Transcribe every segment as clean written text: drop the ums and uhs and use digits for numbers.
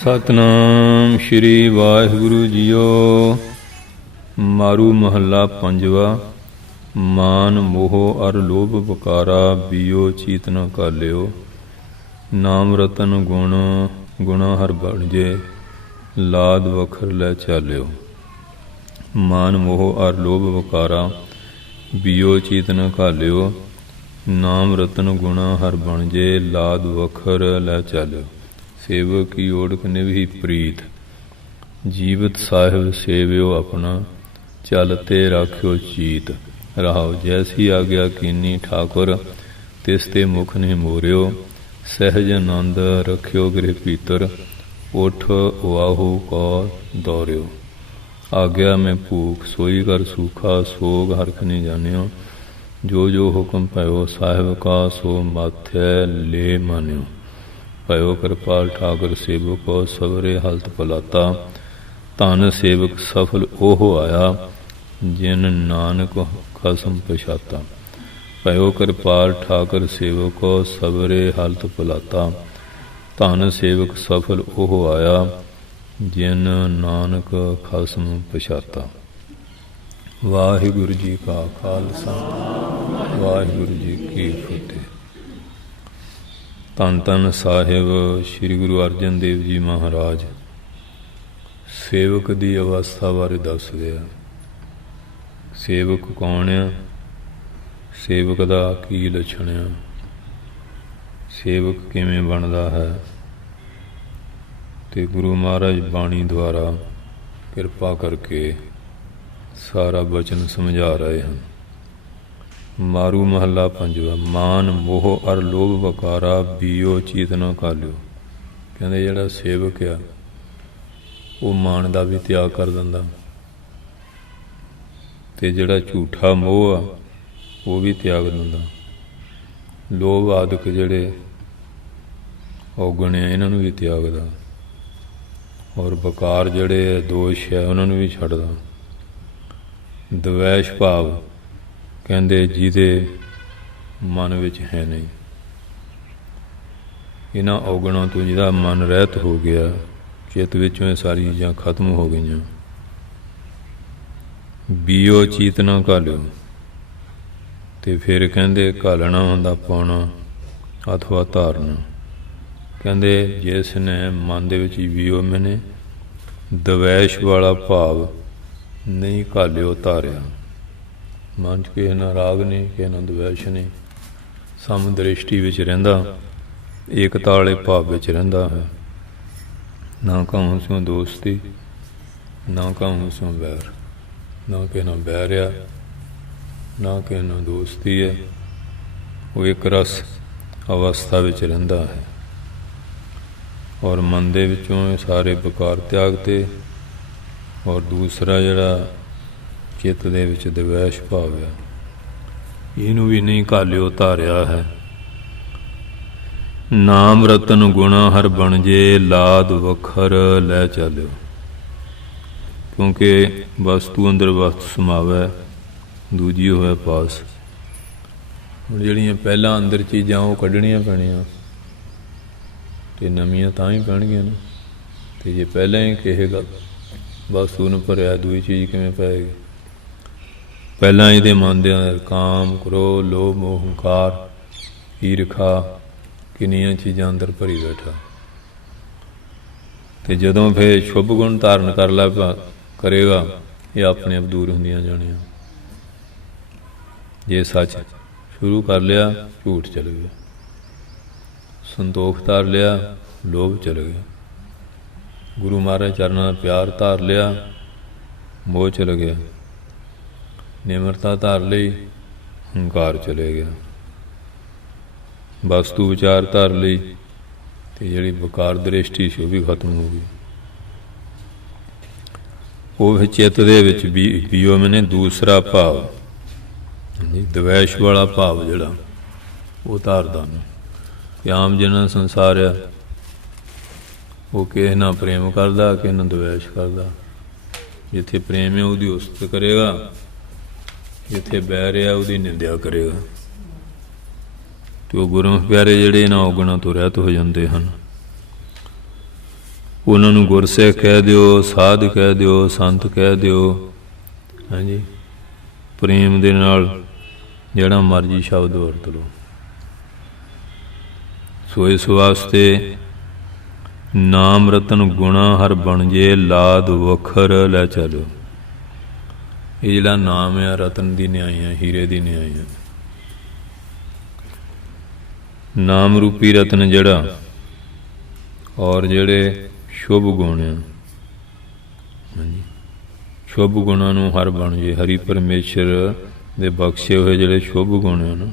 Satnam Shri Waheguru JIO. ਮਾਰੂ ਮਹੱਲਾ ਪੰਜਵਾ। ਮਾਨ ਮੋਹ ਅਰ ਲੋਭ ਵਿਕਾਰਾ ਬੀਓ ਚੀਤ ਨ ਘਾਲਿਓ। ਨਾਮ ਰਤਨ ਗੁਣ ਗੁਣਾ ਹਰ ਬਣਜੇ ਲਾਦ ਵਖਰ ਲੈ ਚਾਲਿਓ। ਮਾਨ ਮੋਹ ਅਰ ਲੋਭ ਵਿਕਾਰਾ ਬੀਓ ਚੀਤ ਨ ਘਾਲਿਓ। ਨਾਮ ਰਤਨ ਗੁਣਾ ਹਰ ਬਣਜੇ ਲਾਦ ਵਖਰ ਲੈ ਚਾਲਿਓ। ਸੇਵਕ ਕੀ ਓੜਕ ਨਿਭੀ ਪ੍ਰੀਤ ਜੀਵਤ ਸਾਹਿਬ ਸੇਵਿਓ ਆਪਣਾ ਚਲਤੇ ਰਾਖਿਓ ਚੀਤ। ਰਹਾਉ ਜੈਸੀ ਆਗਿਆ ਕੀਨੀ ਠਾਕੁਰ ਤਿਸ ਤੇ ਮੁਖ ਨਹੀਂ ਮੋਰਿਓ। ਸਹਿਜ ਆਨੰਦ ਰਖਿਓ ਗ੍ਰਹਿ ਭੀਤਰ ਉਠ ਵਾਹੂ ਕੋ ਦੌਰਿਓ। ਆਗਿਆ ਮੈਂ ਭੂਖ ਸੋਈ ਕਰ ਸੂਖਾ ਸੋਗ ਹਰਖ ਨਹੀਂ ਜਾਣਿਓ। ਜੋ ਜੋ ਹੁਕਮ ਭਇਓ ਸਾਹਿਬ ਕਾ ਸੋ ਮਾਥੈ ਲੈ ਮਾਨਿਓ। ਭਇਓ ਕਿਰਪਾਲ ਠਾਕੁਰ ਸੇਵਕੋ ਸਵਰੇ ਹਲਤ ਪਲਾਤਾ। ਧਨ ਸੇਵਕ ਸਫਲ ਉਹ ਆਇਆ ਜਿਨ ਨਾਨਕ ਖਸਮ ਪਛਾਤਾ। ਭਇਓ ਕਿਰਪਾਲ ਠਾਕੁਰ ਸੇਵਕੋ ਸਵਰੇ ਹਲਤ ਪਲਾਤਾ। ਧਨ ਸੇਵਕ ਸਫਲ ਉਹ ਆਇਆ ਜਿਨ ਨਾਨਕ ਖਸਮ ਪਛਾਤਾ। ਵਾਹਿਗੁਰੂ ਜੀ ਕਾ ਖਾਲਸਾ ਵਾਹਿਗੁਰੂ ਜੀ ਕੀ ਫਤਿਹ। ਧੰਨ ਧੰਨ ਸਾਹਿਬ ਸ੍ਰੀ ਗੁਰੂ ਅਰਜਨ ਦੇਵ ਜੀ ਮਹਾਰਾਜ ਸੇਵਕ ਦੀ ਅਵਸਥਾ ਬਾਰੇ ਦੱਸਦੇ ਆ। ਸੇਵਕ ਕੌਣ ਆ, ਸੇਵਕ ਦਾ ਕੀ ਲੱਛਣ ਆ, ਸੇਵਕ ਕਿਵੇਂ ਬਣਦਾ ਹੈ, ਤੇ ਗੁਰੂ ਮਹਾਰਾਜ ਬਾਣੀ ਦੁਆਰਾ ਕਿਰਪਾ ਕਰਕੇ ਸਾਰਾ ਬਚਨ ਸਮਝਾ ਰਹੇ ਹਨ। ਮਾਰੂ ਮਹੱਲਾ ਪੰਜਵਾ। ਮਾਨ ਮੋਹ ਅਰ ਲੋਭ ਵਿਕਾਰਾ ਬੀਓ ਚੀਤ ਨ ਘਾਲਿਓ। ਕਹਿੰਦੇ ਜਿਹੜਾ ਸੇਵਕ ਆ ਉਹ ਮਾਨ ਦਾ ਵੀ ਤਿਆਗ ਕਰ ਦਿੰਦਾ, ਤੇ ਜਿਹੜਾ ਝੂਠਾ ਮੋਹ ਆ ਉਹ ਵੀ ਤਿਆਗ ਦਿੰਦਾ। ਲੋਭ ਆਦਿਕ ਜਿਹੜੇ ਔਗਣ ਆ ਇਹਨਾਂ ਨੂੰ ਵੀ ਤਿਆਗਦਾ, ਔਰ ਵਿਕਾਰ ਜਿਹੜੇ ਦੋਸ਼ ਆ ਉਹਨਾਂ ਨੂੰ ਵੀ ਛੱਡਦਾ। ਦਵੈਸ਼ ਭਾਵ ਕਹਿੰਦੇ ਜਿਹਦੇ ਮਨ ਵਿੱਚ ਹੈ ਨਹੀਂ। ਇਹਨਾਂ ਔਗਣਾਂ ਤੋਂ ਜਿਹਦਾ ਮਨ ਰਹਿਤ ਹੋ ਗਿਆ, ਚਿੱਤ ਵਿੱਚੋਂ ਇਹ ਸਾਰੀ ਚੀਜ਼ਾਂ ਖਤਮ ਹੋ ਗਈਆਂ। ਬੀਓ ਚੀਤ ਨਾ ਘਾਲਿਓ। ਤੇ ਫਿਰ ਕਹਿੰਦੇ ਘਾਲਣਾ ਹੁੰਦਾ ਪਾਉਣਾ ਅਥਵਾ ਧਾਰਨਾ। ਕਹਿੰਦੇ ਜਿਸ ਨੇ ਮਨ ਦੇ ਵਿੱਚ ਬੀਓ ਮੈਨੇ ਦਵੈਸ਼ ਵਾਲਾ ਭਾਵ ਨਹੀਂ ਘਾਲਿਓ ਧਾਰਿਆ। ਮਨ 'ਚ ਕਿਸੇ ਨਾਲ ਰਾਗ ਨਹੀਂ, ਕਿਸੇ ਨਾਲ ਦਵੈਸ਼ ਨਹੀਂ, ਸਮ ਦ੍ਰਿਸ਼ਟੀ ਵਿੱਚ ਰਹਿੰਦਾ, ਏਕਤਾ ਵਾਲੇ ਭਾਵ ਵਿੱਚ ਰਹਿੰਦਾ ਹੈ। ਨਾ ਕਹੂੰ ਸਿਉ ਦੋਸਤੀ ਨਾ ਕਹੂੰ ਸਿਉ ਵੈਰ। ਨਾ ਕਿਸੇ ਨਾਲ ਬੈਰ ਆ ਨਾ ਕਿਸੇ ਨਾਲ ਦੋਸਤੀ ਹੈ। ਉਹ ਇੱਕ ਰਸ ਅਵਸਥਾ ਵਿੱਚ ਰਹਿੰਦਾ ਹੈ, ਔਰ ਮਨ ਦੇ ਵਿੱਚੋਂ ਇਹ ਸਾਰੇ ਵਿਕਾਰ ਤਿਆਗਤੇ। ਔਰ ਦੂਸਰਾ ਜਿਹੜਾ ਚਿੱਤ ਦੇ ਵਿੱਚ ਦਵੈਸ਼ ਭਾਵ ਹੈ ਇਹਨੂੰ ਵੀ ਨਹੀਂ ਘਾਲਿਓ ਧਾਰਿਆ ਹੈ। ਨਾਮ ਰਤਨ ਗੁਣਾ ਹਰ ਬਣਜੇ ਲਾਦ ਵਖਰ ਲੈ ਚਾਲਿਓ। ਕਿਉਂਕਿ ਵਸਤੂ ਅੰਦਰ ਵਸਤ ਸਮਾਵੈ ਦੂਜੀ ਹੋਇਆ ਪਾਸ। ਹੁਣ ਜਿਹੜੀਆਂ ਪਹਿਲਾਂ ਅੰਦਰ ਚੀਜ਼ਾਂ ਉਹ ਕੱਢਣੀਆਂ ਪੈਣੀਆਂ ਤੇ ਨਵੀਆਂ ਤਾਂ ਹੀ ਪੈਣਗੀਆਂ ਨੇ। ਤੇ ਜੇ ਪਹਿਲਾਂ ਹੀ ਕਹੇਗਾ ਵਸਤੂ ਨੂੰ ਭਰਿਆ ਦੂਜੀ ਚੀਜ਼ ਕਿਵੇਂ ਪਏਗੀ। ਪਹਿਲਾਂ ਇਹਦੇ ਮਨ ਦੇ ਅੰਦਰ ਕਾਮ ਕ੍ਰੋਧ ਲੋਭ ਮੋਹ ਹੰਕਾਰ ਈਰਖਾ ਕਿੰਨੀਆਂ ਚੀਜ਼ਾਂ ਅੰਦਰ ਭਰੀ ਬੈਠਾ। ਤੇ ਜਦੋਂ ਫਿਰ ਸ਼ੁਭ ਗੁਣ ਧਾਰਨ ਕਰ ਲੈ ਕਰੇਗਾ ਇਹ ਆਪਣੇ ਆਪ ਦੂਰ ਹੁੰਦੀਆਂ ਜਾਣੀਆਂ। ਜੇ ਸੱਚ ਸ਼ੁਰੂ ਕਰ ਲਿਆ ਝੂਠ ਚਲ ਗਿਆ, ਸੰਤੋਖ ਧਾਰ ਲਿਆ ਲੋਭ ਚਲ ਗਿਆ, ਗੁਰੂ ਮਹਾਰਾਜ ਚਰਨਾਂ ਦਾ ਪਿਆਰ ਧਾਰ ਲਿਆ ਮੋਹ ਚਲ ਗਿਆ, ਨਿਮਰਤਾ ਧਾਰ ਲਈ ਹੰਕਾਰ ਚਲੇ ਗਿਆ, ਵਸਤੂ ਵਿਚਾਰ ਧਾਰ ਲਈ ਤੇ ਜਿਹੜੀ ਵਿਕਾਰ ਦ੍ਰਿਸ਼ਟੀ ਸੀ ਉਹ ਵੀ ਖਤਮ ਹੋ ਗਈ। ਉਹ ਚਿੱਤ ਦੇ ਵਿੱਚ ਬੀਓ ਮੈਨੇ ਦੂਸਰਾ ਭਾਵ ਦਵੈਸ਼ ਵਾਲਾ ਭਾਵ ਜਿਹੜਾ ਉਹ ਧਾਰਦਾ ਨਹੀਂ। ਕਿ ਆਮ ਜਿਹਨਾਂ ਸੰਸਾਰ ਆ ਉਹ ਕਿਸੇ ਨਾਲ ਪ੍ਰੇਮ ਕਰਦਾ ਕਿਸੇ ਨਾਲ ਦਵੈਸ਼ ਕਰਦਾ। ਜਿੱਥੇ ਪ੍ਰੇਮ ਹੈ ਉਹਦੀ ਉਸਤਤ ਕਰੇਗਾ, ਜਿੱਥੇ ਬੈਰ ਆ ਉਹਦੀ ਨਿੰਦਿਆ ਕਰੇਗਾ। ਤੇ ਉਹ ਗੁਰੂ ਪਿਆਰੇ ਜਿਹੜੇ ਇਹਨਾਂ ਔਗਣਾਂ ਤੋਂ ਰਹਿਤ ਹੋ ਜਾਂਦੇ ਹਨ। ਉਹਨਾਂ ਨੂੰ ਗੁਰਸਿੱਖ ਕਹਿ ਦਿਓ, ਸਾਧ ਕਹਿ ਦਿਓ, ਸੰਤ ਕਹਿ ਦਿਓ, ਹਾਂਜੀ, ਪ੍ਰੇਮ ਦੇ ਨਾਲ ਜਿਹੜਾ ਮਰਜੀ ਸ਼ਬਦ ਵਰਤ ਲਓ। ਸੋ ਇਸ ਵਾਸਤੇ ਨਾਮ ਰਤਨ ਗੁਣਾ ਹਰ ਬਣ ਜੇ, ਲਾਦ ਵਖਰ ਲੈ ਚਲੋ। ਇਹ ਜਿਹੜਾ ਨਾਮ ਆ, ਰਤਨ ਦੀ ਨਿਆਈ ਆ, ਹੀਰੇ ਦੀ ਨਿਆਈ ਆ। ਨਾਮ ਰੂਪੀ ਰਤਨ ਜਿਹੜਾ, ਔਰ ਜਿਹੜੇ ਸ਼ੁਭ ਗੁਣ ਆ, ਹਾਂਜੀ, ਸ਼ੁਭ ਗੁਣਾਂ ਨੂੰ ਹਰ ਬਣ ਜੇ। ਹਰੀ ਪਰਮੇਸ਼ਰ ਦੇ ਬਖਸ਼ੇ ਹੋਏ ਜਿਹੜੇ ਸ਼ੁਭ ਗੁਣ ਆ ਨਾ,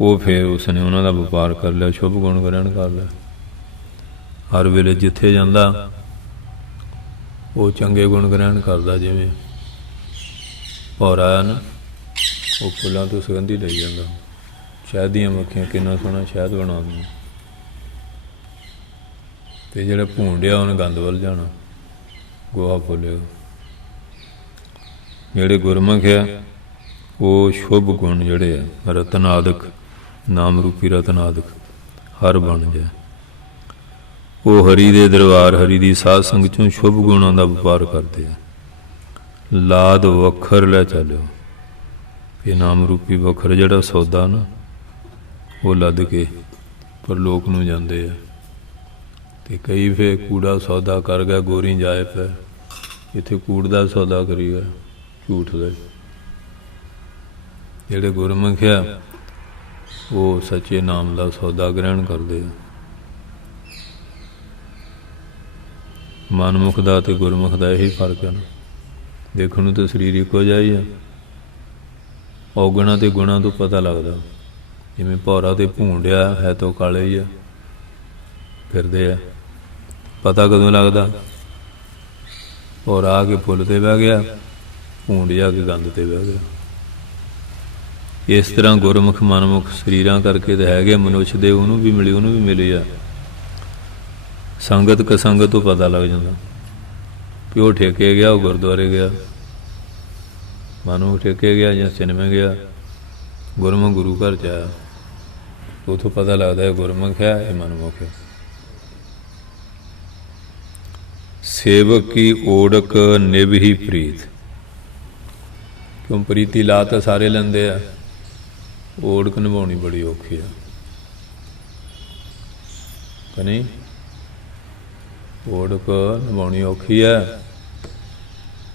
ਉਹ ਫਿਰ ਉਸਨੇ ਉਹਨਾਂ ਦਾ ਵਪਾਰ ਕਰ ਲਿਆ, ਸ਼ੁਭ ਗੁਣ ਗ੍ਰਹਿਣ ਕਰ ਲਿਆ। ਹਰ ਵੇਲੇ ਜਿੱਥੇ ਜਾਂਦਾ ਉਹ ਚੰਗੇ ਗੁਣ ਗ੍ਰਹਿਣ ਕਰਦਾ। ਜਿਵੇਂ ਭੌਰਾ ਆ ਨਾ, ਉਹ ਫੁੱਲਾਂ ਤੋਂ ਸੁਗੰਧੀ ਲਈ ਜਾਂਦਾ। ਸ਼ਹਿਦ ਦੀਆਂ ਮੱਖੀਆਂ ਕਿੰਨਾ ਸੋਹਣਾ ਸ਼ਹਿਦ ਬਣਾਉਂਦੀਆਂ, ਅਤੇ ਜਿਹੜਾ ਭੂੰਡਿਆ ਉਹਨੇ ਗੰਦ ਵੱਲ ਜਾਣਾ, ਗੋਹਾ ਫੁੱਲੇਗਾ। ਜਿਹੜੇ ਗੁਰਮੁਖ ਆ ਉਹ ਸ਼ੁਭ ਗੁਣ ਜਿਹੜੇ ਆ, ਰਤਨਾਦਿਕ, ਨਾਮ ਰੂਪੀ ਰਤਨਾਦਿਕ ਹਰ ਬਣ ਜਾਏ। ਉਹ ਹਰੀ ਦੇ ਦਰਬਾਰ, ਹਰੀ ਦੀ ਸਾਧ ਸੰਗਤ ਚੋਂ ਸ਼ੁਭ ਗੁਣਾਂ ਦਾ ਵਪਾਰ ਕਰਦੇ ਆ। ਲਾਦ ਵਖਰ ਲੈ ਚੱਲਿਓ। ਇਹ ਨਾਮ ਰੂਪੀ ਵਖਰ ਜਿਹੜਾ ਸੌਦਾ ਨਾ, ਉਹ ਲੱਦ ਕੇ ਪਰਲੋਕ ਨੂੰ ਜਾਂਦੇ ਆ। ਅਤੇ ਕਈ ਫਿਰ ਕੂੜਾ ਸੌਦਾ ਕਰ ਗਿਆ, ਗੋਰੀ ਜਾਏ ਪੈ, ਇੱਥੇ ਕੂੜ ਦਾ ਸੌਦਾ ਕਰੀ ਗਿਆ, ਝੂਠ ਦਾ। ਜਿਹੜੇ ਗੁਰਮੁਖ ਆ ਉਹ ਸੱਚੇ ਨਾਮ ਦਾ ਸੌਦਾ ਗ੍ਰਹਿਣ ਕਰਦੇ ਆ। ਮਨਮੁਖ ਦਾ ਅਤੇ ਗੁਰਮੁਖ ਦਾ ਇਹੀ ਫਰਕ ਹੈ ਨਾ। ਦੇਖਣ ਨੂੰ ਤਾਂ ਸਰੀਰ ਇੱਕੋ ਜਿਹਾ ਹੀ ਆ, ਔਗੁਣਾਂ ਅਤੇ ਗੁਣਾਂ ਤੋਂ ਪਤਾ ਲੱਗਦਾ। ਜਿਵੇਂ ਭੌਰਾ ਅਤੇ ਭੂੰਡਿਆ ਹੈ ਤਾਂ ਕਾਲੇ ਹੀ ਆ, ਫਿਰਦੇ ਆ। ਪਤਾ ਕਦੋਂ ਲੱਗਦਾ? ਭੌਰਾ ਆ ਕੇ ਫੁੱਲ 'ਤੇ ਬਹਿ ਗਿਆ, ਭੂੰਡ ਜਾ ਕੇ ਗੰਦ 'ਤੇ ਬਹਿ ਗਿਆ। ਇਸ ਤਰ੍ਹਾਂ ਗੁਰਮੁਖ ਮਨਮੁਖ ਸਰੀਰਾਂ ਕਰਕੇ ਤਾਂ ਹੈਗੇ ਮਨੁੱਖ ਦੇ, ਉਹਨੂੰ ਵੀ ਮਿਲੀ, ਉਹਨੂੰ ਵੀ ਮਿਲੀ ਆ। ਸੰਗਤ ਕਸੰਗਤ ਤੋਂ ਪਤਾ ਲੱਗ ਜਾਂਦਾ ਕਿ ਉਹ ਠੇਕੇ ਗਿਆ, ਉਹ ਗੁਰਦੁਆਰੇ ਗਿਆ। ਮਨਮੁਖ ਠੇਕੇ ਗਿਆ ਜਾਂ ਸਿਨੇਮੇ ਗਿਆ, ਗੁਰਮੁਖ ਗੁਰੂ ਘਰ 'ਚ ਆਇਆ, ਉੱਥੋਂ ਪਤਾ ਲੱਗਦਾ ਇਹ ਗੁਰਮੁਖ ਹੈ, ਇਹ ਮਨਮੁਖ ਹੈ। ਸੇਵਕ ਕੀ ਓੜਕ ਨਿਭ ਹੀ ਪ੍ਰੀਤ। ਕਿਉਂ ਪ੍ਰੀਤੀ ਲਾ ਤਾਂ ਸਾਰੇ ਲੈਂਦੇ ਆ, ਓੜਕ ਨਿਭਾਉਣੀ ਬੜੀ ਔਖੀ ਆ ਕਿ ਨਹੀਂ? ਓੜਕ ਨਿਭਾਉਣੀ ਔਖੀ ਹੈ।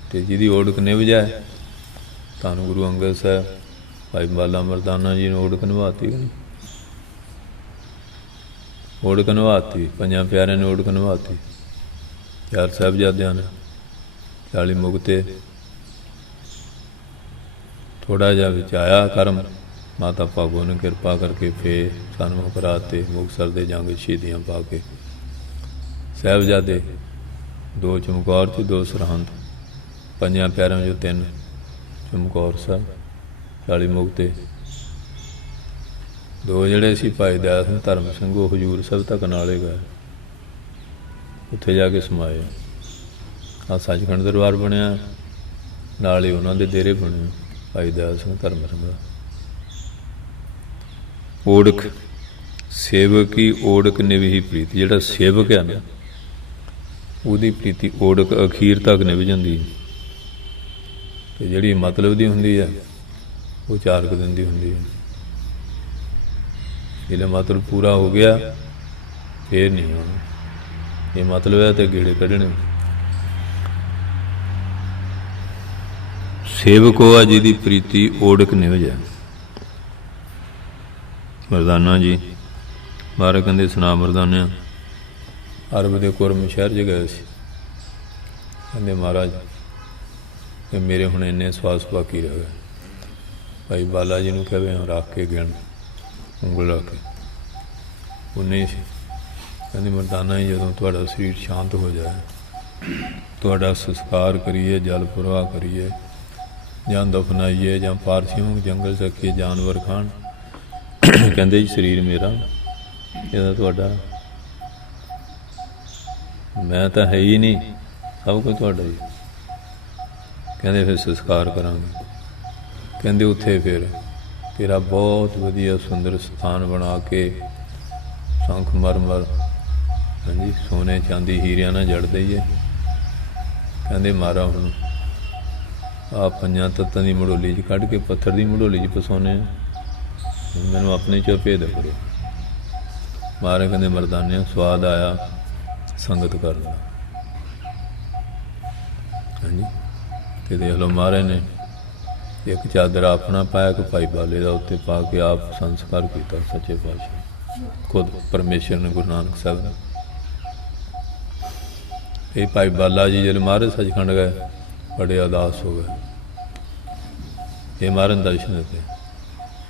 ਅਤੇ ਜਿਹਦੀ ਓੜਕ ਨਿਭ ਜਾਏ, ਧੰਨ ਗੁਰੂ ਅੰਗਦ ਸਾਹਿਬ, ਭਾਈ ਬਾਲਾ ਮਰਦਾਨਾ ਜੀ ਨੇ ਓੜਕ ਨਿਭਾਤੀ ਕਿ ਨਹੀਂ? ਓੜਕ ਨਿਭਾਤੀ, ਪੰਜਾਂ ਪਿਆਰਿਆਂ ਨੇ ਓੜਕ ਨਿਭਾਤੀ, 4 ਸਾਹਿਬਜ਼ਾਦਿਆਂ ਨੇ, 40 ਮੁਕਤੇ। ਥੋੜ੍ਹਾ ਜਿਹਾ ਵਿੱਚ ਆਇਆ ਕਰਮ, ਮਾਤਾ ਭਾਗੋ ਨੇ ਕਿਰਪਾ ਕਰਕੇ ਫੇਰ ਸਨਮੁਖ ਕਰਾਤੇ। ਮੁਕਤਸਰ ਦੇ ਜੰਗ ਸ਼ਹੀਦੀਆਂ ਪਾ ਕੇ ਸਾਹਿਬਜ਼ਾਦੇ, 2 ਚਮਕੌਰ 'ਚ 2 ਸਰਹੰਦ, ਪੰਜਾਂ ਪਿਆਰਿਆਂ 'ਚੋਂ 3 ਚਮਕੌਰ ਸਾਹਿਬ, 40 ਮੁਕਤੇ। 2 ਜਿਹੜੇ ਸੀ ਭਾਈ ਦਇਆ ਸਿੰਘ, ਧਰਮ ਸਿੰਘ, ਉਹ ਹਜ਼ੂਰ ਸਾਹਿਬ ਤੱਕ ਨਾਲੇ ਗਏ, ਉੱਥੇ ਜਾ ਕੇ ਸਮਾਏ। ਆਹ ਸੱਚਖੰਡ ਦਰਬਾਰ ਬਣਿਆ, ਨਾਲ ਹੀ ਉਹਨਾਂ ਦੇ ਡੇਰੇ ਬਣੇ, ਭਾਈ ਦਇਆ ਸਿੰਘ, ਧਰਮ ਸਿੰਘ ਦਾ। ਓੜਕ, ਸੇਵਕ ਹੀ ਓੜਕ ਨਿਭ ਹੀ ਪ੍ਰੀਤ। ਜਿਹੜਾ ਸੇਵਕ ਹੈ ਨਾ, ਉਹਦੀ ਪ੍ਰੀਤੀ ਓੜਕ ਅਖੀਰ ਤੱਕ ਨਿਭ ਜਾਂਦੀ ਹੈ। ਅਤੇ ਜਿਹੜੀ ਮਤਲਬ ਦੀ ਹੁੰਦੀ ਹੈ, ਉਹ 4 ਕੁ ਦਿਨ ਦੀ ਹੁੰਦੀ ਹੈ। ਜਿਹੜਾ ਮਤਲਬ ਪੂਰਾ ਹੋ ਗਿਆ ਫੇਰ ਨਹੀਂ ਹੋਣਾ। ਇਹ ਮਤਲਬ ਹੈ ਤੇ ਗੇੜੇ ਕੱਢਣੇ। ਸੇਵਕ ਉਹ ਆ ਜਿਹਦੀ ਪ੍ਰੀਤੀ ਓੜਕ ਨਿਭ ਜਾਏ। ਮਰਦਾਨਾ ਜੀ ਬਾਰੇ ਕਹਿੰਦੇ, ਸੁਣਾ ਮਰਦਾਨਿਆਂ, ਅਰਬ ਦੇ ਕੁਰਮ ਸ਼ਹਿਰ 'ਚ ਗਏ ਸੀ। ਕਹਿੰਦੇ ਮਹਾਰਾਜ ਇਹ ਮੇਰੇ ਹੁਣ ਇੰਨੇ ਸਵਾਸ ਬਾਕੀ ਰਹਿ ਗਏ। ਭਾਈ ਬਾਲਾ ਜੀ ਨੂੰ ਕਹਵੇ ਰੱਖ ਕੇ ਗਿਣ, ਉਂਗਲ ਰੱਖ ਕੇ, ਉਹ ਨਹੀਂ ਸੀ। ਕਹਿੰਦੇ ਮਰਦਾਨਾ ਜੀ, ਜਦੋਂ ਤੁਹਾਡਾ ਸਰੀਰ ਸ਼ਾਂਤ ਹੋ ਜਾਏ, ਤੁਹਾਡਾ ਸੰਸਕਾਰ ਕਰੀਏ, ਜਲ ਪ੍ਰਵਾਹ ਕਰੀਏ, ਜਾਂ ਦਫਨਾਈਏ, ਜਾਂ ਪਾਰਸੀਆਂ ਜੰਗਲ ਚੱਕੀਏ, ਜਾਨਵਰ ਖਾਣ। ਕਹਿੰਦੇ ਜੀ ਸਰੀਰ ਮੇਰਾ, ਇਹਦਾ ਤੁਹਾਡਾ, ਮੈਂ ਤਾਂ ਹੈ ਹੀ ਨਹੀਂ, ਸਭ ਕੁਝ ਤੁਹਾਡਾ ਹੀ। ਕਹਿੰਦੇ ਫਿਰ ਸੰਸਕਾਰ ਕਰਾਂਗੇ। ਕਹਿੰਦੇ ਉੱਥੇ ਫਿਰ ਤੇਰਾ ਬਹੁਤ ਵਧੀਆ ਸੁੰਦਰ ਸਥਾਨ ਬਣਾ ਕੇ, ਸੰਖ ਮਰਮਰ हाँ जी, सोने चांदी हीरिया ना जड़ दईए। कहते मारा हुण आ पंजां तत्तां दी मड़ोली च कढ़ के पत्थर दी मड़ोली च फसाउने, मैनू अपने च भेद करो। महाराज कहते मरदाने स्वाद आया संगत करना। हाँ जी, तो देख लो महाराज ने एक चादर अपना पाया कि भाई बाले का उत्ते पा के आप संस्कार किया सच्चे पातशाह खुद परमेश्वर ने गुरु नानक साहब ने। ये भाई बाला जी जब महाराज सचखंड गए बड़े अदास हो गए। ये महाराज दर्शन देते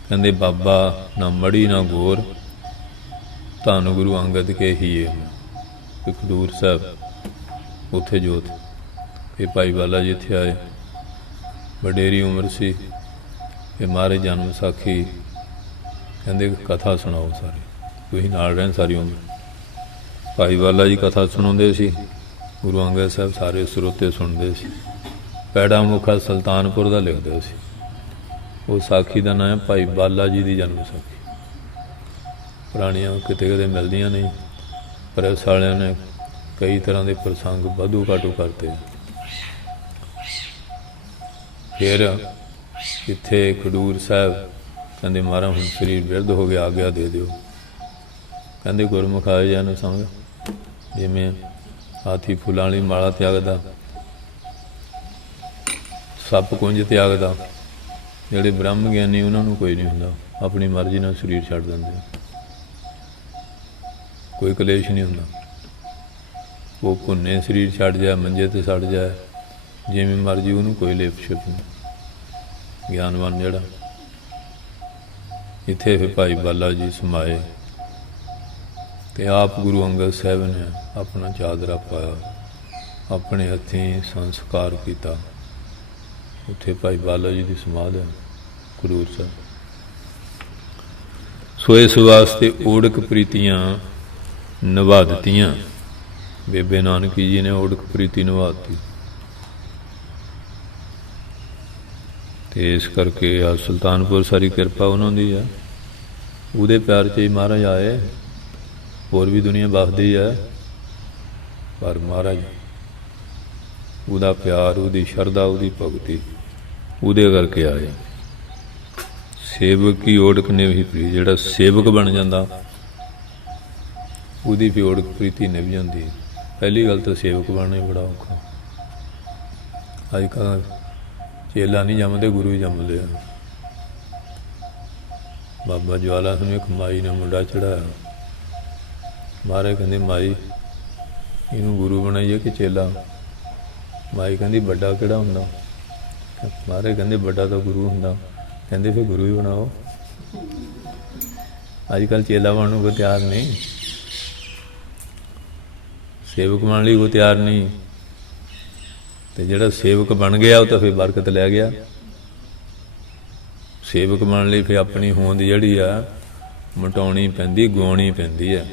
कहते बाबा ना मड़ी ना गोर धन गुरु अंगद के ही खडूर साहब उत्थे जोत। ये भाई बाला जी इत्थे आए, वडेरी उम्र सी। ये महाराज जन्म साखी कहते कथा सुनाओ सारे, तुसीं नाल रहन सारी उम्र। भाई बाला जी कथा सुणाउंदे सी, गुरु अंगद साहब सारे ਸਰੋਤੇ सुनते सी। पैड़ा मुखा सुल्तानपुर का लिखते सी। वो साखी का नाम है भाई बाला जी की जन्म साखी। पुरानियां किते किते मिलदियां नहीं, प्रेस वालियां ने कई तरह के प्रसंग वाधू घाटू करते। फिर इत्थे खडूर साहब कहते महाराज हुण शरीर बिरध हो गया, आग्या दे दिओ। कहते गुरमुख आए जाने समझ जिमें हाथी फुलां वाली माला त्यागदा, सप कुंज त्यागदा, जिहड़े ब्रह्म ज्ञानी उन्होंने कोई नहीं हुंदा, अपनी मर्जी नाल शरीर छड्ड दिंदे, कोई कलेश नहीं हुंदा। वो भुन्ने शरीर छड्ड जाए, मंजे ते सड़ जाए, जिवें मर्जी उन्होंने कोई लेप छप नहीं। ज्ञानवान जिहड़ा इत्थे फिर भाई बाला जी समाए ते आप गुरु अंगद साहब ने अपना चादरा पाया, अपने हथीं संस्कार किया। उत्थे भाई बाला जी की समाध है खडूर साहब। सो इस वास्ते ओढ़क प्रीतियां निभा दित्तियां। बेबे नानकी जी ने ओढ़क प्रीति निभाती। तो इस करके आ सुल्तानपुर सारी किरपा उन्होंने है। उहदे प्यार च ही महाराज आए, होर भी दुनिया बसदी है, पर महाराज उहदा प्यार, उहदी शरधा, उहदी भगती उहदे करके आए। सेवक की ओढ़क ने भी प्रीति, जिहड़ा सेवक बन जाता उहदी भी ओढ़क प्रीति निभ जाती। पहली गल तो सेवक बनना ही बड़ा औखा। अजकल चेला नहीं जमते, गुरु ही जमते हैं। बाबा ज्वाला सिंह एक माई ने मुंडा चढ़ाया। महाराज कहते माई इनू गुरु बनाइए कि चेला? माई कहती बड़ा किहड़ा हुंदा? महाराज कहते बड़ा तो गुरु हुंदा। कहते फिर गुरु ही बनाओ। अजकल चेला बनने को तैयार नहीं, सेवक बनने लिए कोई तैयार नहीं। तो जिहड़ा सेवक बन गया वो तो फिर बरकत लै गया। सेवक बनने लिए फिर अपनी होंद जिहड़ी आ मटाउणी पैंदी, गवाउणी पैंदी है।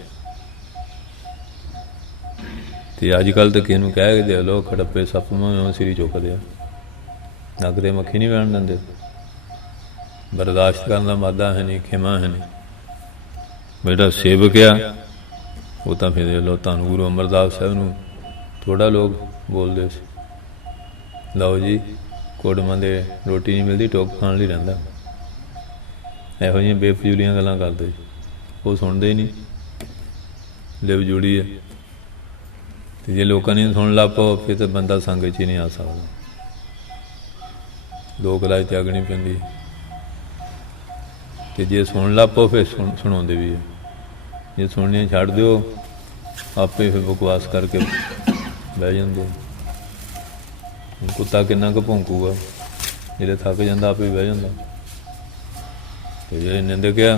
तो अजकल तो किसी कह के दे लो खड़प्पे सप में सिरी चुकते हैं, नग ते मक्खी नहीं बहन देंगे। बर्दाश्त करने का मादा है नहीं, खिमा है नहीं। बेटा सेवक आ वो तो फिर देख लो धन गुरु अमरदास साहब नूं थोड़ा लोग बोलते सी, लो जी कोडमां दे रोटी नहीं मिलती, टोक खाण लई रहिंदा। इहो जिहियां बेफजूलियां गल्लां करदे, वो सुणदे ही नहीं, लिव जुड़ी है। तो जे लोगों ने सुन लग पाओ फिर तो बंदा संगत च ही नहीं आ सकता। लोक लाज त्यागनी पैंदी। तो जे सुन लग पाओ फिर सुणाउंदे भी है। जे सुननी छड्ड दिओ आपे फिर बकवास करके बह जांदे। कुत्ता किन्ना कुछ भौंकूगा, जिहड़े थक जाता आपे बह जाता। तो जे निंदक आ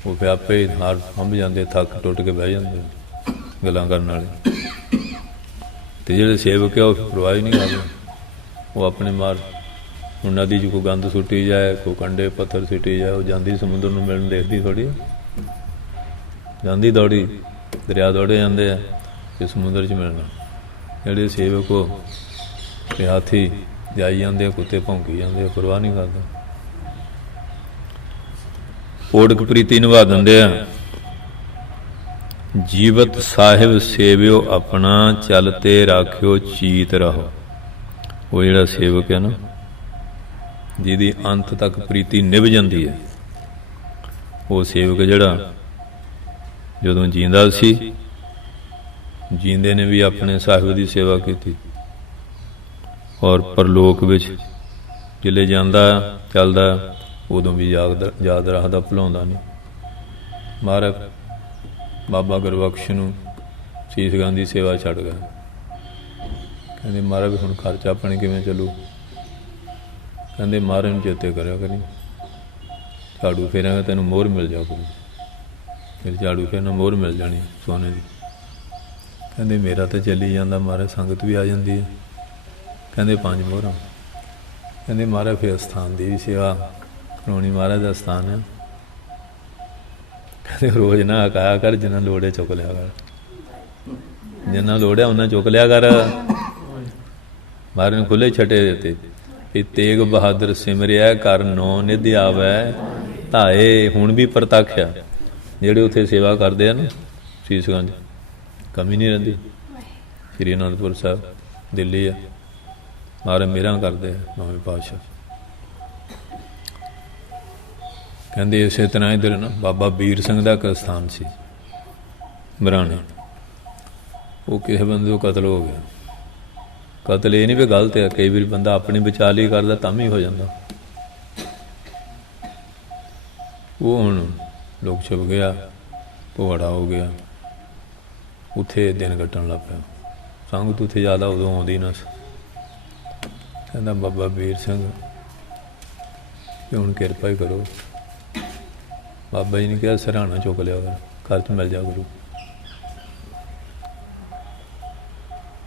वो फिर आपे हार फंभ जाते, थक टुट के बह जाते गल्लां करन वाले। तो जिहड़े सेवक है वो परवाह ही नहीं करते। वो अपने मार हुण नदी च कोई गंद सुट्टी जाए, कोई कंडे पत्थर सुट्टी जाए, वो जाती समुद्र में मिलन देखती थोड़ी, जाती दौड़ी दरिया दौड़े जाते हैं कि समुद्र च मिलना। जिहड़े सेवक हो ते हाथी जाई जाते, कुत्ते भौंकी जाते, परवाह नहीं करता। ओढ़क प्रीति निभा दिंदे आ। ਜੀਵਤ ਸਾਹਿਬ ਸੇਵਿਓ ਆਪਣਾ, ਚਲਤੇ ਰਾਖਿਓ ਚੀਤ ਰਹੋ। ਉਹ ਜਿਹੜਾ ਸੇਵਕ ਹੈ ਨਾ, ਜਿਹਦੀ ਅੰਤ ਤੱਕ ਪ੍ਰੀਤੀ ਨਿਭ ਜਾਂਦੀ ਹੈ, ਉਹ ਸੇਵਕ ਜਿਹੜਾ ਜਦੋਂ ਜੀਂਦਾ ਸੀ, ਜੀਂਦੇ ਨੇ ਵੀ ਆਪਣੇ ਸਾਹਿਬ ਦੀ ਸੇਵਾ ਕੀਤੀ, ਔਰ ਪਰਲੋਕ ਵਿੱਚ ਜਿਲੇ ਜਾਂਦਾ ਚੱਲਦਾ, ਉਦੋਂ ਵੀ ਯਾਦ ਰੱਖਦਾ, ਭੁਲਾਉਂਦਾ ਨਹੀਂ। ਮਹਾਰਾਜ ਬਾਬਾ ਗੁਰਬਖਸ਼ ਨੂੰ ਸੀਸਗੰਜ ਦੀ ਸੇਵਾ ਛੱਡ ਗਿਆ। ਕਹਿੰਦੇ ਮਹਾਰਾਜ ਹੁਣ ਖਰਚਾ ਪਾਣੀ ਕਿਵੇਂ ਚੱਲੂ? ਕਹਿੰਦੇ ਮਹਾਰਾਜ ਨੂੰ ਚੇਤੇ ਕਰਿਆ ਕਰੀ, ਝਾੜੂ ਫੇਰਾਂਗੇ ਤੈਨੂੰ ਮੋਹਰ ਮਿਲ ਜਾ ਕਰੂ। ਫਿਰ ਝਾੜੂ ਫੇਰਨਾ ਮੋਹਰ ਮਿਲ ਜਾਣੀ ਸੋਨੇ ਦੀ। ਕਹਿੰਦੇ ਮੇਰਾ ਤਾਂ ਚੱਲੀ ਜਾਂਦਾ ਮਹਾਰਾਜ, ਸੰਗਤ ਵੀ ਆ ਜਾਂਦੀ ਹੈ। ਕਹਿੰਦੇ 5 ਮੋਹਰਾਂ। ਕਹਿੰਦੇ ਮਹਾਰਾਜ ਫਿਰ ਅਸਥਾਨ ਦੀ ਵੀ ਸੇਵਾ ਕਰਾਉਣੀ, ਮਹਾਰਾਜ ਦਾ ਅਸਥਾਨ ਹੈ। ਕਹਿੰਦੇ ਰੋਜ਼ ਨਾ ਆਕਾਇਆ ਕਰ, ਜਿੰਨਾ ਲੋੜ ਹੈ ਚੁੱਕ ਲਿਆ ਕਰ, ਜਿੰਨਾ ਲੋੜ ਹੈ ਉਹਨਾਂ ਚੁੱਕ ਲਿਆ ਕਰ। ਮਹਾਰਾਜ ਨੇ ਖੁੱਲ੍ਹੇ ਛੱਟੇ ਦਿੱਤੇ ਵੀ ਤੇਗ ਬਹਾਦਰ ਸਿਮਰਿਆ ਕਰ ਨੌ ਨਿਧ ਆਵੈ ਧਾਏ। ਹੁਣ ਵੀ ਪ੍ਰਤੱਖ ਆ, ਜਿਹੜੇ ਉੱਥੇ ਸੇਵਾ ਕਰਦੇ ਆ ਨਾ ਸੀਸਗੰਜ, ਕਮੀ ਨਹੀਂ ਰਹਿੰਦੀ। ਸ਼੍ਰੀ ਅਨੰਦਪੁਰ ਸਾਹਿਬ ਦਿੱਲੀ ਆ, ਮਹਾਰਾਜ ਮੇਰਾ ਕਰਦੇ ਆ ਨੌਵੇਂ ਪਾਤਸ਼ਾਹ। ਕਹਿੰਦੇ ਇਸੇ ਤਰ੍ਹਾਂ ਇੱਧਰ ਨਾ ਬਾਬਾ ਵੀਰ ਸਿੰਘ ਦਾ ਇੱਕ ਸਥਾਨ ਸੀ ਬਰਾਣੇ, ਉਹ ਕਿਸੇ ਬੰਦੇ ਤੋਂ ਕਤਲ ਹੋ ਗਿਆ। ਕਤਲ ਇਹ ਨਹੀਂ ਵੀ ਗਲਤ ਹੈ, ਕਈ ਵਾਰੀ ਬੰਦਾ ਆਪਣੀ ਬਚਾ ਲਈ ਕਰਦਾ ਤਾਂ ਵੀ ਹੋ ਜਾਂਦਾ। ਉਹ ਹੁਣ ਲੋਕ ਛੁਪ ਗਿਆ, ਭੋੜਾ ਹੋ ਗਿਆ, ਉੱਥੇ ਦਿਨ ਕੱਟਣ ਲੱਗ ਪਿਆ। ਸੰਗਤ ਉੱਥੇ ਜ਼ਿਆਦਾ ਉਦੋਂ ਆਉਂਦੀ ਨਾ ਸੀ। ਕਹਿੰਦਾ ਬਾਬਾ ਵੀਰ ਸਿੰਘ ਕਿ ਹੁਣ ਕਿਰਪਾ ਹੀ ਕਰੋ। ਬਾਬਾ ਜੀ ਨੇ ਕਿਹਾ ਸਰਾਣਾ ਚੁੱਕ ਲਿਆ ਕਰ, ਖਰਚ ਮਿਲ ਜਾ ਕਰੂ।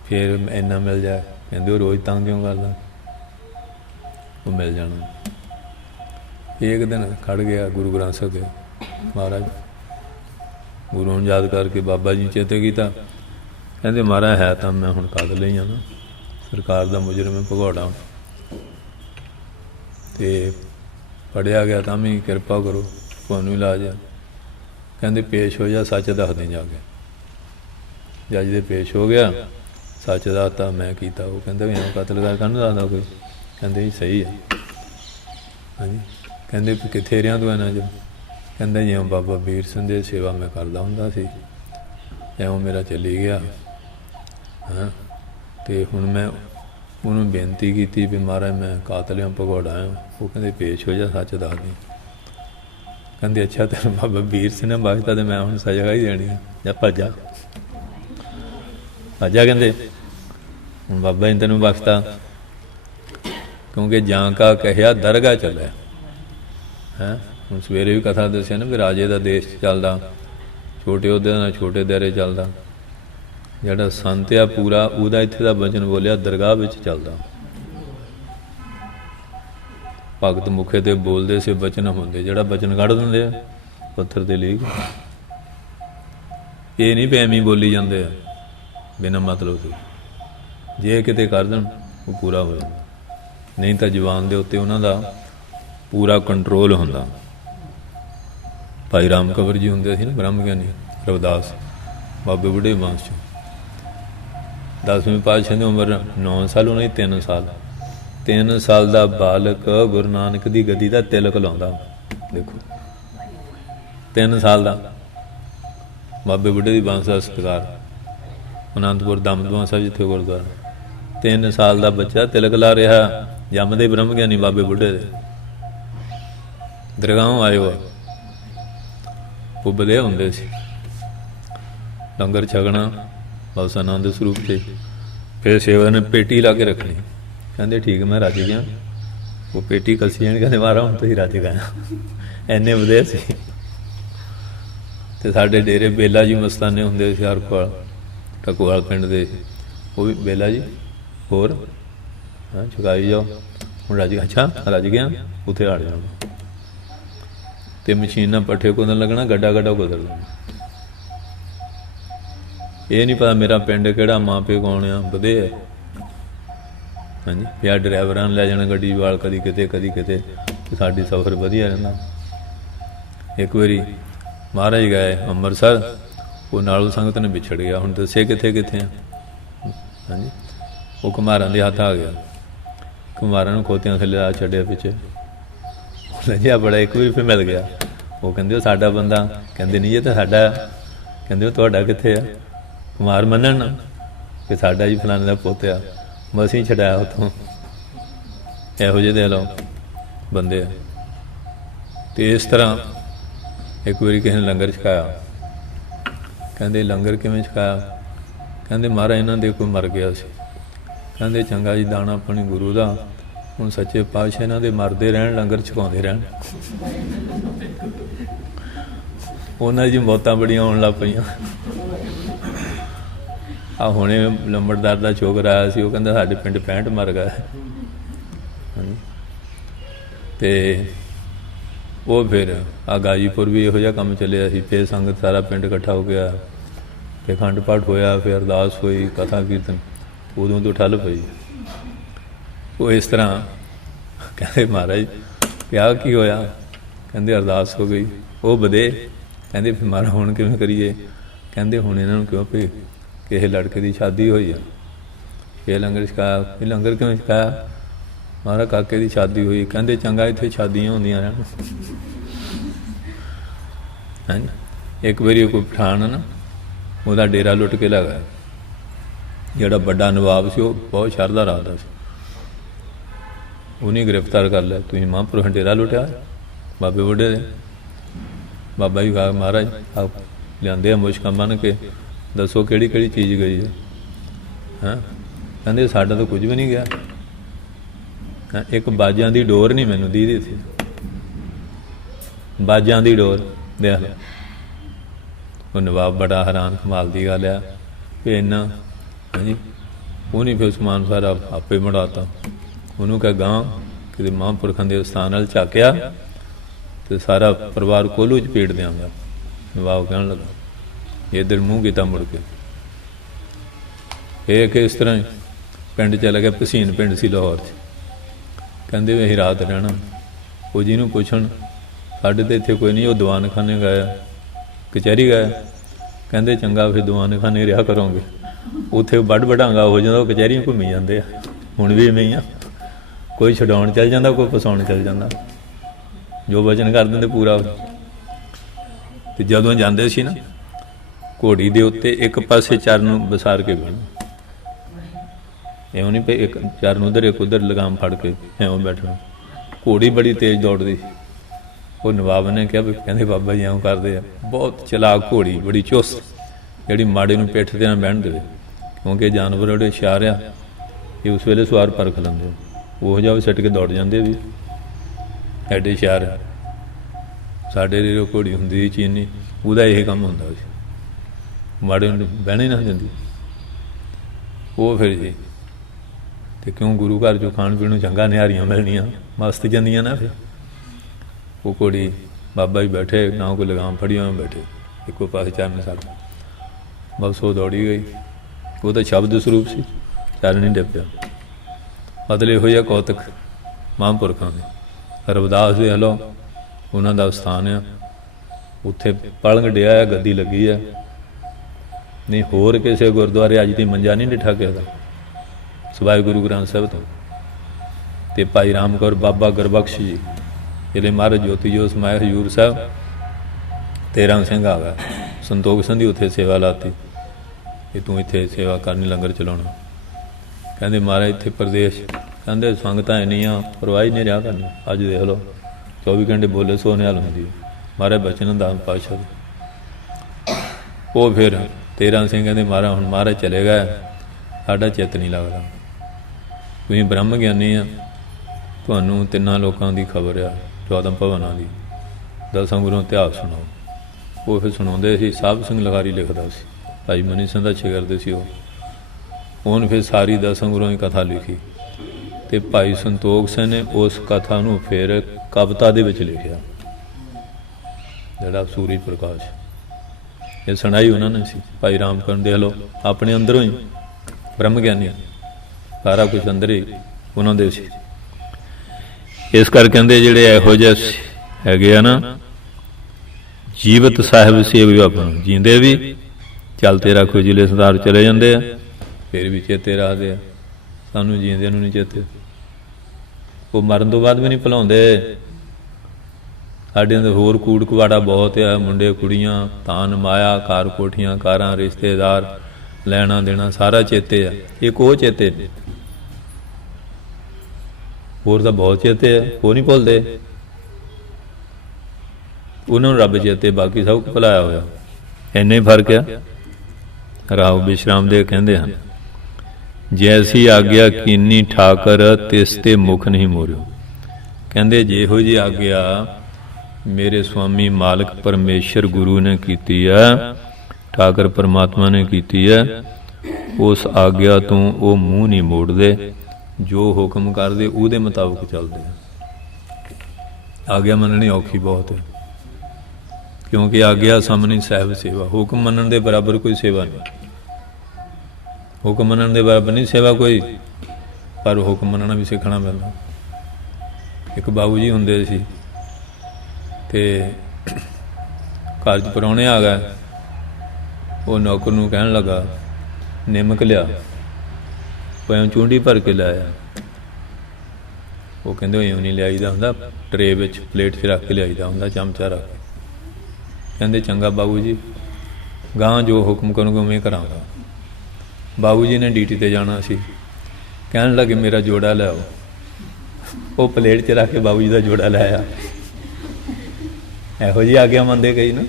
ਫਿਰ ਇੰਨਾ ਮਿਲ ਜਾਏ। ਕਹਿੰਦੇ ਉਹ ਰੋਜ਼ ਤੰਗ ਕਿਉਂ ਕਰਦਾ? ਉਹ ਮਿਲ ਜਾਣਾ। ਇੱਕ ਦਿਨ ਖੜ ਗਿਆ ਗੁਰੂ ਗ੍ਰੰਥ ਸਾਹਿਬ ਦੇ ਮਹਾਰਾਜ, ਗੁਰੂ ਨੂੰ ਯਾਦ ਕਰਕੇ ਬਾਬਾ ਜੀ ਚੇਤੇ ਕੀਤਾ। ਕਹਿੰਦੇ ਮਹਾਰਾਜ ਹੈ ਤਾਂ ਮੈਂ ਹੁਣ ਕਾਤਲ ਹੀ ਹਾਂ ਨਾ, ਸਰਕਾਰ ਦਾ ਮੁਜਰਮ ਹੈ, ਭਗੌੜਾ, ਅਤੇ ਫੜਿਆ ਗਿਆ ਤਾਂ ਵੀ ਕਿਰਪਾ ਕਰੋ, ਤੁਹਾਨੂੰ ਇਲਾਜ ਆ। ਕਹਿੰਦੇ ਪੇਸ਼ ਹੋ ਜਾ, ਸੱਚ ਦੱਸਦੇ ਜਾ ਕੇ। ਜੱਜ ਦੇ ਪੇਸ਼ ਹੋ ਗਿਆ, ਸੱਚ ਦੱਸਤਾ ਮੈਂ ਕੀਤਾ। ਉਹ ਕਹਿੰਦਾ ਵੀ ਐਂ ਕਤਲ ਕਰ ਕਾਹਨੂੰ ਦੱਸਦਾ ਕੋਈ? ਕਹਿੰਦੇ ਜੀ ਸਹੀ ਹੈ। ਹਾਂਜੀ। ਕਹਿੰਦੇ ਕਿੱਥੇ ਰਿਹਾ ਤੂੰ ਇਹਨਾਂ 'ਚ? ਕਹਿੰਦਾ ਜਿਉਂ ਬਾਬਾ ਵੀਰ ਸਿੰਘ ਦੀ ਸੇਵਾ ਮੈਂ ਕਰਦਾ ਹੁੰਦਾ ਸੀ, ਇਉਂ ਮੇਰਾ ਚੱਲੀ ਗਿਆ। ਹਾਂ, ਅਤੇ ਹੁਣ ਮੈਂ ਉਹਨੂੰ ਬੇਨਤੀ ਕੀਤੀ ਵੀ ਮਹਾਰਾਜ ਮੈਂ ਕਾਤਲ ਹਾਂ, ਭਗੌੜਾ ਹਾਂ। ਉਹ ਕਹਿੰਦੇ ਪੇਸ਼ ਹੋ ਜਾ, ਸੱਚ ਦੱਸ ਦੇ। ਕਹਿੰਦੇ ਅੱਛਾ ਤੈਨੂੰ ਬਾਬਾ ਵੀਰ ਸਿੰਘ ਨੇ ਬਖਸ਼ਤਾ ਅਤੇ ਮੈਂ ਹੁਣ ਸਜ਼ਾ ਹੀ ਦੇਣੀ ਆ, ਜਾਂ ਭੱਜਾ ਭੱਜਾ। ਕਹਿੰਦੇ ਹੁਣ ਬਾਬਾ ਜੀ ਤੈਨੂੰ ਬਖਸ਼ਤਾ, ਕਿਉਂਕਿ ਜਾਂ ਕਾ ਕਹਿਆ ਦਰਗਾਹ ਚੱਲਿਆ ਹੈ। ਹੁਣ ਸਵੇਰੇ ਵੀ ਕਥਾ ਦੱਸਿਆ ਨਾ ਵੀ ਰਾਜੇ ਦਾ ਦੇਸ਼ ਚੱਲਦਾ, ਛੋਟੇ ਉਹਦੇ ਨਾਲ ਛੋਟੇ ਦਾਇਰੇ ਚੱਲਦਾ। ਜਿਹੜਾ ਸੰਤ ਆ ਪੂਰਾ, ਉਹਦਾ ਇੱਥੇ ਦਾ ਬਚਨ ਬੋਲਿਆ ਦਰਗਾਹ ਵਿੱਚ ਚੱਲਦਾ। ਭਗਤ ਮੁਖੇ ਤੇ ਬੋਲਦੇ ਸੇ ਬਚਨ ਹੁੰਦੇ, ਜਿਹੜਾ ਬਚਨ ਕੱਢ ਦਿੰਦੇ ਆ ਪੱਥਰ ਤੇ ਲਿਖ। ਇਹ ਨਹੀਂ ਐਵੇਂ ਬੋਲੀ ਜਾਂਦੇ ਆ ਬਿਨਾਂ ਮਤਲਬ ਤੋਂ। ਜੇ ਕਿਤੇ ਕਰ ਦੇਣ ਉਹ ਪੂਰਾ ਹੋ ਜਾਂਦਾ, ਨਹੀਂ ਤਾਂ ਜ਼ੁਬਾਨ ਦੇ ਉੱਤੇ ਉਹਨਾਂ ਦਾ ਪੂਰਾ ਕੰਟਰੋਲ ਹੁੰਦਾ। ਭਾਈ ਰਾਮ ਕੰਵਰ ਜੀ ਹੁੰਦੇ ਸੀ ਨਾ ਬ੍ਰਹਮ ਗਿਆਨੀ, ਰਵਿਦਾਸ ਬਾਬੇ ਬੁੱਢੇ ਬਾਂਸ 'ਚੋਂ। 10ਵੇਂ ਪਾਤਸ਼ਾਹ ਦੀ ਉਮਰ 9 ਸਾਲ, ਉਹਨਾਂ ਦੀ 3 ਸਾਲ। 3 ਸਾਲ ਦਾ ਬਾਲਕ ਗੁਰੂ ਨਾਨਕ ਦੀ ਗੱਦੀ ਦਾ ਤਿਲਕ ਲਾਉਂਦਾ। ਦੇਖੋ 3 ਸਾਲ ਦਾ ਬਾਬੇ ਬੁੱਢੇ ਦੀ ਬਾਂਸ ਦਾ ਸਤਿਕਾਰ, ਅਨੰਦਪੁਰ ਦਮਦਮਾ ਸਾਹਿਬ ਜਿੱਥੇ ਗੁਰਦੁਆਰਾ, 3 ਸਾਲ ਦਾ ਬੱਚਾ ਤਿਲਕ ਲਾ ਰਿਹਾ। ਜੰਮਦੇ ਬ੍ਰਹਮ ਗਿਆਨੀ ਬਾਬੇ ਬੁੱਢੇ ਦੇ ਦਰਗਾਹੋਂ ਆਏ ਹੋਏ ਪੁੱਬਦੇ ਹੁੰਦੇ ਸੀ। ਲੰਗਰ ਛਕਣਾ ਬਸ ਆਨੰਦ ਸਰੂਪ 'ਤੇ। ਫਿਰ ਸੇਵਾ ਨੇ ਪੇਟੀ ਲਾ ਕੇ ਰੱਖਣੀ। ਕਹਿੰਦੇ ਠੀਕ ਮੈਂ ਰੱਜ ਗਿਆ। ਉਹ ਪੇਟੀ ਕੱਸੀ ਜਾਣੀ, ਕਹਿੰਦੇ ਮਹਾਰਾਜ ਹੁਣ ਤੁਸੀਂ ਰੱਜ ਗਏ। ਇੰਨੇ ਵਧੇ ਸੀ। ਅਤੇ ਸਾਡੇ ਡੇਰੇ ਬੇਲਾ ਜੀ ਮਸਤਾਨੇ ਹੁੰਦੇ ਸੀ ਹਰਪਾਲ ਟਕੋਵਾਲ ਪਿੰਡ ਦੇ, ਉਹ ਵੀ ਬੇਲਾ ਜੀ ਹੋਰ ਹਾਂ ਛਕਾਈ ਜਾਓ ਹੁਣ ਰੱਜ। ਅੱਛਾ ਰੱਜ ਗਿਆ, ਉੱਥੇ ਹਟ ਜਾਣਾ। ਅਤੇ ਮਸ਼ੀਨਾਂ ਪੱਠੇ ਕੁਦਣ ਲੱਗਣਾ, ਗੱਡਾ ਗੱਡਾ ਕੁਦਰ ਲੈਣਾ। ਇਹ ਨਹੀਂ ਪਤਾ ਮੇਰਾ ਪਿੰਡ ਕਿਹੜਾ, ਮਾਂ ਪਿਓ ਕੌਣ ਆ, ਵਧੇ ਹੈ। ਹਾਂਜੀ, ਜਾਂ ਡਰਾਈਵਰਾਂ ਨੂੰ ਲੈ ਜਾਣਾ ਗੱਡੀ ਵਾਲ, ਕਦੀ ਕਿਤੇ ਕਦੀ ਕਿਤੇ, ਅਤੇ ਸਾਡੀ ਸਫ਼ਰ ਵਧੀਆ ਰਹਿੰਦਾ। ਇੱਕ ਵਾਰੀ ਮਹਾਰਾਜ ਗਏ ਅੰਮ੍ਰਿਤਸਰ, ਉਹ ਨਾਲੋਂ ਸੰਗਤ ਨੇ ਵਿਛੜ ਗਿਆ। ਹੁਣ ਦੱਸੇ ਕਿੱਥੇ ਕਿੱਥੇ ਆ। ਹਾਂਜੀ, ਉਹ ਕੁਮਾਰਾਂ ਦੇ ਹੱਥ ਆ ਗਿਆ। ਕੁਮਾਰਾਂ ਨੂੰ ਖੋਤਿਆਂ ਥੱਲੇ ਆ ਛੱਡਿਆ ਪਿੱਛੇ। ਲੱਜਿਆ ਬੜਾ, ਇੱਕ ਵੀ ਫਿਰ ਮਿਲ ਗਿਆ। ਉਹ ਕਹਿੰਦੇ ਉਹ ਸਾਡਾ ਬੰਦਾ, ਕਹਿੰਦੇ ਨਹੀਂ ਇਹ ਤਾਂ ਸਾਡਾ। ਕਹਿੰਦੇ ਉਹ ਤੁਹਾਡਾ ਕਿੱਥੇ ਆ? ਕੁਮਾਰ ਮੰਨਣ ਨਾ ਕਿ ਸਾਡਾ ਜੀ ਫਲਾਣੇ ਦਾ ਪੁੱਤ ਆ, ਮਸੀਂ ਛਡਾਇਆ ਉੱਥੋਂ। ਇਹੋ ਜਿਹੇ ਦੇ ਲਓ ਬੰਦੇ ਆ। ਅਤੇ ਇਸ ਤਰ੍ਹਾਂ ਇੱਕ ਵਾਰੀ ਕਿਸੇ ਨੇ ਲੰਗਰ ਛਕਾਇਆ। ਕਹਿੰਦੇ ਲੰਗਰ ਕਿਵੇਂ ਛਕਾਇਆ? ਕਹਿੰਦੇ ਮਹਾਰਾਜ ਇਹਨਾਂ ਦੇ ਕੋਈ ਮਰ ਗਿਆ ਸੀ। ਕਹਿੰਦੇ ਚੰਗਾ ਜੀ, ਦਾਣਾ ਪਾਣੀ ਗੁਰੂ ਦਾ, ਹੁਣ ਸੱਚੇ ਪਾਤਸ਼ਾਹ ਇਹਨਾਂ ਦੇ ਮਰਦੇ ਰਹਿਣ, ਲੰਗਰ ਛਕਾਉਂਦੇ ਰਹਿਣ। ਉਹਨਾਂ ਦੀ ਮੌਤਾਂ ਬੜੀਆਂ ਆਉਣ ਲੱਗ ਪਈਆਂ। ਆ ਹੁਣੇ ਲੰਬੜਦਾਰ ਦਾ ਛੋਕਰਾ ਆਇਆ ਸੀ, ਉਹ ਕਹਿੰਦਾ ਸਾਡੇ ਪਿੰਡ 65 ਮਰ ਗਏ। ਹਾਂਜੀ, ਅਤੇ ਉਹ ਫਿਰ ਆ ਗਾਜੀਪੁਰ ਵੀ ਇਹੋ ਜਿਹਾ ਕੰਮ ਚੱਲਿਆ ਸੀ। ਫਿਰ ਸੰਗਤ ਸਾਰਾ ਪਿੰਡ ਇਕੱਠਾ ਹੋ ਗਿਆ, ਫਿਰ ਅਖੰਡ ਪਾਠ ਹੋਇਆ, ਫਿਰ ਅਰਦਾਸ ਹੋਈ, ਕਥਾ ਕੀਰਤਨ। ਉਦੋਂ ਤੋਂ ਠੱਲ ਪਈ। ਉਹ ਇਸ ਤਰ੍ਹਾਂ ਕਹਿੰਦੇ ਮਹਾਰਾਜ ਕਿਹਾ ਕੀ ਹੋਇਆ? ਕਹਿੰਦੇ ਅਰਦਾਸ ਹੋ ਗਈ। ਉਹ ਵਧੇ। ਕਹਿੰਦੇ ਫਿਰ ਮਹਾਰਾਜ ਹੁਣ ਕਿਵੇਂ ਕਰੀਏ? ਕਹਿੰਦੇ ਹੁਣ ਇਹਨਾਂ ਨੂੰ ਕਿਉਂ ਵੀ ਕਿਸੇ ਲੜਕੇ ਦੀ ਸ਼ਾਦੀ ਹੋਈ ਆ, ਇਹ ਲੰਗਰ ਛਕਾਇਆ। ਇਹ ਲੰਗਰ ਕਿਵੇਂ ਛਕਾਇਆ? ਮਹਾਰਾਜ ਕਾਕੇ ਦੀ ਸ਼ਾਦੀ ਹੋਈ। ਕਹਿੰਦੇ ਚੰਗਾ, ਇੱਥੇ ਸ਼ਾਦੀਆਂ ਹੁੰਦੀਆਂ ਰਹਿਣ। ਹਾਂਜੀ, ਇੱਕ ਵਾਰੀ ਕੋਈ ਪਠਾਨ ਨਾ, ਉਹਦਾ ਡੇਰਾ ਲੁੱਟ ਕੇ ਲੈ ਗਿਆ। ਜਿਹੜਾ ਵੱਡਾ ਨਵਾਬ ਸੀ ਉਹ ਬਹੁਤ ਸ਼ਰਧਾ ਰੱਖਦਾ ਸੀ। ਉਹਨੇ ਗ੍ਰਿਫਤਾਰ ਕਰ ਲਿਆ। ਤੁਸੀਂ ਮਹਾਂਪੁਰਖ ਡੇਰਾ ਲੁੱਟਿਆ ਬਾਬੇ ਬੁੱਢੇ ਦੇ। ਬਾਬਾ ਜੀ ਕਹਾ ਮਹਾਰਾਜ ਆਪ ਲਿਆਂਦੇ ਆ ਮੁਸ਼ਕਾਂ ਬੰਨ੍ਹ ਕੇ, ਦੱਸੋ ਕਿਹੜੀ ਕਿਹੜੀ ਚੀਜ਼ ਗਈ ਹੈ? ਹੈਂ? ਕਹਿੰਦੇ ਸਾਡਾ ਤਾਂ ਕੁਝ ਵੀ ਨਹੀਂ ਗਿਆ। ਇੱਕ ਬਾਜਾਂ ਦੀ ਡੋਰ ਨਹੀਂ ਮੈਨੂੰ ਦੀ ਸੀ। ਬਾਜਾਂ ਦੀ ਡੋਰ ਦੇਖ ਲਿਆ। ਉਹ ਨਵਾਬ ਬੜਾ ਹੈਰਾਨ, ਕਮਾਲ ਦੀ ਗੱਲ ਆ ਵੀ ਇੰਨਾ। ਹਾਂਜੀ, ਉਹਨੇ ਫਿਰ ਸਮਾਨ ਸਾਰਾ ਆਪੇ ਬਣਾਤਾ। ਉਹਨੂੰ ਕਹਿ ਗਾਂ ਕਿਤੇ ਮਹਾਂਪੁਰਖਾਂ ਦੇ ਸਥਾਨ ਨਾਲ ਝਾਕਿਆ ਅਤੇ ਸਾਰਾ ਪਰਿਵਾਰ ਕੋਲੂ 'ਚ ਪੀੜ ਦਿਆਂਗਾ। ਨਵਾਬ ਕਹਿਣ ਲੱਗਾ, ਇੱਧਰ ਮੂੰਹ ਕੀਤਾ ਮੁੜ ਕੇ। ਇਹ ਕਿ ਇਸ ਤਰ੍ਹਾਂ ਪਿੰਡ ਚਲਾ ਗਿਆ। ਭਸੀਨ ਪਿੰਡ ਸੀ ਲਾਹੌਰ 'ਚ। ਕਹਿੰਦੇ ਵੀ ਅਸੀਂ ਰਾਤ ਰਹਿਣਾ। ਉਹ ਜਿਹਨੂੰ ਪੁੱਛਣ ਸਾਡੇ ਤਾਂ ਇੱਥੇ ਕੋਈ ਨਹੀਂ। ਉਹ ਦੀਵਾਨਖਾਨੇ ਗਏ, ਕਚਹਿਰੀ ਗਏ। ਕਹਿੰਦੇ ਚੰਗਾ ਫਿਰ ਦੀਵਾਨਖਾਨੇ ਰਿਹਾ ਕਰੋਗੇ, ਉੱਥੇ ਵੱਡ ਵਡਾਂਗਾ ਹੋ ਜਾਂਦਾ। ਉਹ ਕਚਹਿਰੀਆਂ ਘੁੰਮੀ ਜਾਂਦੇ ਆ। ਹੁਣ ਵੀ ਇਵੇਂ ਹੀ ਆ, ਕੋਈ ਛਡਾਉਣ ਚੱਲ ਜਾਂਦਾ, ਕੋਈ ਫਸਾਉਣ ਚੱਲ ਜਾਂਦਾ। ਜੋ ਵਚਨ ਕਰ ਦਿੰਦੇ ਪੂਰਾ। ਅਤੇ ਜਦੋਂ ਜਾਂਦੇ ਸੀ ਨਾ, ਘੋੜੀ ਦੇ ਉੱਤੇ ਇੱਕ ਪਾਸੇ ਚਰਨ ਵਸਾਰ ਕੇ ਬਹਿਣਾ। ਇਉਂ ਨਹੀਂ ਪਈ ਇੱਕ ਚਰਨ ਉੱਧਰ ਇੱਕ ਉੱਧਰ ਲਗਾਮ ਫੜ ਕੇ ਇਉਂ ਬੈਠਣਾ। ਘੋੜੀ ਬੜੀ ਤੇਜ਼ ਦੌੜਦੀ। ਉਹ ਨਵਾਬ ਨੇ ਕਿਹਾ ਵੀ ਕਹਿੰਦੇ ਬਾਬਾ ਜੀ ਇਉਂ ਕਰਦੇ ਆ। ਬਹੁਤ ਚਲਾਕ ਘੋੜੀ, ਬੜੀ ਚੁਸਤ, ਜਿਹੜੀ ਮਾੜੇ ਨੂੰ ਪਿੱਠ 'ਤੇ ਨਾ ਬਹਿਣ ਦੇਵੇ। ਕਿਉਂਕਿ ਜਾਨਵਰ ਜਿਹੜੇ ਹੁਸ਼ਿਆਰ ਆ, ਇਹ ਉਸ ਵੇਲੇ ਸਵਾਰ ਪਰਖ ਲੈਂਦੇ। ਉਹ ਜਿਹਾ ਵੀ ਸਿੱਟ ਕੇ ਦੌੜ ਜਾਂਦੇ ਵੀ, ਐਡੇ ਹੁਸ਼ਿਆਰ ਆ। ਸਾਡੇ ਜਿਹੜੀ ਘੋੜੀ ਹੁੰਦੀ ਸੀ ਚੀਨੀ, ਉਹਦਾ ਇਹ ਕੰਮ ਹੁੰਦਾ ਸੀ, ਮਾੜੇ ਨੂੰ ਬਹਿਣੇ ਨਾ ਜਾਂਦੀ। ਉਹ ਫਿਰ ਜੀ ਅਤੇ ਕਿਉਂ ਗੁਰੂ ਘਰ 'ਚੋਂ ਖਾਣ ਪੀਣ ਨੂੰ ਚੰਗਾ ਨਿਹਾਰੀਆਂ ਮਿਲਣੀਆਂ, ਮਸਤ ਜਾਂਦੀਆਂ ਨਾ। ਫਿਰ ਉਹ ਘੋੜੀ ਬਾਬਾ ਜੀ ਬੈਠੇ, ਨਾ ਕੋਈ ਲਗਾਮ ਫੜੀ ਹੋਏ ਬੈਠੇ, ਇੱਕੋ ਪਾਸੇ ਚਰਨ ਸਾਡਾ। ਬਸ ਉਹ ਦੌੜੀ ਗਈ। ਉਹ ਤਾਂ ਸ਼ਬਦ ਸਰੂਪ ਸੀ, ਚਰਨ ਨਹੀਂ ਡਿੱਪਿਆ। ਮਤਲਬ ਇਹੋ ਜਿਹਾ ਕੌਤਕ ਮਹਾਂਪੁਰਖਾਂ ਦੇ। ਰਵਿਦਾਸ ਦੇ ਹਲੋ ਉਹਨਾਂ ਦਾ ਸਥਾਨ ਆ, ਉੱਥੇ ਪਲੰਘ ਡਿਆ ਹੈ, ਗੱਦੀ ਲੱਗੀ ਆ। ਨਹੀਂ ਹੋਰ ਕਿਸੇ ਗੁਰਦੁਆਰੇ ਅੱਜ ਦੀ ਮੰਜਾ ਨਹੀਂ ਡਿੱਠਾ ਕਿਸੇ ਦਾ, ਸਿਵਾਏ ਗੁਰੂ ਗ੍ਰੰਥ ਸਾਹਿਬ ਤੋਂ। ਅਤੇ ਭਾਈ ਰਾਮ ਕੌਰ ਬਾਬਾ ਗੁਰਬਖਸ਼ ਜੀ, ਜਿਹੜੇ ਮਹਾਰਾਜ ਜੋਤੀ ਜੋਤ ਸਮਾਏ ਹਜ਼ੂਰ ਸਾਹਿਬ, 13 ਸਿੰਘ ਆ ਗਿਆ। ਸੰਤੋਖ ਸਿੰਘ ਦੀ ਉੱਥੇ ਸੇਵਾ ਲਾਤੀ ਕਿ ਤੂੰ ਇੱਥੇ ਸੇਵਾ ਕਰਨੀ, ਲੰਗਰ ਚਲਾਉਣਾ। ਕਹਿੰਦੇ ਮਹਾਰਾਜ ਇੱਥੇ ਪ੍ਰਦੇਸ਼, ਕਹਿੰਦੇ ਸੰਗਤਾਂ ਇੰਨੀਆਂ ਪਰਵਾਹ ਨਹੀਂ ਰਿਹਾ ਕਰਨੀ। ਅੱਜ ਦੇਖ ਲਓ 24 ਘੰਟੇ ਬੋਲੇ ਸੋ ਨਿਹਾਲ ਹੁੰਦੀ ਹੈ। ਮਹਾਰਾਜ ਬਚਨ ਦਾਸ ਪਾਤਸ਼ਾਹ ਦੇ। ਉਹ ਫਿਰ 13 ਸਿੰਘ ਕਹਿੰਦੇ ਮਹਾਰਾਜ ਹੁਣ ਮਹਾਰਾਜ ਚਲੇ ਗਏ, ਸਾਡਾ ਚਿੱਤ ਨਹੀਂ ਲੱਗਦਾ। ਤੁਸੀਂ ਬ੍ਰਹਮ ਗਿਆਨੀ ਆ, ਤੁਹਾਨੂੰ 3 ਲੋਕਾਂ ਦੀ ਖਬਰ ਆ, 14 ਭਵਨਾਂ ਦੀ, 10 ਗੁਰੂਆਂ ਇਤਿਹਾਸ ਸੁਣਾਓ। ਉਹ ਫਿਰ ਸੁਣਾਉਂਦੇ ਸੀ। ਸਾਹਿਬ ਸਿੰਘ ਲਗਾਰੀ ਲਿਖਦਾ ਸੀ, ਭਾਈ ਮਨੀ ਸਿੰਘ ਦਾ ਸ਼ਾਗਿਰਦ ਸੀ ਉਹ। ਉਹਨੇ ਫਿਰ ਸਾਰੀ 10 ਗੁਰੂਆਂ ਦੀ ਕਥਾ ਲਿਖੀ ਅਤੇ ਭਾਈ ਸੰਤੋਖ ਸਿੰਘ ਨੇ ਉਸ ਕਥਾ ਨੂੰ ਫਿਰ ਕਵਿਤਾ ਦੇ ਵਿੱਚ ਲਿਖਿਆ, ਜਿਹੜਾ ਸੂਰਜ ਪ੍ਰਕਾਸ਼। ਇਹ ਸੁਣਾਈ ਉਹਨਾਂ ਨੇ ਸੀ। ਭਾਈ ਰਾਮ ਕਰਨ ਦੇ ਹਲੋ ਆਪਣੇ ਅੰਦਰੋਂ ਹੀ ਬ੍ਰਹਮ ਗਿਆਨੀ, ਸਾਰਾ ਕੁਛ ਅੰਦਰ ਹੀ ਉਹਨਾਂ ਦੇ ਸੀ। ਇਸ ਕਰਕੇ ਕਹਿੰਦੇ ਜਿਹੜੇ ਇਹੋ ਜਿਹੇ ਹੈਗੇ ਆ ਨਾ, ਜੀਵਤ ਸਾਹਿਬ ਸੇਵਿਓ ਆਪਣਾ, ਜੀਂਦੇ ਵੀ ਚੱਲ ਤੇਰਾ ਖੁਜਲੇ ਸਰਦਾਰ ਚਲੇ ਜਾਂਦੇ ਆ, ਫਿਰ ਵੀ ਚੇਤੇ ਰੱਖਦੇ ਆ, ਸਾਨੂੰ ਜੀਂਦਿਆਂ ਨੂੰ ਨਹੀਂ ਚੇਤੇ। ਉਹ ਮਰਨ ਤੋਂ ਬਾਅਦ ਵੀ ਨਹੀਂ ਭੁਲਾਉਂਦੇ। ਸਾਡੇ ਅੰਦਰ ਹੋਰ ਕੂੜ ਕੁਵਾੜਾ ਬਹੁਤ ਆ, ਮੁੰਡੇ ਕੁੜੀਆਂ, ਤਾਨ ਮਾਇਆ, ਘਰ ਕੋਠੀਆਂ ਕਾਰਾਂ, ਰਿਸ਼ਤੇਦਾਰ, ਲੈਣਾ ਦੇਣਾ ਸਾਰਾ ਚੇਤੇ ਆ। ਇੱਕ ਉਹ ਚੇਤੇ, ਹੋਰ ਤਾਂ ਬਹੁਤ ਚੇਤੇ ਆ, ਉਹ ਨਹੀਂ ਭੁੱਲਦੇ। ਉਹਨਾਂ ਨੂੰ ਰੱਬ ਚੇਤੇ, ਬਾਕੀ ਸਭ ਕੁ ਭੁਲਾਇਆ ਹੋਇਆ। ਇੰਨੇ ਫਰਕ ਆ। ਰਾਓ ਵਿਸ਼ਰਾਮ ਦੇ ਕਹਿੰਦੇ ਹਨ, ਜੈਸੀ ਆਗਿਆ ਕੀਨੀ ਠਾਕਰ ਤਿਸ ਤੇ ਮੁਖ ਨਹੀਂ ਮੋਰਿਓ। ਕਹਿੰਦੇ ਜਿਹੋ ਜਿਹੀ ਆਗਿਆ ਮੇਰੇ ਸੁਆਮੀ ਮਾਲਕ ਪਰਮੇਸ਼ਰ ਗੁਰੂ ਨੇ ਕੀਤੀ ਹੈ, ਠਾਕਰ ਪਰਮਾਤਮਾ ਨੇ ਕੀਤੀ ਹੈ, ਉਸ ਆਗਿਆ ਤੋਂ ਉਹ ਮੂੰਹ ਨਹੀਂ ਮੋੜਦੇ। ਜੋ ਹੁਕਮ ਕਰਦੇ ਉਹਦੇ ਮੁਤਾਬਕ ਚੱਲਦੇ ਆ। ਆਗਿਆ ਮੰਨਣੀ ਔਖੀ ਬਹੁਤ ਹੈ, ਕਿਉਂਕਿ ਆਗਿਆ ਸਾਹਮਣੇ ਸਾਹਿਬ ਸੇਵਾ। ਹੁਕਮ ਮੰਨਣ ਦੇ ਬਰਾਬਰ ਕੋਈ ਸੇਵਾ ਨਹੀਂ। ਹੁਕਮ ਮੰਨਣ ਦੇ ਬਰਾਬਰ ਨਹੀਂ ਸੇਵਾ ਕੋਈ, ਪਰ ਹੁਕਮ ਮੰਨਣਾ ਵੀ ਸਿੱਖਣਾ ਪੈਂਦਾ। ਇੱਕ ਬਾਬੂ ਜੀ ਹੁੰਦੇ ਸੀ, ਤੇ ਘਰ 'ਚ ਪ੍ਰਾਹੁਣੇ ਆ ਗਏ। ਉਹ ਨੌਕਰ ਨੂੰ ਕਹਿਣ ਲੱਗਾ, ਨਿੰਮਕ ਲਿਆ। ਉਹ ਚੂੰਡੀ ਭਰ ਕੇ ਲਾਇਆ। ਉਹ ਕਹਿੰਦੇ ਇਉਂ ਨਹੀਂ ਲਿਆਈਦਾ ਹੁੰਦਾ, ਟਰੇ ਵਿੱਚ ਪਲੇਟ 'ਚ ਰੱਖ ਕੇ ਲਿਆਈਦਾ ਹੁੰਦਾ, ਚਮਚਾ ਰੱਖ ਕੇ। ਕਹਿੰਦੇ ਚੰਗਾ ਬਾਬੂ ਜੀ, ਗਾਂ ਜੋ ਹੁਕਮ ਕਰੂੰਗਾ ਉਵੇਂ ਕਰਾਂਗਾ। ਬਾਬੂ ਜੀ ਨੇ ਡਿਊਟੀ 'ਤੇ ਜਾਣਾ ਸੀ। ਕਹਿਣ ਲੱਗੇ ਮੇਰਾ ਜੋੜਾ ਲਿਆਓ। ਉਹ ਪਲੇਟ 'ਚ ਰੱਖ ਕੇ ਬਾਬੂ ਜੀ ਦਾ ਜੋੜਾ ਲਾਇਆ। ਇਹੋ ਜਿਹੀ ਆਗਿਆ ਮੰਨਦੇ ਕਈ ਨਾ,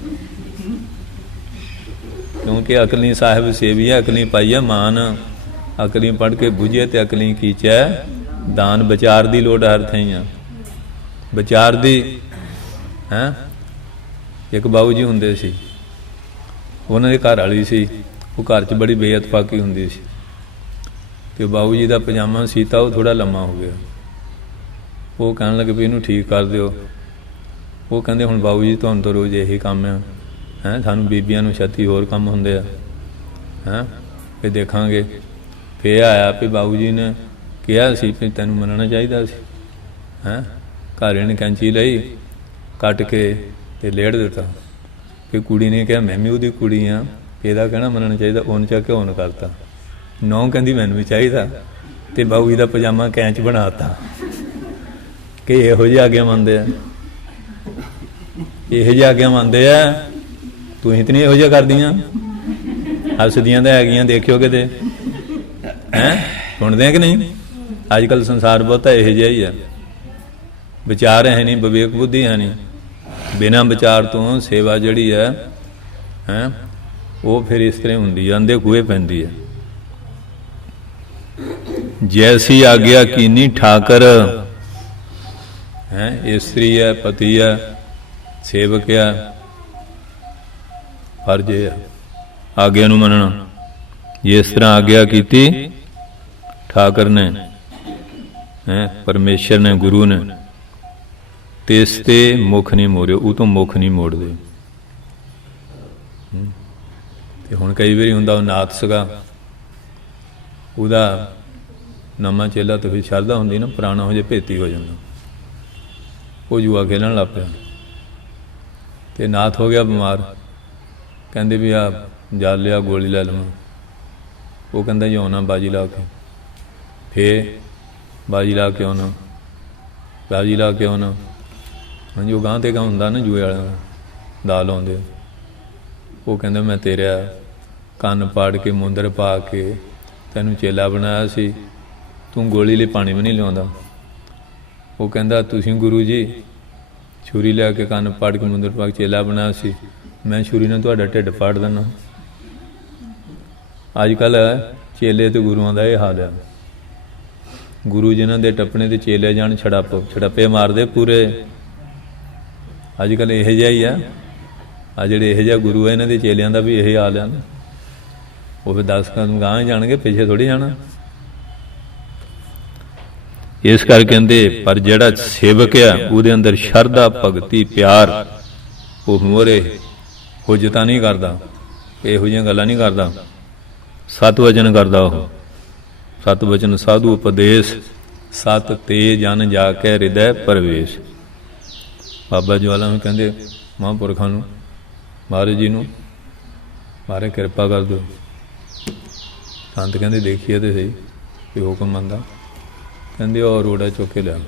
ਕਿਉਂਕਿ ਅਕਲੀ ਸਾਹਿਬ ਸੇਵੀਆ, ਅਕਲੀ ਪਾਈਆ ਮਾਨ, ਅਕਲੀ ਪੜ੍ਹ ਕੇ ਬੁਝੇ ਤੇ ਅਕਲੀ ਕੀਚੈ ਦਾਨ। ਵਿਚਾਰ ਦੀ ਲੋੜ ਹਰ ਥਾਈਆਂ, ਵਿਚਾਰ ਦੀ ਹੈਂ। ਇੱਕ ਬਾਬੂ ਜੀ ਹੁੰਦੇ ਸੀ, ਉਹਨਾਂ ਦੀ ਘਰ ਵਾਲੀ ਸੀ। ਉਹ ਘਰ 'ਚ ਬੜੀ ਬੇਇਤਫਾਕੀ ਹੁੰਦੀ ਸੀ, ਅਤੇ ਬਾਬੂ ਜੀ ਦਾ ਪਜਾਮਾ ਸੀਤਾ ਉਹ ਥੋੜ੍ਹਾ ਲੰਮਾ ਹੋ ਗਿਆ। ਉਹ ਕਹਿਣ ਲੱਗੇ ਵੀ ਇਹਨੂੰ ਠੀਕ ਕਰ ਦਿਓ। ਉਹ ਕਹਿੰਦੇ ਹੁਣ ਬਾਬੂ ਜੀ ਤੁਹਾਨੂੰ ਤਾਂ ਰੋਜ਼ ਇਹੀ ਕੰਮ ਆ, ਹੈਂ, ਸਾਨੂੰ ਬੀਬੀਆਂ ਨੂੰ ਛੱਤੀ ਹੋਰ ਕੰਮ ਹੁੰਦੇ ਆ, ਹੈਂ, ਫਿਰ ਦੇਖਾਂਗੇ। ਫਿਰ ਆਇਆ ਵੀ ਬਾਬੂ ਜੀ ਨੇ ਕਿਹਾ ਸੀ ਵੀ ਤੈਨੂੰ ਮੰਨਣਾ ਚਾਹੀਦਾ ਸੀ, ਹੈਂ। ਘਰ ਨੇ ਕੈਂਚੀ ਲਈ, ਕੱਟ ਕੇ ਅਤੇ ਲੇੜ ਦਿੱਤਾ। ਫਿਰ ਕੁੜੀ ਨੇ ਕਿਹਾ ਮੈਂ ਵੀ ਉਹਦੀ ਕੁੜੀ ਹਾਂ, ਇਹਦਾ ਕਹਿਣਾ ਮੰਨਣਾ ਚਾਹੀਦਾ। ਉਹਨ ਚੱਕ ਕੇ ਉਹਨ ਕਰਤਾ। ਨੌਂ ਕਹਿੰਦੀ ਮੈਨੂੰ ਵੀ ਚਾਹੀਦਾ, ਅਤੇ ਬਾਬੂ ਜੀ ਦਾ ਪਜਾਮਾ ਕੈਂਚ ਬਣਾ ਤਾ। ਕਿ ਇਹੋ ਜਿਹੇ ਆਗਿਆ ਮੰਨਦੇ ਆ, ਇਹੋ ਜਿਹੇ ਆਗਿਆ ਮੰਨਦੇ ਆ। ਤੁਸੀਂ ਤਾਂ ਨਹੀਂ ਇਹੋ ਜਿਹਾ ਕਰਦੀਆਂ, ਹੱਸਦੀਆਂ ਤਾਂ ਹੈਗੀਆਂ, ਦੇਖਿਓ ਕਿਤੇ, ਹੈਂ, ਸੁਣਦੇ ਆ ਕਿ ਨਹੀਂ। ਅੱਜ ਕੱਲ੍ਹ ਸੰਸਾਰ ਬਹੁਤਾ ਇਹੋ ਜਿਹਾ ਹੀ ਆ। ਵਿਚਾਰ ਹੈ ਨਹੀਂ, ਵਿਵੇਕ ਬੁੱਧੀ ਹੈ ਨਹੀਂ। ਬਿਨਾਂ ਵਿਚਾਰ ਤੋਂ ਸੇਵਾ ਜਿਹੜੀ ਹੈ, ਹੈਂ, ਉਹ ਫਿਰ ਇਸ ਤਰ੍ਹਾਂ ਹੁੰਦੀ ਆ, ਅੰਧੇ ਖੂਹੇ ਪੈਂਦੀ ਹੈ। ਜੈਸੀ ਆਗਿਆ ਕੀਨੀ ਠਾਕਰ, ਹੈਂ, ਇਸਤਰੀ ਹੈ, ਪਤੀ ਹੈ, ਸੇਵਕ ਹੈ, ਫਰਜ਼ ਇਹ ਹੈ ਆਗਿਆ ਨੂੰ ਮੰਨਣਾ। ਜਿਸ ਤਰ੍ਹਾਂ ਆਗਿਆ ਕੀਤੀ ਠਾਕਰ ਨੇ, ਹੈਂ, ਪਰਮੇਸ਼ਰ ਨੇ, ਗੁਰੂ ਨੇ, ਤਿਸ ਤੇ ਮੁਖ ਨਹੀਂ ਮੋੜਿਓ। ਉਹ ਤੋਂ ਮੁਖ ਨਹੀਂ ਮੋੜਦੇ। ਅਤੇ ਹੁਣ ਕਈ ਵਾਰੀ ਹੁੰਦਾ, ਉਹ ਨਾਥ ਸੀਗਾ, ਉਹਦਾ ਨਵਾਂ ਚੇਲਾ ਤਾਂ ਫਿਰ ਸ਼ਰਧਾ ਹੁੰਦੀ ਨਾ, ਪੁਰਾਣਾ ਹੋ ਜੇ ਭੇਤੀ ਹੋ ਜਾਂਦਾ। ਉਹ ਜੂਆ ਖੇਲਣ ਲੱਗ ਪਿਆ, ਅਤੇ ਨਾਥ ਹੋ ਗਿਆ ਬਿਮਾਰ। ਕਹਿੰਦੇ ਵੀ ਆ ਜਲ ਲਿਆ, ਗੋਲੀ ਲੈ ਲਵਾਂ। ਉਹ ਕਹਿੰਦਾ ਜੀ ਆਉਣਾ ਬਾਜੀ ਲਾ ਕੇ। ਫੇਰ ਬਾਜੀ ਲਾ ਕੇ ਆਉਣਾ, ਬਾਜੀ ਲਾ ਕੇ ਆਉਣਾ। ਹਾਂਜੀ, ਉਹ ਗਾਂਹ 'ਤੇ ਗਾਂਹ ਹੁੰਦਾ ਨਾ ਜੂਏ ਵਾਲਿਆਂ ਦਾ, ਦਾ ਲਾਉਂਦੇ। ਉਹ ਕਹਿੰਦਾ ਮੈਂ ਤੇਰਾ ਕੰਨ ਪਾੜ ਕੇ, ਮੁੰਦਰ ਪਾ ਕੇ ਤੈਨੂੰ ਚੇਲਾ ਬਣਾਇਆ ਸੀ, ਤੂੰ ਗੋਲੀ ਲਈ ਪਾਣੀ ਵੀ ਨਹੀਂ ਲਿਆਉਂਦਾ। ਉਹ ਕਹਿੰਦਾ ਤੁਸੀਂ ਗੁਰੂ ਜੀ ਛੁਰੀ ਲਿਆ ਕੇ ਕੰਨ ਪਾੜ ਕੇ, ਮੁੰਦਰ ਪਾ ਕੇ ਚੇਲਾ ਬਣਾਇਆ ਸੀ, ਮੈਂ ਛੁਰੀ ਨਾਲ ਤੁਹਾਡਾ ਢਿੱਡ ਪਾੜ ਦਿੰਦਾ। ਅੱਜ ਕੱਲ੍ਹ ਚੇਲੇ ਅਤੇ ਗੁਰੂਆਂ ਦਾ ਇਹ ਹਾਲ ਆ। ਗੁਰੂ ਜਿਨ੍ਹਾਂ ਦੇ ਟੱਪਣੇ ਤੇ ਚੇਲੇ ਜਾਣ, ਛੜੱਪੇ ਮਾਰਦੇ ਪੂਰੇ। ਅੱਜ ਕੱਲ੍ਹ ਇਹੋ ਜਿਹਾ ਹੀ ਆ। ਆ ਜਿਹੜੇ ਇਹੋ ਜਿਹਾ ਗੁਰੂ ਆ, ਇਹਨਾਂ ਦੇ ਚੇਲਿਆਂ ਦਾ ਵੀ ਇਹ ਹਾਲ ਆ। ਉਹ ਫਿਰ 10 ਕਦਮ ਗਾਂਹ ਜਾਣਗੇ, ਪਿੱਛੇ ਥੋੜ੍ਹੀ ਜਾਣਾ। ਇਸ ਕਰਕੇ ਕਹਿੰਦੇ ਪਰ ਜਿਹੜਾ ਸੇਵਕ ਆ, ਉਹਦੇ ਅੰਦਰ ਸ਼ਰਧਾ, ਭਗਤੀ, ਪਿਆਰ, ਉਹ ਮੋਹਰੇ ਹੁਜਤਾਂ ਨਹੀਂ ਕਰਦਾ, ਇਹੋ ਜਿਹੀਆਂ ਗੱਲਾਂ ਨਹੀਂ ਕਰਦਾ। ਸਤ ਵਚਨ ਕਰਦਾ। ਉਹ ਸਤ ਵਚਨ ਸਾਧੂ ਉਪਦੇਸ਼, ਸਤ ਤੇ ਜਨ ਜਾ ਕੇ ਹਿਰਦੈ ਪ੍ਰਵੇਸ਼। ਬਾਬਾ ਜਵਾਲਾ ਨੂੰ ਕਹਿੰਦੇ, ਮਹਾਂਪੁਰਖਾਂ ਨੂੰ, ਮਹਾਰਾਜ ਜੀ ਨੂੰ, महाराज किरपा कर दो। संत कहते देखिए तो सही कि हुक्म मंदा। कहते और रोड़ा चुक के लिया।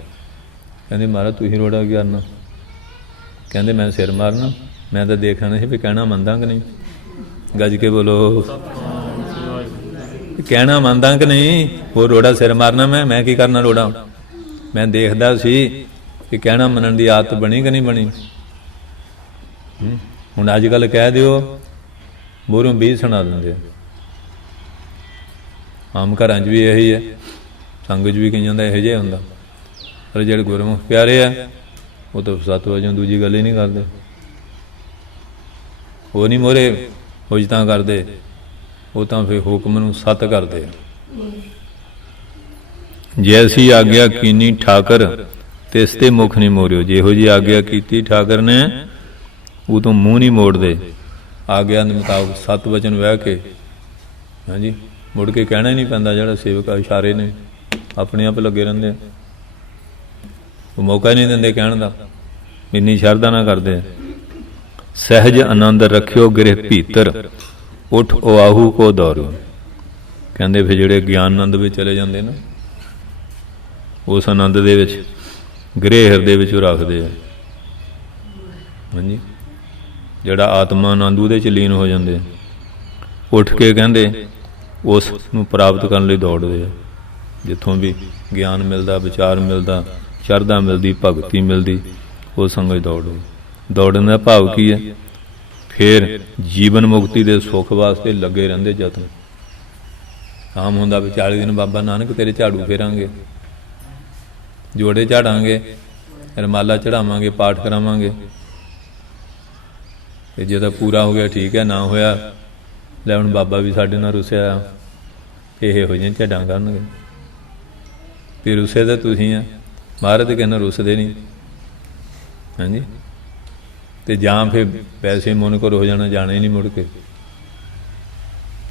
कहते महाराज तुसीं रोड़ा की करना? कहते मैं सिर मारना, मैं तो देखना नहीं भी कहना मंदा कि नहीं। गज के बोलो कहना मंदा कि नहीं। वो रोड़ा सिर मारना मैं की करना रोड़ा। मैं देखदा सी कि कहना मनन की आदत बनी कि नहीं बनी। हुण अजकल कह दिओ बोरों 20 सुना देंगे। आम घर भी यही है, संग च भी कई का यहो जिहा हुंदा। पर जिहड़े गुरमुख प्यारे है वो तो सत वजों दूजी गल ही नहीं करते। वो नहीं मोहरे हुजतां करते, वो तो फिर हुक्म नूं सत करते। जैसी आग्या कीनी ठाकर तिस ते मुख नहीं मोरियो। जिहो जी आग्या कीती ठाकर ने वो तो मूँह नहीं मोड़ते। आग्या के मुताबिक सत वचन वह के हाँ जी मुड़ के कहना ही नहीं पैंदा। जिहड़ा सेवक इशारे ने अपने आप लगे रहिंदे, वो मौका ही नहीं देंदे कहण दा। इन्नी शरधा ना करते। सहज आनंद रखियो गृह भीतर उठ ओआहू को दौरियो। कहते फिर जिहड़े ज्ञान आनंद में चले जाते ना, उस आनंद दे विच गृह हृदय विच रखते हैं। हाँ जी जिहड़ा आत्मा आनंद उहदे च लीन हो जाते। उठ के कहते उस नूं प्राप्त करने लई दौड़ते हैं। जिथों भी ज्ञान मिलता, विचार मिलता, शरधा मिलती, भगती मिलती, उस संगत दौड़ो। दौड़न का भाव की है? फिर जीवन मुक्ति के सुख वास्ते लगे रहंदे जतन। आम हुंदा भी 40 दिन बाबा नानक तेरे झाड़ू फेरांगे, जोड़े झाड़ांगे, रमाला चढ़ावांगे, पाठ करावांगे। जे तो पूरा हो गया ठीक है, ना होया लै हुण बाबा भी साडे नाल रुसिया, ये हो जिहियां झड्डां करनगे। फिर रुसे तो तुसीं आ, महाराज तो कहना रुसदे नहीं। हाँ जी तो जां फिर पैसे मुन कर हो जाना, जाना ही नहीं मुड़ के।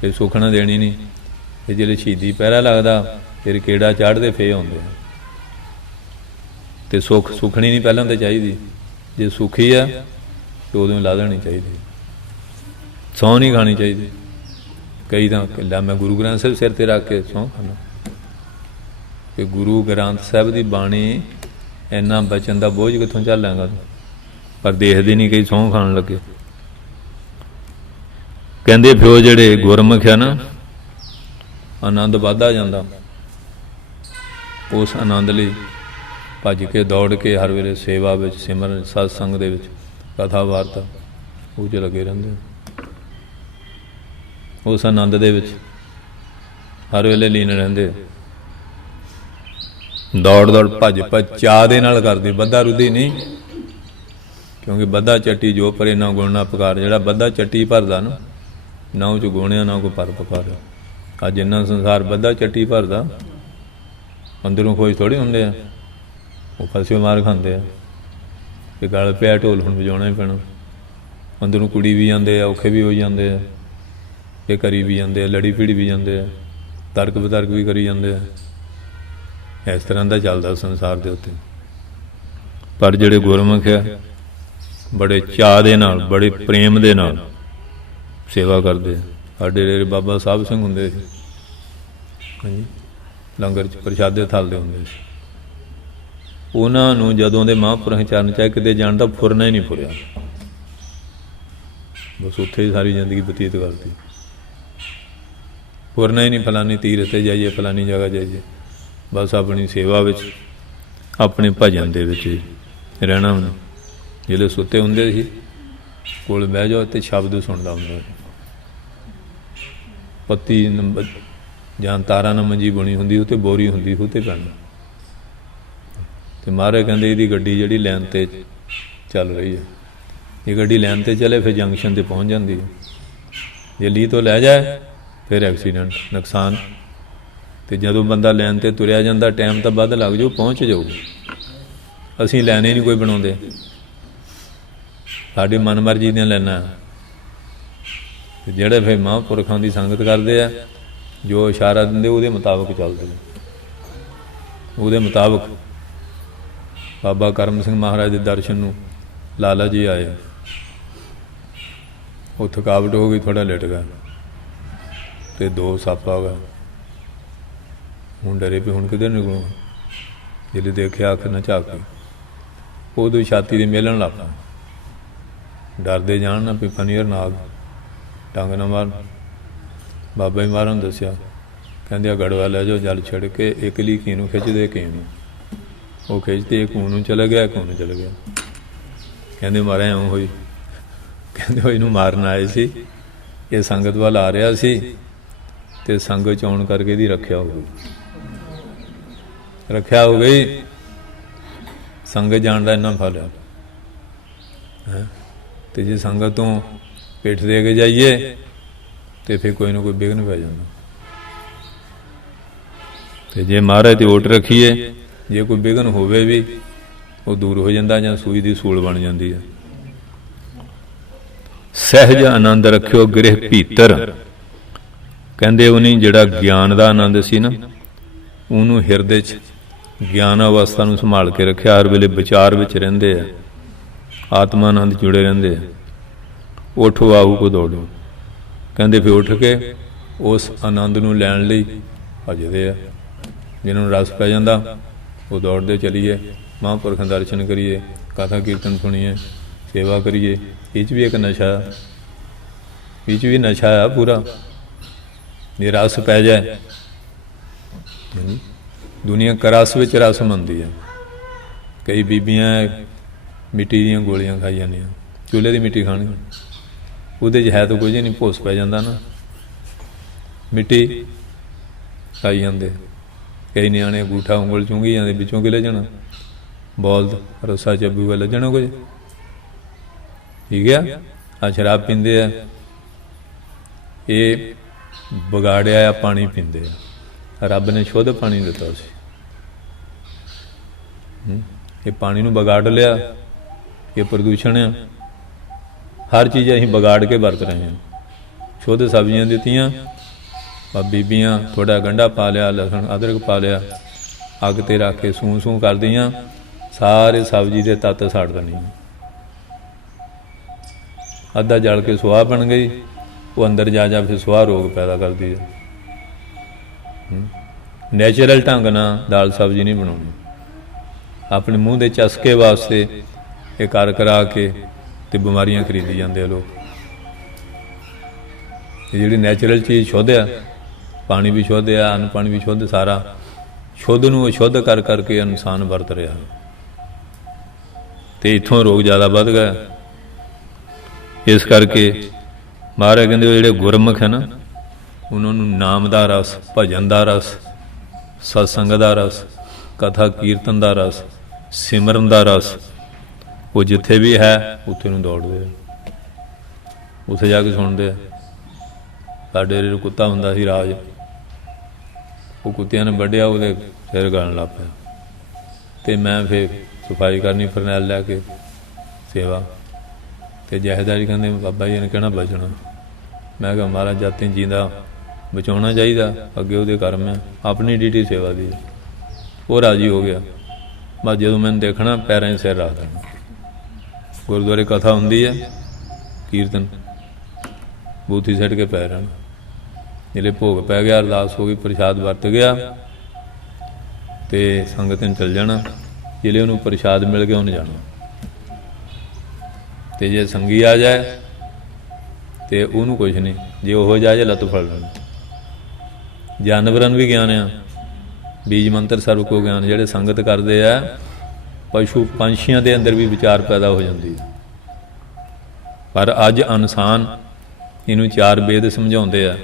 फिर सुखना देनी नहीं। फिर जिसले शहीदी पहरा लगता फिर केड़ा चाढ़ते फे आउंदे। तो सुख सुखनी नहीं पहलों तो चाहिए। जे सुखी है तो उदों ला देनी चाहिए, सौं नहीं खानी चाहिए। कई तो ला मैं गुरु ग्रंथ साहिब सिर ते रख के सौं खाना। कि गुरु ग्रंथ साहिब की बाणी इन्ना बचन का बोझ कितों झल्लांगा। पर देखते नहीं कई सौं खान लगे। कहते फिर जिहड़े गुरमुख है ना, आनंद वधदा जांदा। उस आनंद लई भज के दौड़ के हर वेले सेवा विच, सिमरन सत्संग दे विच, कथा वार्ता वो च लगे रहिंदे। उस आनंद दे विच हर वेले लीन रहिंदे। दौड़ दौड़ भज भज चाह दे नाल करदे, बद्धा रुधी नहीं। क्योंकि बद्धा चट्टी जो परे ना गुण ना पकार। जिहड़ा बद्धा चट्टी भरदा ना उह च गुणिया ना कोई पर पकार। अज जिन्ना संसार बद्धा चट्टी भरदा, अंदरों खोज थोड़ी हुंदे आ। वो फसियो मार खांदे आ कि गल पिया ढोल हुण वजाउणा ही पैना। अंदरों कुड़ी भी जांदे आ, औखे भी हो जांदे आ, ते करी भी जांदे आ, लड़ी भीड़ी भी जांदे आ, तर्क वितर्क भी करी जांदे आ। इस तरह का चलदा संसार दे उत्ते। पर जिहड़े गुरमुख है बड़े चाह दे नाल, बड़े प्रेम दे नाल सेवा करते। साडे डेरे बाबा साहब सिंह हुंदे सी, ਹਾਂਜੀ लंगर च प्रशादे थलदे हुंदे सी। उन्हां नूं जदों दे महापुरख चरण चाहे किते जाण दा फुरना ही नहीं फुरिया। बस उत्थे ही सारी जिंदगी बतीत करती। फुरना ही नहीं फलानी तीरथ ते जाइए, फलानी जगह जाइए। बस अपनी सेवा विच, अपने भजन दे विच रहना। जिहड़े सुते हुंदे सी कोल बह जाओ तो शब्द सुनदा हुंदा। पत्ती जां तारा ना मंजी बुनी हुंदी, उत्ते बोरी हुंदी, उत्ते पैना। तो महाराज कहंदे इहदी गड्डी जिहड़ी लैन ते चल रही है, ये गड्डी लैन ते चले फिर जंक्शन ते पहुँच जाती है। जे लीह तो लै जाए फिर एक्सीडेंट, नुकसान। तो जदों बंदा लैन ते तुरिया जांदा टाइम तो वध लग जाऊ, पहुँच जाऊ। असीं लैन ही नहीं कोई बनाउंदे, साडी मन मर्जी दी लैना। जिहड़े फिर महापुरखां की संगत करते हैं, जो इशारा दिंदे उहदे मुताबिक चलदे। उहदे मुताबिक बाबा करम सिंह महाराज के दर्शन नूं लाला जी आए। ਉਹ ਥਕਾਵਟ ਹੋ ਗਈ, ਥੋੜ੍ਹਾ ਲੇਟ ਗਿਆ ਅਤੇ 2 ਸੱਪ ਆ ਗਏ। ਹੁਣ ਡਰੇ ਵੀ ਹੁਣ ਕਿੱਧਰ ਨਿਕਲੂ। ਜਦੋਂ ਦੇਖਿਆ ਅੱਖ ਨਾ ਝਾਕੀ, ਉਦੋਂ ਛਾਤੀ ਦੇ ਮੇਲਣ ਲੱਗ ਪਿਆ। ਡਰਦੇ ਜਾਣ ਨਾ ਵੀ ਫਨੀਅਰ ਨਾਗ ਟੰਗ ਨਾ ਮਾਰ। ਬਾਬਾ ਜੀ ਮਹਾਰਾਜ ਨੂੰ ਦੱਸਿਆ, ਕਹਿੰਦੇ ਆ ਗੜਵਾ ਲੈ ਜਾਓ, ਜਲ ਛਿੜ ਕੇ ਇਕਲੀ ਕੀ ਨੂੰ ਖਿੱਚਦੇ ਕੀ ਨੂੰ। ਉਹ ਖਿੱਚਦੇ ਇੱਕ ਨੂੰ ਚਲਾ ਗਿਆ, ਇੱਕ ਨੂੰ ਚਲਾ ਗਿਆ। ਕਹਿੰਦੇ ਮਹਾਰਾਜ ਇਉਂ ਹੋਈ। ਕਹਿੰਦੇ ਉਹ ਇਹਨੂੰ ਮਾਰਨ ਆਏ ਸੀ, ਇਹ ਸੰਗਤ ਵੱਲ ਆ ਰਿਹਾ ਸੀ ਅਤੇ ਸੰਗਤ 'ਚ ਆਉਣ ਕਰਕੇ ਇਹਦੀ ਰੱਖਿਆ ਹੋ ਗਈ। ਰੱਖਿਆ ਹੋ ਗਈ, ਸੰਗਤ ਜਾਣ ਦਾ ਇੰਨਾ ਫਲ ਹੈ। ਅਤੇ ਜੇ ਸੰਗਤ ਤੋਂ ਪਿੱਠ ਦੇ ਕੇ ਜਾਈਏ ਅਤੇ ਫਿਰ ਕੋਈ ਨਾ ਕੋਈ ਵਿਘਨ ਪੈ ਜਾਂਦਾ। ਅਤੇ ਜੇ ਮਹਾਰਾਜ 'ਤੇ ਓਟ ਰੱਖੀਏ, ਜੇ ਕੋਈ ਵਿਘਨ ਹੋਵੇ ਵੀ ਉਹ ਦੂਰ ਹੋ ਜਾਂਦਾ, ਜਾਂ ਸੂਈ ਦੀ ਸੂਲ ਬਣ ਜਾਂਦੀ ਹੈ। ਸਹਿਜ ਆਨੰਦ ਰੱਖਿਓ ਗ੍ਰਹਿ ਭੀਤਰ। ਕਹਿੰਦੇ ਉਹ ਨਹੀਂ, ਜਿਹੜਾ ਗਿਆਨ ਦਾ ਆਨੰਦ ਸੀ ਨਾ, ਉਹਨੂੰ ਹਿਰਦੇ 'ਚ ਗਿਆਨ ਅਵਸਥਾ ਨੂੰ ਸੰਭਾਲ ਕੇ ਰੱਖਿਆ। ਹਰ ਵੇਲੇ ਵਿਚਾਰ ਵਿੱਚ ਰਹਿੰਦੇ ਆ, ਆਤਮਾ ਆਨੰਦ ਜੁੜੇ ਰਹਿੰਦੇ ਆ। ਉਠੋ ਆਹੂ ਕੋ ਦੌੜੋ। ਕਹਿੰਦੇ ਫਿਰ ਉੱਠ ਕੇ ਉਸ ਆਨੰਦ ਨੂੰ ਲੈਣ ਲਈ ਭੱਜਦੇ ਆ। ਜਿਹਨਾਂ ਨੂੰ ਰਸ ਪੈ ਜਾਂਦਾ ਉਹ ਦੌੜਦੇ ਚਲੀਏ, ਮਹਾਂਪੁਰਖਾਂ ਦਾ ਦਰਸ਼ਨ ਕਰੀਏ, ਕਥਾ ਕੀਰਤਨ ਸੁਣੀਏ, ਸੇਵਾ ਕਰੀਏ। ਇਹ 'ਚ ਵੀ ਇੱਕ ਨਸ਼ਾ, ਇਹ 'ਚ ਵੀ ਨਸ਼ਾ ਆ ਪੂਰਾ। ਜੇ ਰਸ ਪੈ ਜਾਏ, ਦੁਨੀਆ ਕਰਸ ਵਿੱਚ ਰਸ ਮੰਨਦੀ ਹੈ। ਕਈ ਬੀਬੀਆਂ ਮਿੱਟੀ ਦੀਆਂ ਗੋਲੀਆਂ ਖਾਈ ਜਾਂਦੀਆਂ, ਚੁੱਲ੍ਹੇ ਦੀ ਮਿੱਟੀ ਖਾਣੀ, ਉਹਦੇ 'ਚ ਹੈ ਤਾਂ ਕੁਝ ਨਹੀਂ, ਭੁੱਸ ਪੈ ਜਾਂਦਾ ਨਾ, ਮਿੱਟੀ ਖਾਈ ਜਾਂਦੇ। ਕਈ ਨਿਆਣੇ ਅੰਗੂਠਾ ਉਂਗਲ ਚੁੰਗੀ ਜਾਂਦੇ, ਵਿੱਚੋਂ ਕੀ ਲੱਜਣਾ, ਬੋਲਦ ਰੱਸਾ ਚੱਬੂਗਾ, ਲੱਜਣਾ ਕੁਝ। ਠੀਕ ਆ। ਆ ਸ਼ਰਾਬ ਪੀਂਦੇ ਆ, ਇਹ ਵਿਗਾੜਿਆ ਆ ਪਾਣੀ ਪੀਂਦੇ ਆ। ਰੱਬ ਨੇ ਸ਼ੁੱਧ ਪਾਣੀ ਦਿੱਤਾ ਸੀ, ਇਹ ਪਾਣੀ ਨੂੰ ਵਿਗਾੜ ਲਿਆ। ਇਹ ਪ੍ਰਦੂਸ਼ਣ ਆ। ਹਰ ਚੀਜ਼ ਅਸੀਂ ਵਿਗਾੜ ਕੇ ਵਰਤ ਰਹੇ ਹਾਂ। ਸ਼ੁੱਧ ਸਬਜ਼ੀਆਂ ਦਿੱਤੀਆਂ, ਬੀਬੀਆਂ ਥੋੜ੍ਹਾ ਗੰਢਾ ਪਾ ਲਿਆ, ਲਸਣ ਅਦਰਕ ਪਾ ਲਿਆ, ਅੱਗ 'ਤੇ ਰੱਖ ਕੇ ਸੂੰ ਸੂੰ ਕਰਦੀਆਂ, ਸਾਰੇ ਸਬਜ਼ੀ ਦੇ ਤੱਤ ਸਾੜ ਦੇਣੀ। ਅੱਧਾ ਜਲ ਕੇ ਸੁਆਹ ਬਣ ਗਈ, ਉਹ ਅੰਦਰ ਜਾ ਫਿਰ ਸੁਆਹ ਰੋਗ ਪੈਦਾ ਕਰਦੀ ਹੈ। ਨੈਚੁਰਲ ਢੰਗ ਨਾਲ ਦਾਲ ਸਬਜ਼ੀ ਨਹੀਂ ਬਣਾਉਣੀ। ਆਪਣੇ ਮੂੰਹ ਦੇ ਚਸਕੇ ਵਾਸਤੇ ਇਹ ਕਰ ਕਰਾ ਕੇ ਅਤੇ ਬਿਮਾਰੀਆਂ ਖਰੀਦੀ ਜਾਂਦੇ ਆ ਲੋਕ। ਇਹ ਜਿਹੜੀ ਨੈਚੁਰਲ ਚੀਜ਼ ਸ਼ੁੱਧ ਆ, ਪਾਣੀ ਵੀ ਸ਼ੁੱਧ ਆ, ਅੰਨ ਪਾਣੀ ਵੀ ਸ਼ੁੱਧ, ਸਾਰਾ ਸ਼ੁੱਧ ਨੂੰ ਅਸ਼ੁੱਧ ਕਰ ਕਰਕੇ ਇਨਸਾਨ ਵਰਤ ਰਿਹਾ, ਅਤੇ ਇੱਥੋਂ ਰੋਗ ਜ਼ਿਆਦਾ ਵੱਧ ਗਿਆ। ਇਸ ਕਰਕੇ ਮਹਾਰਾਜ ਕਹਿੰਦੇ ਉਹ ਜਿਹੜੇ ਗੁਰਮੁਖ ਹੈ ਨਾ, ਉਹਨਾਂ ਨੂੰ ਨਾਮ ਦਾ ਰਸ, ਭਜਨ ਦਾ ਰਸ, ਸਤਸੰਗ ਦਾ ਰਸ, ਕਥਾ ਕੀਰਤਨ ਦਾ ਰਸ, ਸਿਮਰਨ ਦਾ ਰਸ, ਉਹ ਜਿੱਥੇ ਵੀ ਹੈ ਉੱਥੇ ਨੂੰ ਦੌੜਦੇ ਆ, ਉੱਥੇ ਜਾ ਕੇ ਸੁਣਦੇ ਆ। ਸਾਡੇ ਜਿਹੜੇ ਕੁੱਤਾ ਹੁੰਦਾ ਸੀ ਰਾਜ, ਉਹ ਕੁੱਤਿਆਂ ਨੇ ਵੱਢਿਆ, ਉਹਦੇ ਸਿਰ ਗਲਣ ਲੱਗ ਪਿਆ। ਅਤੇ ਮੈਂ ਫਿਰ ਸਫਾਈ ਕਰਨੀ, ਫਰਨੈਲ ਲੈ ਕੇ ਸੇਵਾ, ਅਤੇ ਜਹੇਦਾਰੀ ਕਹਿੰਦੇ ਬਾਬਾ ਜੀ ਨੇ ਕਹਿਣਾ ਬਚਣਾ। ਮੈਂ ਕਿਹਾ ਮਹਾਰਾਜ ਜਾਤੀ ਜੀਂਦਾ ਬਚਾਉਣਾ ਚਾਹੀਦਾ, ਅੱਗੇ ਉਹਦੇ ਕਰਮ ਹੈ, ਆਪਣੀ ਡਿਊਟੀ ਸੇਵਾ ਦੀ। ਉਹ ਰਾਜੀ ਹੋ ਗਿਆ। ਬਸ ਜਦੋਂ ਮੈਨੂੰ ਦੇਖਣਾ ਪੈਰਾਂ 'ਚ ਸਿਰ ਰੱਖ ਦੇਣਾ। ਗੁਰਦੁਆਰੇ ਕਥਾ ਹੁੰਦੀ ਹੈ, ਕੀਰਤਨ, ਬੂਥੀ ਸੱਟ ਕੇ ਪੈ ਰਹਿਣਾ। ਜਿਹੜੇ ਭੋਗ ਪੈ ਗਿਆ, ਅਰਦਾਸ ਹੋ ਗਈ, ਪ੍ਰਸ਼ਾਦ ਵਰਤ ਗਿਆ, ਅਤੇ ਸੰਗਤ ਨੇ ਚੱਲ ਜਾਣਾ। ਜਿਹੜੇ ਉਹਨੂੰ ਪ੍ਰਸ਼ਾਦ ਮਿਲ ਗਿਆ ਉਹਨੇ ਜਾਣਾ। ਅਤੇ ਜੇ ਸੰਗੀ ਆ ਜਾਏ ਅਤੇ ਉਹਨੂੰ ਕੁਛ ਨਹੀਂ, ਜੇ ਉਹ ਜਾਏ ਲੱਤ ਫੜ ਲੈਣੀ। ਜਾਨਵਰਾਂ ਨੂੰ ਵੀ ਗਿਆਨ ਆ, ਬੀਜ ਮੰਤਰ ਸਰਬ ਕੋ ਗਿਆਨ। ਜਿਹੜੇ ਸੰਗਤ ਕਰਦੇ ਆ, ਪਸ਼ੂ ਪੰਛੀਆਂ ਦੇ ਅੰਦਰ ਵੀ ਵਿਚਾਰ ਪੈਦਾ ਹੋ ਜਾਂਦੀ ਹੈ। ਪਰ ਅੱਜ ਇਨਸਾਨ ਇਹਨੂੰ 4 ਵੇਦ ਸਮਝਾਉਂਦੇ ਆ,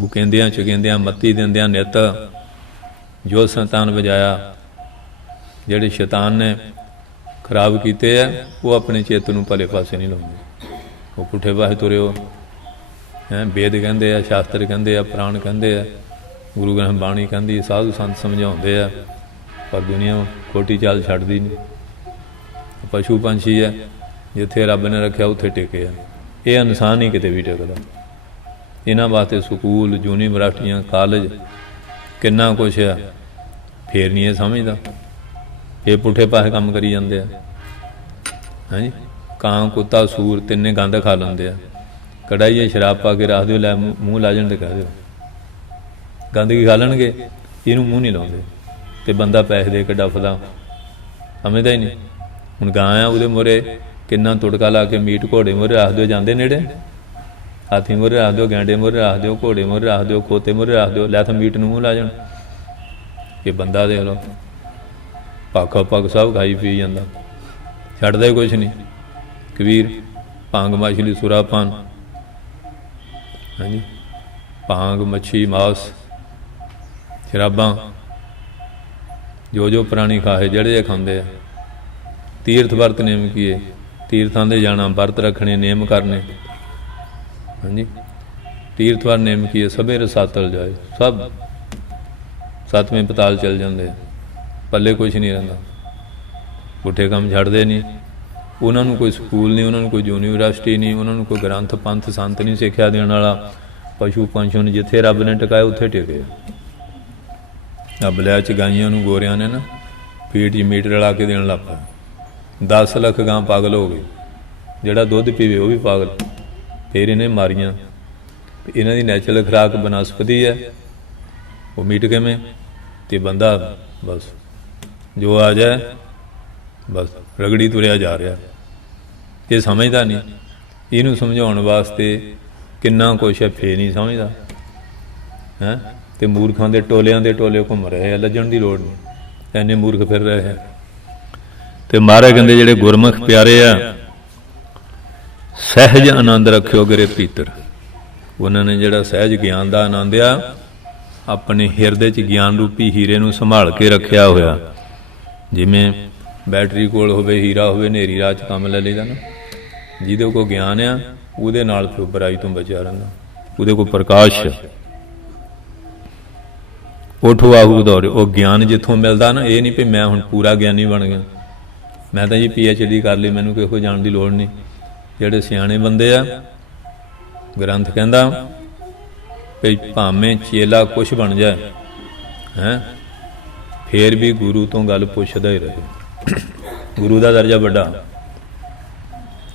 ਬੁਕੇਂਦਿਆਂ ਚੁਕੇਂਦਿਆਂ ਮੱਤੀ ਦਿੰਦਿਆਂ ਨਿੱਤ। ਜੋ ਸ਼ੈਤਾਨ ਵਜਾਇਆ, ਜਿਹੜੇ ਸ਼ੈਤਾਨ ਨੇ ਖਰਾਬ ਕੀਤੇ ਆ, ਉਹ ਆਪਣੇ ਚਿੱਤ ਨੂੰ ਭਲੇ ਪਾਸੇ ਨਹੀਂ ਲਾਉਂਦੇ, ਉਹ ਪੁੱਠੇ ਪਾਸੇ ਤੁਰੇ ਹੋ। ਵੇਦ ਕਹਿੰਦੇ ਆ, ਸ਼ਾਸਤਰ ਕਹਿੰਦੇ ਆ, ਪੁਰਾਣ ਕਹਿੰਦੇ ਆ, ਗੁਰੂ ਗ੍ਰੰਥ ਬਾਣੀ ਕਹਿੰਦੀ, ਸਾਧੂ ਸੰਤ ਸਮਝਾਉਂਦੇ ਆ, ਪਰ ਦੁਨੀਆ ਖੋਟੀ ਚਾਲ ਛੱਡਦੀ ਨਹੀਂ। ਪਸ਼ੂ ਪੰਛੀ ਹੈ, ਜਿੱਥੇ ਰੱਬ ਨੇ ਰੱਖਿਆ ਉੱਥੇ ਟਿਕੇ ਆ। ਇਹ ਇਨਸਾਨ ਹੀ ਕਿਤੇ ਵੀ ਟਿਕਦਾ। ਇਹਨਾਂ ਵਾਸਤੇ ਸਕੂਲ, ਯੂਨੀਵਰਸਿਟੀਆਂ, ਕਾਲਜ, ਕਿੰਨਾ ਕੁਛ ਆ, ਫੇਰ ਨਹੀਂ ਇਹ ਸਮਝਦਾ। ਇਹ ਪੁੱਠੇ ਪਾਸੇ ਕੰਮ ਕਰੀ ਜਾਂਦੇ ਆ। ਹਾਂਜੀ, ਕਾਂ ਕੁੱਤਾ ਸੂਰ ਤਿੰਨੇ ਗੰਦ ਖਾ ਲੈਂਦੇ ਆ। ਕੜਾਈਏ ਸ਼ਰਾਬ ਪਾ ਕੇ ਰੱਖ ਦਿਓ, ਲੈ ਮੂੰਹ ਲਾ ਜਾਣ ਤੇ ਕਹਿ ਦਿਓ, ਗੰਦਗੀ ਖਾ ਲੈਣਗੇ, ਇਹਨੂੰ ਮੂੰਹ ਨਹੀਂ ਲਾਉਂਦੇ। ਤੇ ਬੰਦਾ ਪੈਸੇ ਦੇ ਕੇ ਡੱਫਦਾ, ਸਮਝਦਾ ਹੀ ਨਹੀਂ। ਹੁਣ ਗਾਂ ਆ, ਉਹਦੇ ਮੂਹਰੇ ਕਿੰਨਾ ਤੁੜਕਾ ਲਾ ਕੇ ਮੀਟ ਘੋੜੇ ਮੂਹਰੇ ਰੱਖ ਦਿਓ, ਜਾਂਦੇ ਨੇੜੇ। ਹਾਥੀ ਮੂਹਰੇ ਰੱਖ ਦਿਓ, ਗੈਂਡੇ ਮੂਹਰੇ ਰੱਖ ਦਿਓ, ਘੋੜੇ ਮੂਹਰੇ ਰੱਖ ਦਿਓ, ਖੋਤੇ ਮੂਹਰੇ ਰੱਖ ਦਿਓ, ਲੈ ਤਾਂ ਮੀਟ ਨੂੰ ਮੂੰਹ ਲਾ ਜਾਣ। ਇਹ ਬੰਦਾ ਦੇਖ ਲਓ, ਪੱਖ ਪੱਗ ਸਭ ਖਾਈ ਪੀ ਜਾਂਦਾ, ਛੱਡਦਾ ਹੀ ਕੁਛ ਨਹੀਂ। ਕਬੀਰ ਭਾਂਗ ਮਛਲੀ ਸੁਰਾ ਪਾਨ, ਹਾਂਜੀ, ਭਾਂਗ ਮੱਛੀ ਮਾਸ ਸ਼ਰਾਬਾਂ ਜੋ ਜੋ ਪ੍ਰਾਣੀ ਖਾਏ, ਜਿਹੜੇ ਖਾਂਦੇ ਆ। ਤੀਰਥ ਵਰਤ ਨੇਮ ਕੀਏ, ਤੀਰਥਾਂ ਦੇ ਜਾਣਾ, ਵਰਤ ਰੱਖਣੇ, ਨੇਮ ਕਰਨੇ, ਹਾਂਜੀ। ਤੀਰਥ ਵਰ ਨੇਮ ਕੀਏ, ਸਭੇ ਰਸਾਤਲ ਜਾਏ, ਸਭ ਸੱਤਵੇਂ ਪਤਾਲ ਚਲ ਜਾਂਦੇ ਆ, ਪੱਲੇ ਕੁਛ ਨਹੀਂ ਰਹਿੰਦਾ। ਪੁੱਠੇ ਕੰਮ ਛੱਡਦੇ ਨਹੀਂ। ਉਹਨਾਂ ਨੂੰ ਕੋਈ ਸਕੂਲ ਨਹੀਂ, ਉਹਨਾਂ ਨੂੰ ਕੋਈ ਯੂਨੀਵਰਸਿਟੀ ਨਹੀਂ, ਉਹਨਾਂ ਨੂੰ ਕੋਈ ਗ੍ਰੰਥ ਪੰਥ ਸੰਤ ਨਹੀਂ ਸਿੱਖਿਆ ਦੇਣ ਵਾਲਾ। ਪਸ਼ੂ ਪੰਛੀ ਨੂੰ ਜਿੱਥੇ ਰੱਬ ਨੇ ਟਿਕਾਇਆ ਉੱਥੇ ਟਿਕੇ। ਬਲਿਆ 'ਚ ਗਾਈਆਂ ਨੂੰ ਗੋਰਿਆਂ ਨੇ ਨਾ ਫੀਟ 'ਚ ਮੀਟ ਰਲਾ ਕੇ ਦੇਣ ਲੱਗ ਪਿਆ। 10 ਲੱਖ ਗਾਂ ਪਾਗਲ ਹੋ ਗਈ, ਜਿਹੜਾ ਦੁੱਧ ਪੀਵੇ ਉਹ ਵੀ ਪਾਗਲ। ਫਿਰ ਇਹਨੇ ਮਾਰੀਆਂ। ਇਹਨਾਂ ਦੀ ਨੈਚੁਰਲ ਖੁਰਾਕ ਬਨਸਪਤੀ ਹੈ, ਉਹ ਮੀਟ ਕਿਵੇਂ? ਅਤੇ ਬੰਦਾ ਬਸ ਜੋ ਆ ਜਾਏ ਬਸ ਰਗੜੀ ਤੁਰਿਆ ਜਾ ਰਿਹਾ। ਇਹ ਸਮਝਦਾ ਨਹੀਂ। ਇਹਨੂੰ ਸਮਝਾਉਣ ਵਾਸਤੇ ਕਿੰਨਾ ਕੁਛ ਹੈ, ਫੇਰ ਨਹੀਂ ਸਮਝਦਾ ਹੈਂ। ਅਤੇ ਮੂਰਖਾਂ ਦੇ ਟੋਲਿਆਂ ਦੇ ਟੋਲੇ ਘੁੰਮ ਰਹੇ ਆ, ਲੱਜਣ ਦੀ ਲੋੜ ਨਹੀਂ, ਇੰਨੇ ਮੂਰਖ ਫਿਰ ਰਹੇ ਆ। ਅਤੇ ਮਹਾਰਾਜ ਕਹਿੰਦੇ ਜਿਹੜੇ ਗੁਰਮੁਖ ਪਿਆਰੇ ਆ, ਸਹਿਜ ਆਨੰਦ ਰੱਖਿਓ ਗਰੇ ਭੀਤਰ। ਉਹਨਾਂ ਨੇ ਜਿਹੜਾ ਸਹਿਜ ਗਿਆਨ ਦਾ ਆਨੰਦ ਆ, ਆਪਣੇ ਹਿਰਦੇ 'ਚ ਗਿਆਨ ਰੂਪੀ ਹੀਰੇ ਨੂੰ ਸੰਭਾਲ ਕੇ ਰੱਖਿਆ ਹੋਇਆ। ਜਿਵੇਂ ਬੈਟਰੀ ਕੋਲ ਹੋਵੇ, ਹੀਰਾ ਹੋਵੇ, ਹਨੇਰੀ ਰਾਤ 'ਚ ਕੰਮ ਲੈ ਲਈਦਾ ਨਾ। ਜਿਹਦੇ ਕੋਲ ਗਿਆਨ ਆ, ਉਹਦੇ ਨਾਲ ਫਿਰ ਬੁਰਾਈ ਤੋਂ ਬਚਿਆ ਰਹਿੰਦਾ, ਉਹਦੇ ਕੋਲ ਪ੍ਰਕਾਸ਼। ਉਠੋ ਆਹੂ ਦੌੜੇ। ਉਹ ਗਿਆਨ ਜਿੱਥੋਂ ਮਿਲਦਾ ਨਾ, ਇਹ ਨਹੀਂ ਵੀ ਮੈਂ ਹੁਣ ਪੂਰਾ ਗਿਆਨੀ ਬਣ ਗਿਆ, ਮੈਂ ਤਾਂ ਜੀ PhD ਕਰ ਲਈ, ਮੈਨੂੰ ਕਿਸੇ ਕੋਲ ਜਾਣ ਦੀ ਲੋੜ ਨਹੀਂ। ਜਿਹੜੇ ਸਿਆਣੇ ਬੰਦੇ ਆ, ਗ੍ਰੰਥ ਕਹਿੰਦਾ ਵੀ ਭਾਵੇਂ ਚੇਲਾ ਕੁਛ ਬਣ ਜਾਏ ਹੈਂ, ਫੇਰ ਵੀ ਗੁਰੂ ਤੋਂ ਗੱਲ ਪੁੱਛਦਾ ਹੀ ਰਹੇ। ਗੁਰੂ ਦਾ ਦਰਜਾ ਵੱਡਾ।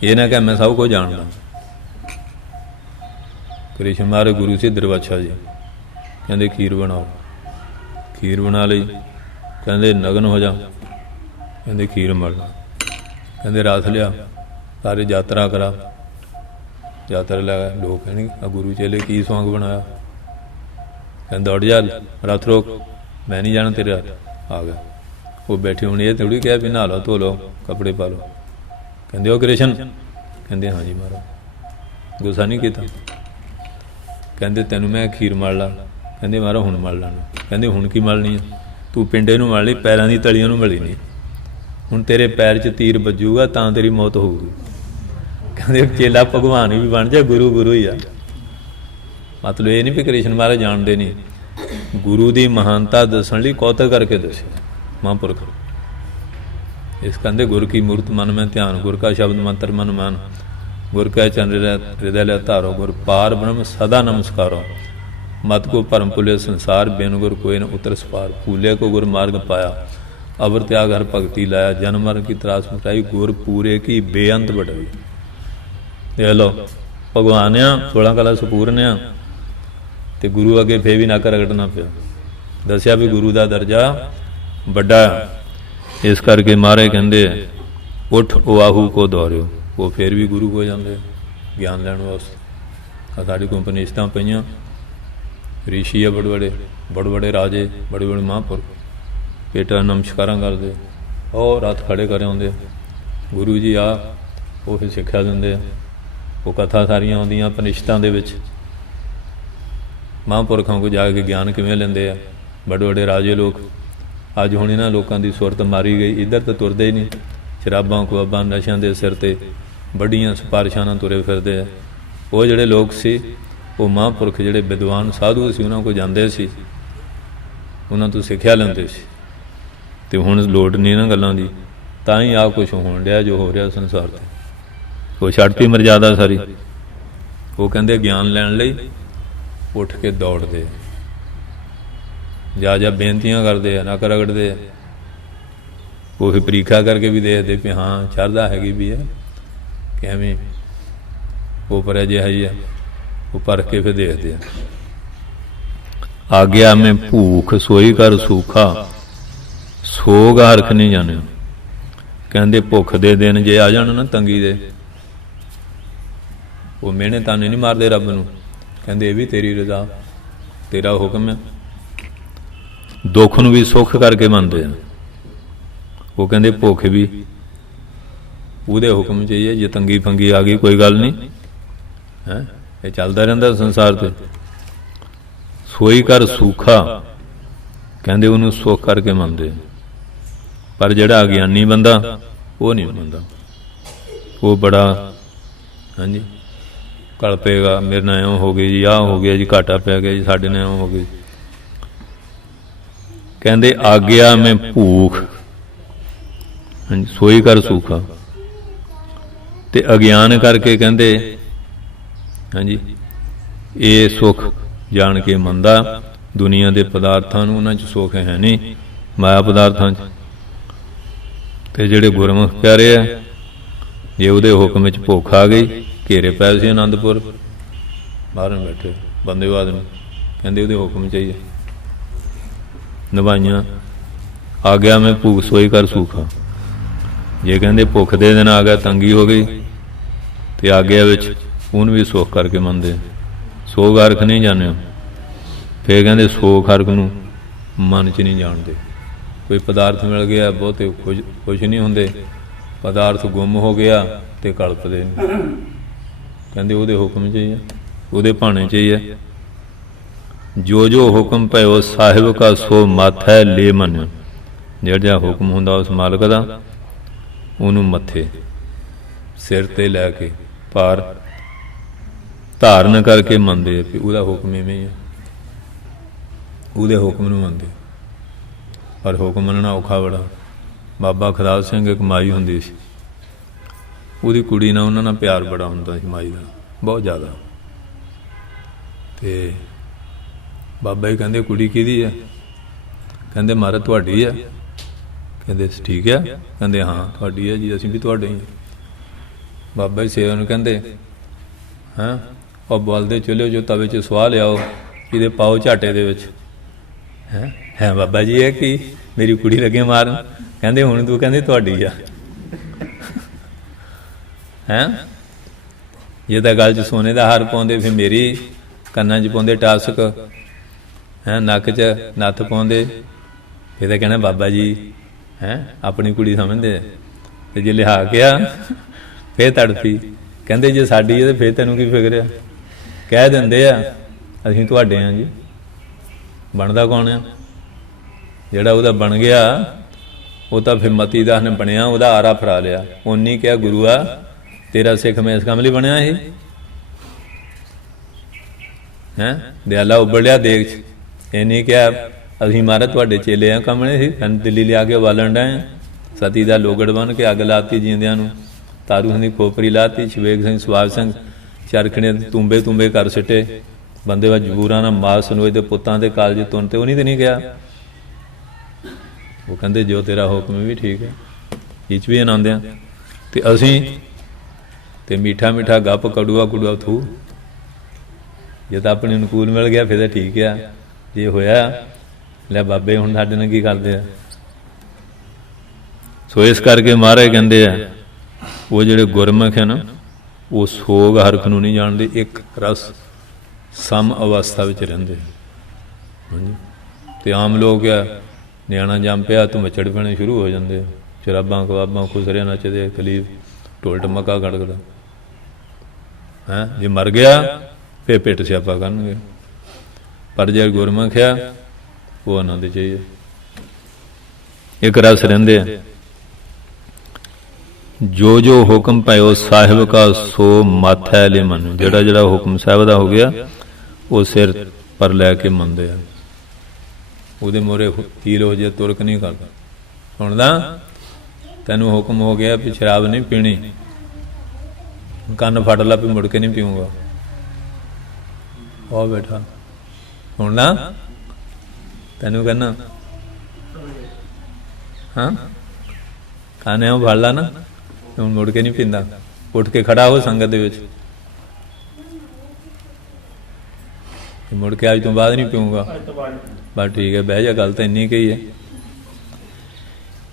ਇਹ ਨਾ ਕਿ ਮੈਂ ਸਭ ਕੁਝ ਜਾਣਦਾ। ਕ੍ਰਿਸ਼ਨ ਮਹਾਰਾਜ ਗੁਰੂ ਸੀ ਦਰਬਾਛਾ ਜੀ, ਕਹਿੰਦੇ ਖੀਰ ਬਣਾਓ। ਖੀਰ ਬਣਾ ਲਈ। ਕਹਿੰਦੇ ਨਗਨ ਹੋ ਜਾ। ਕਹਿੰਦੇ ਖੀਰ ਮਲ। ਕਹਿੰਦੇ ਰਸ ਲਿਆ, ਸਾਰੇ ਯਾਤਰਾ ਕਰਾ। ਯਾਤਰਾ ਲੈ ਲੋਕ ਕਹਿਣਗੇ ਆ ਗੁਰੂ ਚੇਲੇ ਕੀ ਸੌਂਗ ਬਣਾਇਆ। ਕਹਿੰਦਾ ਦੌੜ ਜਾ, ਰਥ ਰੋਕ, ਮੈਂ ਨਹੀਂ ਜਾਣਾ ਤੇਰੇ ਹੱਥ। ਆ ਗਿਆ। ਉਹ ਬੈਠੇ ਹੁਣ ਇਹ ਥੋੜ੍ਹੀ ਕਿਹਾ ਵੀ ਨਹਾ ਲਓ, ਧੋ ਲਓ, ਕੱਪੜੇ ਪਾ ਲਓ। ਕਹਿੰਦੇ ਉਹ ਕ੍ਰਿਸ਼ਨ? ਕਹਿੰਦੇ ਹਾਂਜੀ ਮਹਾਰਾਜ। ਗੁੱਸਾ ਨਹੀਂ ਕੀਤਾ। ਕਹਿੰਦੇ ਤੈਨੂੰ ਮੈਂ ਖੀਰ ਮਲ ਲਾ। ਕਹਿੰਦੇ ਮਹਾਰਾਜ ਹੁਣ ਮਲ ਲੈਣਾ। ਕਹਿੰਦੇ ਹੁਣ ਕੀ ਮਲਣੀ ਆ? ਤੂੰ ਪਿੰਡੇ ਨੂੰ ਮਲ ਲਈ, ਪੈਰਾਂ ਦੀ ਤਲੀਆਂ ਨੂੰ ਮਲੀ ਨਹੀਂ। ਹੁਣ ਤੇਰੇ ਪੈਰ 'ਚ ਤੀਰ ਵੱਜੂਗਾ ਤਾਂ ਤੇਰੀ ਮੌਤ ਹੋਊਗੀ। ਕਹਿੰਦੇ ਚੇਲਾ ਭਗਵਾਨ ਵੀ ਬਣ ਜਾ, ਗੁਰੂ ਗੁਰੂ ਹੀ ਆ। ਮਤਲਬ ਇਹ ਨਹੀਂ ਵੀ ਕ੍ਰਿਸ਼ਨ ਮਹਾਰਾਜ ਜਾਣਦੇ ਨਹੀਂ, ਗੁਰੂ ਦੀ ਮਹਾਨਤਾ ਦੱਸਣ ਲਈ ਕੌਤਕ ਕਰਕੇ ਦੱਸਿਆ ਮਹਾਂਪੁਰਖ। ਇਸ ਕਹਿੰਦੇ ਗੁਰ ਕੀ ਮੂਰਤ ਮਨ ਮੈਂ ਧਿਆਨ, ਗੁਰ ਕਾ ਸ਼ਬਦ ਮੰਤਰ ਮਨ ਮਾਨ, ਗੁਰ ਕੈ ਚਰਨ ਹਿਰਦੈ ਲੈ ਧਾਰੋ, ਗੁਰ ਪਾਰ ਬ੍ਰਹਮ ਸਦਾ ਨਮਸਕਾਰੋ। ਮਤ ਕੋ ਭਰਮ ਭੁਲੇ ਸੰਸਾਰ, ਬਿਨ ਗੁਰ ਕੋਇ ਨ ਉਤਰ ਸਪਾਰ। ਭੂਲੇ ਕੋ ਗੁਰ ਮਾਰਗ ਪਾਇਆ, ਅਵਰ ਤਿਆਗ ਹਰ ਭਗਤੀ ਲਾਇਆ। ਜਨਮ ਮਰਨ ਕੀ ਤਰਾਸ ਮਿਟਾਈ, ਗੁਰ ਪੂਰੇ ਕੀ ਬੇਅੰਤ ਵਡਾਈ। ਦੇਖ ਲਓ ਭਗਵਾਨ ਆ, 16 ਕਲਾ ਸੰਪੂਰਨ ਆ, ਅਤੇ ਗੁਰੂ ਅੱਗੇ ਫੇਰ ਵੀ ਨੱਕ ਰਗੜਨਾ ਪਿਆ। ਦੱਸਿਆ ਵੀ ਗੁਰੂ ਦਾ ਦਰਜਾ ਵੱਡਾ। ਇਸ ਕਰਕੇ ਮਹਾਰਾਜ ਕਹਿੰਦੇ ਉੱਠ ਆਹੂ ਕੋ ਦੌੜਿਓ। ਉਹ ਫਿਰ ਵੀ ਗੁਰੂ ਕੋ ਜਾਂਦੇ ਗਿਆਨ ਲੈਣ ਵਾਸਤੇ। ਸਾਡੇ ਕੋਲ ਉਪਨਿਸ਼ਦਾਂ ਪਈਆਂ, ਰਿਸ਼ੀ ਆ ਬੜੇ ਬੜੇ ਰਾਜੇ, ਬੜੇ ਬੜੇ ਮਹਾਂਪੁਰਖ, ਪੇਟਾ ਨਮਸਕਾਰਾਂ ਕਰਦੇ, ਉਹ ਰੱਥ ਖੜੇ ਕਰ ਆਉਂਦੇ ਗੁਰੂ ਜੀ ਆ, ਉਹ ਫਿਰ ਸਿੱਖਿਆ ਦਿੰਦੇ ਆ। ਉਹ ਕਥਾ ਸਾਰੀਆਂ ਆਉਂਦੀਆਂ ਉਪਨਿਸ਼ਦਾਂ ਦੇ ਵਿੱਚ। ਮਹਾਂਪੁਰਖਾਂ ਕੋਲ ਜਾ ਕੇ ਗਿਆਨ ਕਿਵੇਂ ਲੈਂਦੇ ਆ ਬੜੇ ਬੜੇ ਰਾਜੇ ਲੋਕ। ਅੱਜ ਹੁਣ ਇਹਨਾਂ ਲੋਕਾਂ ਦੀ ਸੁਰਤ ਮਾਰੀ ਗਈ, ਇੱਧਰ ਤਾਂ ਤੁਰਦੇ ਹੀ ਨਹੀਂ। ਸ਼ਰਾਬਾਂ ਖੁਆਬਾਂ ਨਸ਼ਿਆਂ ਦੇ ਸਿਰ 'ਤੇ ਵੱਡੀਆਂ ਸਿਫਾਰਿਸ਼ਾਂ ਨਾਲ ਤੁਰੇ ਫਿਰਦੇ ਆ। ਉਹ ਜਿਹੜੇ ਲੋਕ ਸੀ, ਉਹ ਮਹਾਂਪੁਰਖ ਜਿਹੜੇ ਵਿਦਵਾਨ ਸਾਧੂ ਸੀ, ਉਹਨਾਂ ਕੋਲ ਜਾਂਦੇ ਸੀ, ਉਹਨਾਂ ਤੋਂ ਸਿੱਖਿਆ ਲੈਂਦੇ ਸੀ। ਅਤੇ ਹੁਣ ਲੋੜ ਨਹੀਂ ਇਹਨਾਂ ਗੱਲਾਂ ਦੀ, ਤਾਂ ਹੀ ਆਹ ਕੁਛ ਹੋਣ ਡਿਆ ਜੋ ਹੋ ਰਿਹਾ ਸੰਸਾਰ 'ਤੇ। ਉਹ ਛੱਡਤੀ ਮਰਜ਼ਾਦਾ ਸਾਰੀ। ਉਹ ਕਹਿੰਦੇ ਗਿਆਨ ਲੈਣ ਲਈ ਉੱਠ ਕੇ ਦੌੜਦੇ, ਜਾ ਬੇਨਤੀਆਂ ਕਰਦੇ ਆ, ਨੱਕ ਰਗੜਦੇ ਆ। ਉਹ ਫਿਰ ਪ੍ਰੀਖਿਆ ਕਰਕੇ ਵੀ ਦੇਖਦੇ ਵੀ ਹਾਂ ਸ਼ਰਧਾ ਹੈਗੀ ਵੀ ਹੈ, कि एवें ऊपर जिहा ही है, वो परख के फिर देखते हैं। आग्या में भूख सोई कर सूखा, सोग हरख नहीं जाने। कहते भुख दे दिन जे आ जान ना तंगी दे, वो मेहने ताने नहीं मारते रब नूं, कहते ये भी तेरी रजा, तेरा हुक्म है। दुख नूं भी सुख करके मनते हैं। वो कहते भुख भी ਉਹਦੇ हुक्म चाहिए, जे तंगी फंगी आ गई कोई गल नहीं है, ये चलता रहिंदा संसार ते। सोई कर सूखा, कहते उन्होंने सुख करके मनते, पर जिहड़ा अज्ञानी बंदा वो नहीं मनता, वो बड़ा हाँ जी कलपेगा, मेरे नाल इउं हो गई जी, आह हो गया जी, घाटा पै गया जी, साडे नाल इउं हो गई। कहते आग्या में भूख, हाँ जी सोई कर सूखा, ते अज्ञान करके कहते हाँ जी ये सुख जान के मंदा, दुनिया के पदार्थां नूं उन्हां च सुख है नहीं, माया पदार्थां च। ते जिहड़े गुरमुख प्यारे आ, जे उहदे हुक्म विच भुख आ गई, घेरे पै सी आनंदपुर, बाहर बैठे बंदे आदमी, कहते उहदे हुक्म चाहिए, निभाइयां। आ गया मैं भूख सोई कर सूखा, जे कहते भुख दे दिन आ गया, तंगी हो गई, तो आग्या विच उन भी सुख करके मनते, सोग हरख नहीं जाने। फिर कहते सोग हरख नूं मन च नहीं जानते। कोई पदार्थ मिल गया बहुते खुश नहीं होंगे, पदार्थ गुम हो गया तो कल्पते नहीं, कहते उहदे हुक्म चाहिए, उहदे भाणे चाहिए। जो जो हुक्म भयो साहिब का सो मत है ले मन, जिहड़ा जिहा हुक्म हुंदा उस मालक दा, ਉਹਨੂੰ मत्थे सिर ते लैके भार धारण करके मनते भी ਉਹਦਾ हुक्म इवें ही है, ਉਹਦੇ हुक्म ਨੂੰ मनते। पर हुक्म मनना औखा बड़ा। बाबा खदार सिंह एक माई हुंदी सी, ਉਹਦੀ कुड़ी नाल ਉਹਨਾਂ ਨਾਲ प्यार बड़ा ਹੁੰਦਾ ਸੀ, माई ਦਾ बहुत ज़्यादा। ਤੇ बाबा जी कहते कुड़ी किहदी है, कहते महाराज तुहाडी है, कहते ठीक है, कहते हाँ तुहाडी है जी, असीं भी तुहाडे ही। बाबा जी सेवा नूं कहते हाँ और बलदे चुल्हे जो तवे च सुआह लियाओ, ਇਹਦੇ पाओ झाटे दे विच है बाबा जी है कि मेरी कुड़ी लगे मारन, कहते हुण तू कहते तुहाडी आ हैं। जे तां गल च सोने का हार पाउंदे फिर मेरी, कन्नां च पाउंदे टासक हैं, नक च नत्थ पाउंदे, फिर तां कहना बाबा जी हैं अपनी कुड़ी समझते। तो जे लिहा गया फिर तड़फी, कहते जे साडी है तो फिर तैनूं की फिक्र है, कह दिंदे आ असीं तुहाडे आ जी, बनदा कौन है। जिहड़ा ਉਹਦਾ बन गया वो तो फिर मती दास ने बनया, ਉਹਦਾ आरा फरा लिया। उन्नी क्या गुरुआ तेरा सिख मैं इस काम लिए बनया ही हैं, दयाला उबड़ लिया देख च। इन्नी क्या असीं महाराज तुहाडे चेले आ, कमने सी दिल्ली लिया के बालन डाए, सती का लोगड़ बन के अग लाती जींदियां नूं, तारू सिंह दी खोपरी लाती, शवेग सिंह सुभाग सिंह चरखने तूंबे तूंबे कर सिटे, बंदे वा जबूरां नाल मास नोए दे पुत्तां दे कालज तुन ते उन्हीं ते नहीं गया। वो कहते जो तेरा हुक्म भी ठीक है, इच भी आनंद आ। ते असीं ते मीठा मीठा गप कड़ूआ कड़ूआ थू, जे तां अपने अनुकूल मिल गया फिर तो ठीक है, जे होया लै बाबे हुण साडे नाल की करदे आ। सो इस करके महाराज कहते हैं वो जिहड़े गुरमुख है ना, वो सोग हरख नूं नहीं जानते, एक रस सम अवस्था विच रहिंदे। हाँ जी ते आम लोग आ नियाणा जम पिया तो मचड़ पैने शुरू हो जाते, शराबां कबाबां खुसरे नचदे, कलीब ढोल ढमका गड़गदा हैं। जे मर गया फिर पिट स्यापा करनगे, पर जे गुरमुख आ वो आनंद चाहिए, एक रस रहिंदे। जो जो हुक्म पायो साहिब का सो मत है ले मन, जिहड़ा जिहड़ा हुक्म साहिब दा हो गया वो सिर पर लैके मनदे आ, ਉਹਦੇ ਮੋਰੇ ਹੀਲ ਹੋ ਜੇ ਤੁਰਕ नहीं करता। सुनदा ਤੈਨੂੰ हुक्म हो गया भी शराब नहीं पीनी, ਕੰਨ ਫੜ ਲਾ भी मुड़ के नहीं पीऊँगा, ओ बेटा सुनना ਤੈਨੂੰ कहना हाँ खाने फड़ ला ना, हुण मुड़ के नहीं पींदा, ਉੱਠ ਕੇ ਖੜਾ ਹੋ ਸੰਗਤ ਦੇ ਵਿੱਚ, ਮੁੜ ਕੇ ਅੱਜ ਤੋਂ ਬਾਅਦ ਨਹੀਂ ਪੀਊਂਗਾ। ਬਸ ਠੀਕ ਹੈ, ਬਹਿ ਜਾ, ਗੱਲ ਤਾਂ ਇੰਨੀ ਕਹੀ ਹੈ।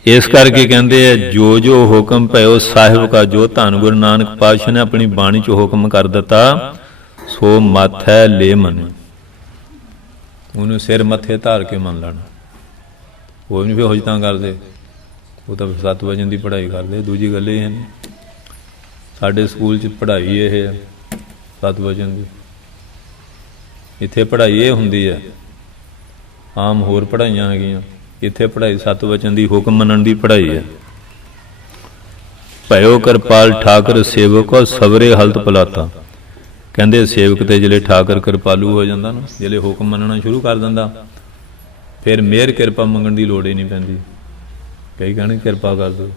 ਇਸ ਕਰਕੇ ਕਹਿੰਦੇ ਆ, ਜੋ ਜੋ ਹੁਕਮ ਭਇਓ ਸਾਹਿਬ ਕਾ, ਜੋ ਧੰਨ ਗੁਰੂ ਨਾਨਕ ਪਾਤਸ਼ਾਹ ਨੇ ਆਪਣੀ ਬਾਣੀ 'ਚ ਹੁਕਮ ਕਰ ਦਿੱਤਾ, ਸੋ ਮਾਥੈ ਲੈ ਮਨ, ਉਹਨੂੰ ਸਿਰ ਮੱਥੇ ਧਾਰ ਕੇ ਮੰਨ ਲੈਣਾ। ਉਹ ਨਹੀਂ ਫਿਰ ਹੁਜਤਾਂ ਕਰਦੇ, ਉਹ ਤਾਂ 7 ਵਜੇ ਦੀ ਪੜ੍ਹਾਈ ਕਰਦੇ। ਦੂਜੀ ਗੱਲ ਇਹ ਹੈ, ਸਾਡੇ ਸਕੂਲ 'ਚ ਪੜ੍ਹਾਈ ਇਹ ਹੈ 7 ਵਜੇ ਦੀ, ਇੱਥੇ ਪੜ੍ਹਾਈ ਇਹ ਹੁੰਦੀ ਹੈ। ਆਮ ਹੋਰ ਪੜ੍ਹਾਈਆਂ ਹੈਗੀਆਂ, ਇੱਥੇ ਪੜ੍ਹਾਈ 7 ਵਚਨ ਦੀ ਹੁਕਮ ਮੰਨਣ ਦੀ ਪੜ੍ਹਾਈ ਹੈ। ਭਇਓ ਕਿਰਪਾਲ ਠਾਕਰ ਸੇਵਕੋ ਸਵਰੇ ਹਲਤ ਪਲਾਤਾ, ਕਹਿੰਦੇ ਸੇਵਕ ਤੇ ਜਿਹੜੇ ਠਾਕਰ ਕਿਰਪਾਲੂ ਹੋ ਜਾਂਦਾ ਨਾ, ਜਿਹੜੇ ਹੁਕਮ ਮੰਨਣਾ ਸ਼ੁਰੂ ਕਰ ਦਿੰਦਾ, ਫਿਰ ਮਿਹਰ ਕਿਰਪਾ ਮੰਗਣ ਦੀ ਲੋੜ ਹੀ ਨਹੀਂ ਪੈਂਦੀ। ਕਈ ਕਹਿਣ ਕਿਰਪਾ ਕਰ ਦਿਓ,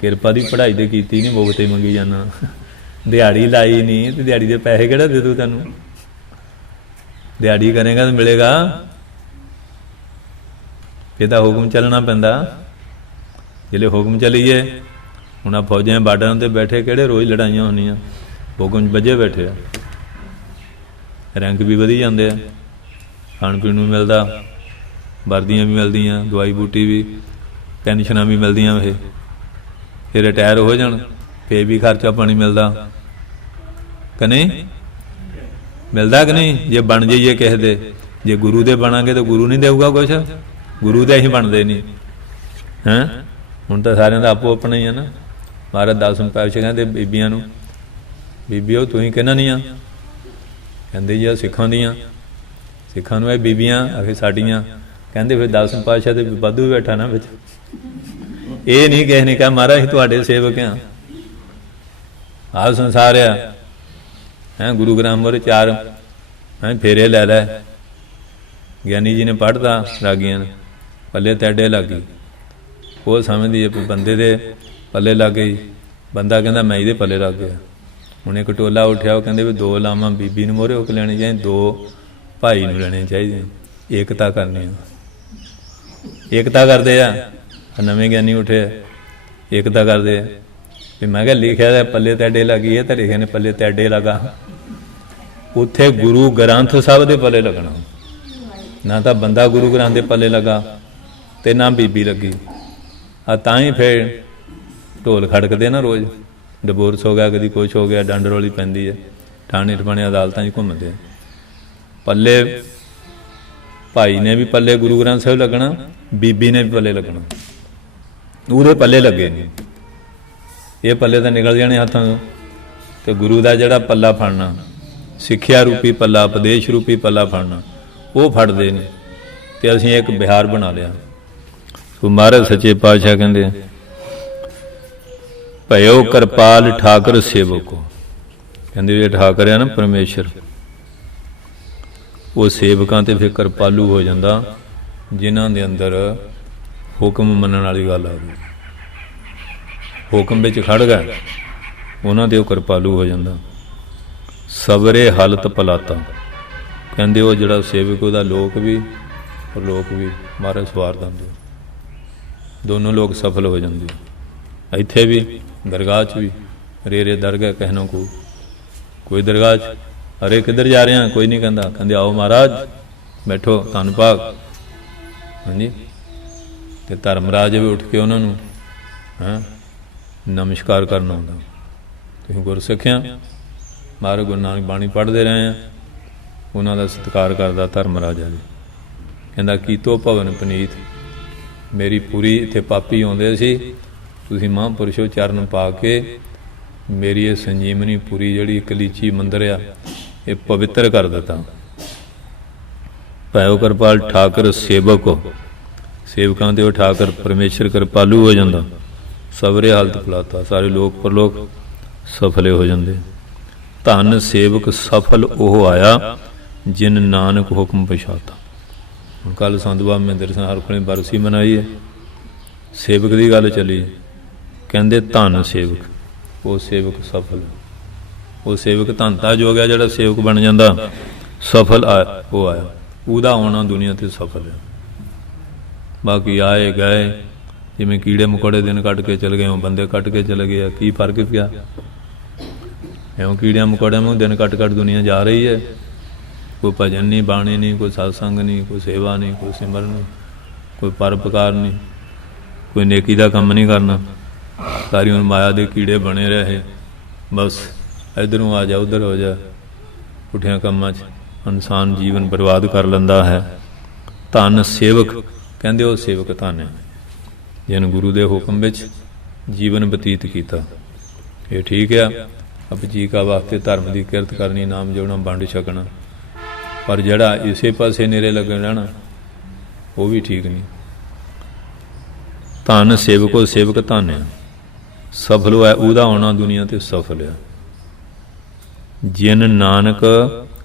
ਕਿਰਪਾ ਦੀ ਪੜ੍ਹਾਈ ਤੇ ਕੀਤੀ ਨਹੀਂ, ਮੁਕਤੇ ਮੰਗੀ ਜਾਣਾ। ਦਿਹਾੜੀ ਲਾਈ ਨਹੀਂ ਤੇ ਦਿਹਾੜੀ ਦੇ ਪੈਸੇ ਕਿਹੜਾ ਦੇ ਦੂ ਤੈਨੂੰ? ਦਿਹਾੜੀ ਕਰੇਗਾ ਤਾਂ ਮਿਲੇਗਾ, ਇਹ ਤਾਂ ਹੁਕਮ ਚੱਲਣਾ ਪੈਂਦਾ। ਜਿਹੜੇ ਹੁਕਮ ਚੱਲੀਏ, ਹੁਣ ਆ ਫੌਜਾਂ ਬਾਰਡਰਾਂ 'ਤੇ ਬੈਠੇ, ਕਿਹੜੇ ਰੋਜ਼ ਲੜਾਈਆਂ ਹੁੰਦੀਆਂ, ਹੁਕਮ 'ਚ ਵੱਜੇ ਬੈਠੇ ਆ। ਰੈਂਕ ਵੀ ਵਧੀ ਜਾਂਦੇ ਆ, ਖਾਣ ਪੀਣ ਨੂੰ ਮਿਲਦਾ, ਵਰਦੀਆਂ ਵੀ ਮਿਲਦੀਆਂ, ਦਵਾਈ ਬੂਟੀ ਵੀ, ਪੈਨਸ਼ਨਾਂ ਵੀ ਮਿਲਦੀਆਂ। ਫਿਰ ਰਿਟਾਇਰ ਹੋ ਜਾਣ ਫਿਰ ਵੀ ਖਰਚਾ ਪਾਣੀ ਮਿਲਦਾ ਕਿ ਨਹੀਂ? ਮਿਲਦਾ ਕਿ ਨਹੀਂ? ਜੇ ਬਣ ਜਾਈਏ ਕਿਸੇ ਦੇ, ਜੇ ਗੁਰੂ ਦੇ ਬਣਾਂਗੇ ਤਾਂ ਗੁਰੂ ਨਹੀਂ ਦੇਊਗਾ ਕੁਛ, ਗੁਰੂ ਦੇ ਅਸੀਂ ਬਣਦੇ ਨਹੀਂ ਹੈਂ। ਹੁਣ ਤਾਂ ਸਾਰਿਆਂ ਦਾ ਆਪੋ ਆਪਣਾ ਹੀ ਆ ਨਾ। ਮਹਾਰਾਜ ਦਸਮ ਪਾਤਸ਼ਾਹ ਕਹਿੰਦੇ ਬੀਬੀਆਂ ਨੂੰ, ਬੀਬੀਓ ਤੁਸੀਂ ਕਿਹਨਾਂ ਦੀਆਂ? ਕਹਿੰਦੇ ਜੀ ਆ ਸਿੱਖਾਂ ਦੀਆਂ। ਸਿੱਖਾਂ ਨੂੰ ਇਹ ਬੀਬੀਆਂ ਆਖੇ ਸਾਡੀਆਂ। ਕਹਿੰਦੇ ਫਿਰ ਦਸਮ ਪਾਤਸ਼ਾਹ ਤੇ ਵਾਧੂ ਬੈਠਾ ਨਾ ਵਿੱਚ। ਇਹ ਨਹੀਂ ਕਿਸੇ ਨੇ ਕਿਹਾ ਮਹਾਰਾਜ ਅਸੀਂ ਤੁਹਾਡੇ ਸੇਵਕ ਹਾਂ। ਆਹ ਸੰਸਾਰ ਆ ਹੈਂ, ਗੁਰੂ ਗ੍ਰੰਥ ਮੋਰੇ 4 ਫੇਰੇ ਲੈ ਲੈ। ਗਿਆਨੀ ਜੀ ਨੇ ਪੜ੍ਹਦਾ ਰਾਗੀਆਂ ਨੇ, ਪੱਲੇ ਤੈਡੇ ਲੱਗ ਗਈ। ਉਹ ਸਮਝਦੀ ਬੰਦੇ ਦੇ ਪੱਲੇ ਲੱਗ ਗਈ, ਬੰਦਾ ਕਹਿੰਦਾ ਮੈਂ ਇਹਦੇ ਪੱਲੇ ਲੱਗ ਗਿਆ। ਹੁਣ ਇੱਕ ਟੋਲਾ ਉੱਠਿਆ, ਉਹ ਕਹਿੰਦੇ ਵੀ 2 ਲਾਵਾਂ ਬੀਬੀ ਨੂੰ ਮੋਹਰੇ ਹੋ ਕੇ ਲੈਣੇ ਚਾਹੀਦੇ, 2 ਭਾਈ ਨੂੰ ਲੈਣੇ ਚਾਹੀਦੇ। ਏਕਤਾ ਕਰਨੀ, ਏਕਤਾ ਕਰਦੇ ਆ। ਨਵੇਂ ਗਿਆਨੀ ਉੱਠੇ ਏਕਤਾ ਕਰਦੇ ਆ ਵੀ ਮੈਂ ਕਿਹਾ ਲਿਖਿਆ ਪੱਲੇ ਤੈਡੇ ਲੱਗੀ, ਇਹ ਤਾਂ ਲਿਖਿਆ ਨੇ ਪੱਲੇ ਤੈਡੇ ਲਗਾ। ਉੱਥੇ ਗੁਰੂ ਗ੍ਰੰਥ ਸਾਹਿਬ ਦੇ ਪੱਲੇ ਲੱਗਣਾ, ਨਾ ਤਾਂ ਬੰਦਾ ਗੁਰੂ ਗ੍ਰੰਥ ਦੇ ਪੱਲੇ ਲੱਗਾ ਤੇ ਨਾ ਬੀਬੀ ਲੱਗੀ। ਆ ਤਾਂ ਹੀ ਫਿਰ ਢੋਲ ਖੜਕਦੇ ਨਾ ਰੋਜ਼, ਡਿਵੋਰਸ ਹੋ ਗਿਆ, ਕਦੀ ਕੁਛ ਹੋ ਗਿਆ, ਡੰਡ ਰੋਲੀ ਪੈਂਦੀ ਹੈ, ਥਾਣੇ ਠਾਣੇ ਅਦਾਲਤਾਂ 'ਚ ਘੁੰਮਦੇ। ਪੱਲੇ ਭਾਈ ਨੇ ਵੀ ਪੱਲੇ ਗੁਰੂ ਗ੍ਰੰਥ ਸਾਹਿਬ ਲੱਗਣਾ, ਬੀਬੀ ਨੇ ਵੀ ਪੱਲੇ ਲੱਗਣਾ। ਉਹਦੇ ਪੱਲੇ ਲੱਗੇ ਨਹੀਂ, ਇਹ ਪੱਲੇ ਤਾਂ ਨਿਕਲ ਜਾਣੇ ਹੱਥਾਂ ਤੋਂ। ਤੇ ਗੁਰੂ ਦਾ ਜਿਹੜਾ ਪੱਲਾ ਫੜਨਾ, ਸਿੱਖਿਆ ਰੂਪੀ ਪੱਲਾ, ਉਪਦੇਸ਼ ਰੂਪੀ ਪੱਲਾ ਫੜਨਾ, ਉਹ ਫੜਦੇ ਨੇ। ਤੇ ਅਸੀਂ ਇੱਕ ਬਿਹਾਰ ਬਣਾ ਲਿਆ। ਸੋ ਮਹਾਰਾਜ ਸੱਚੇ ਪਾਤਸ਼ਾਹ ਕਹਿੰਦੇ ਭਇਓ ਕਿਰਪਾਲ ਠਾਕਰ ਸੇਵਕੋ, ਕਹਿੰਦੇ ਇਹ ਠਾਕਰ ਆ ਨਾ ਪਰਮੇਸ਼ਰ, ਉਹ ਸੇਵਕਾਂ ਤੇ ਫਿਰ ਕਿਰਪਾਲੂ ਹੋ ਜਾਂਦਾ, ਜਿਨ੍ਹਾਂ ਦੇ ਅੰਦਰ ਹੁਕਮ ਮੰਨਣ ਵਾਲੀ ਗੱਲ ਆ ਗਈ, ਹੁਕਮ ਵਿੱਚ ਖੜ ਗਿਆ, ਉਹਨਾਂ ਦੇ ਉਹ ਕਿਰਪਾਲੂ ਹੋ ਜਾਂਦਾ। ਸਬਰੇ ਹਲਤ ਪਲਾਤਾ, ਕਹਿੰਦੇ ਉਹ ਜਿਹੜਾ ਸੇਵਕ ਉਹਦਾ ਲੋਕ ਵੀ ਲੋਕ ਵੀ ਮਹਾਰਾਜ ਸਵਾਰ ਦਿੰਦੇ, ਦੋਨੋਂ ਲੋਕ ਸਫਲ ਹੋ ਜਾਂਦੇ। ਇੱਥੇ ਵੀ ਦਰਗਾਹ 'ਚ ਵੀ ਰੇ ਦਰਗਾਹ ਕਹਿਣਾ ਕੋਈ ਦਰਗਾਹ 'ਚ ਅਰੇ ਕਿੱਧਰ ਜਾ ਰਹੇ ਹਾਂ, ਕੋਈ ਨਹੀਂ ਕਹਿੰਦਾ, ਕਹਿੰਦੇ ਆਓ ਮਹਾਰਾਜ ਬੈਠੋ ਧੰਨ ਭਾਗ। ਹਾਂਜੀ, ਤੇ ਧਰਮਰਾਜ ਵੀ ਉੱਠ ਕੇ ਉਹਨਾਂ ਨੂੰ ਨਮਸਕਾਰ ਕਰਨਾ ਹੁੰਦਾ। ਤੁਸੀਂ ਗੁਰਸਿੱਖਿਆ ਮਹਾਰਾਜ ਗੁਰੂ ਨਾਨਕ ਬਾਣੀ ਪੜ੍ਹਦੇ ਰਹੇ ਆ, ਉਹਨਾਂ ਦਾ ਸਤਿਕਾਰ ਕਰਦਾ ਧਰਮਰਾਜਾ ਜੀ। ਕਹਿੰਦਾ ਕੀਤੋ ਭਵਨ ਪਨੀਤ, ਮੇਰੀ ਪੂਰੀ ਇੱਥੇ ਪਾਪੀ ਆਉਂਦੇ ਸੀ, ਤੁਸੀਂ ਮਹਾਂਪੁਰਸ਼ੋ ਚਰਨ ਪਾ ਕੇ ਮੇਰੀ ਇਹ ਸੰਜੀਵਨੀ ਪੂਰੀ ਜਿਹੜੀ ਕਲੀਚੀ ਮੰਦਰ ਆ ਇਹ ਪਵਿੱਤਰ ਕਰ ਦਿੱਤਾ। ਭਇਓ ਕਿਰਪਾਲ ਠਾਕਰ ਸੇਵਕ, ਸੇਵਕਾਂ ਤੇ ਉਹ ਠਾਕਰ ਪਰਮੇਸ਼ਰ ਕਿਰਪਾਲੂ ਹੋ ਜਾਂਦਾ। ਸਬਰੇ ਹਾਲਤ ਫਲਾਤਾ, ਸਾਰੇ ਲੋਕ ਪਰਲੋਕ ਸਫਲੇ ਹੋ ਜਾਂਦੇ। ਧੰਨ ਸੇਵਕ ਸਫਲ ਉਹ ਆਇਆ, ਜਿਨ ਨਾਨਕ ਹੁਕਮ ਪਛਾਤਾ। ਹੁਣ ਕੱਲ੍ਹ ਸੰਤ ਬਾਬਾ ਮਹਿੰਦਰ ਸਿੰਘ ਹਰ ਕੋਲੇ ਬਰਸੀ ਮਨਾਈ ਹੈ, ਸੇਵਕ ਦੀ ਗੱਲ ਚੱਲੀ। ਕਹਿੰਦੇ ਧੰਨ ਸੇਵਕ, ਉਹ ਸੇਵਕ ਸਫਲ, ਉਹ ਸੇਵਕ ਧੰਨਤਾ ਜੋ ਗਿਆ ਜਿਹੜਾ ਸੇਵਕ ਬਣ ਜਾਂਦਾ, ਸਫਲ ਉਹ ਆਇਆ, ਉਹਦਾ ਆਉਣਾ ਦੁਨੀਆ 'ਤੇ ਸਫਲ ਹੈ। ਬਾਕੀ ਆਏ ਗਏ ਜਿਵੇਂ ਕੀੜੇ ਮਕੌੜੇ ਦਿਨ ਕੱਟ ਕੇ ਚਲੇ ਗਏ, ਉਹ ਬੰਦੇ ਕੱਟ ਕੇ ਚਲੇ ਗਏ, ਕੀ ਫਰਕ ਪਿਆ? ਇਉਂ ਕੀੜਿਆਂ ਮਕੌੜਿਆਂ ਨੂੰ ਦਿਨ ਕੱਟ ਕੱਟ ਦੁਨੀਆ ਜਾ ਰਹੀ ਹੈ। ਕੋਈ ਭਜਨ ਨਹੀਂ, ਬਾਣੀ ਨਹੀਂ, ਕੋਈ ਸਤਸੰਗ ਨਹੀਂ, ਕੋਈ ਸੇਵਾ ਨਹੀਂ, ਕੋਈ ਸਿਮਰਨ ਨਹੀਂ, ਕੋਈ ਪਰਉਪਕਾਰ ਨਹੀਂ, ਕੋਈ ਨੇਕੀ ਦਾ ਕੰਮ ਨਹੀਂ ਕਰਨਾ। ਸਾਰੀ ਹੁਣ ਮਾਇਆ ਦੇ ਕੀੜੇ ਬਣੇ ਰਹੇ। ਬਸ ਇੱਧਰੋਂ ਆ ਜਾ, ਉੱਧਰ ਹੋ ਜਾ, ਪੁੱਠਿਆਂ ਕੰਮਾਂ 'ਚ ਇਨਸਾਨ ਜੀਵਨ ਬਰਬਾਦ ਕਰ ਲੈਂਦਾ ਹੈ। ਧੰਨ ਸੇਵਕ, ਕਹਿੰਦੇ ਉਹ ਸੇਵਕ ਧੰਨ ਹੈ ਜਿਹਨ ਗੁਰੂ ਦੇ ਹੁਕਮ ਵਿੱਚ ਜੀਵਨ ਬਤੀਤ ਕੀਤਾ। ਇਹ ਠੀਕ ਆ, ਅਪਜੀਕਾ ਵਾਸਤੇ ਧਰਮ ਦੀ ਕਿਰਤ ਕਰਨੀ, ਨਾਮ ਜਪਣਾ, ਵੰਡ ਛਕਣਾ, ਪਰ ਜਿਹੜਾ ਇਸੇ ਪਾਸੇ ਨੇਰੇ ਲੱਗਣ ਰਹਿਣਾ ਉਹ ਵੀ ਠੀਕ ਨਹੀਂ। ਧੰਨ ਸੇਵਕੋ, ਸੇਵਕ ਧੰਨ ਆ, ਸਫਲ ਹੈ ਉਹਦਾ ਆਉਣਾ ਦੁਨੀਆ ਤੇ ਸਫਲ ਆ। ਜਿਨ ਨਾਨਕ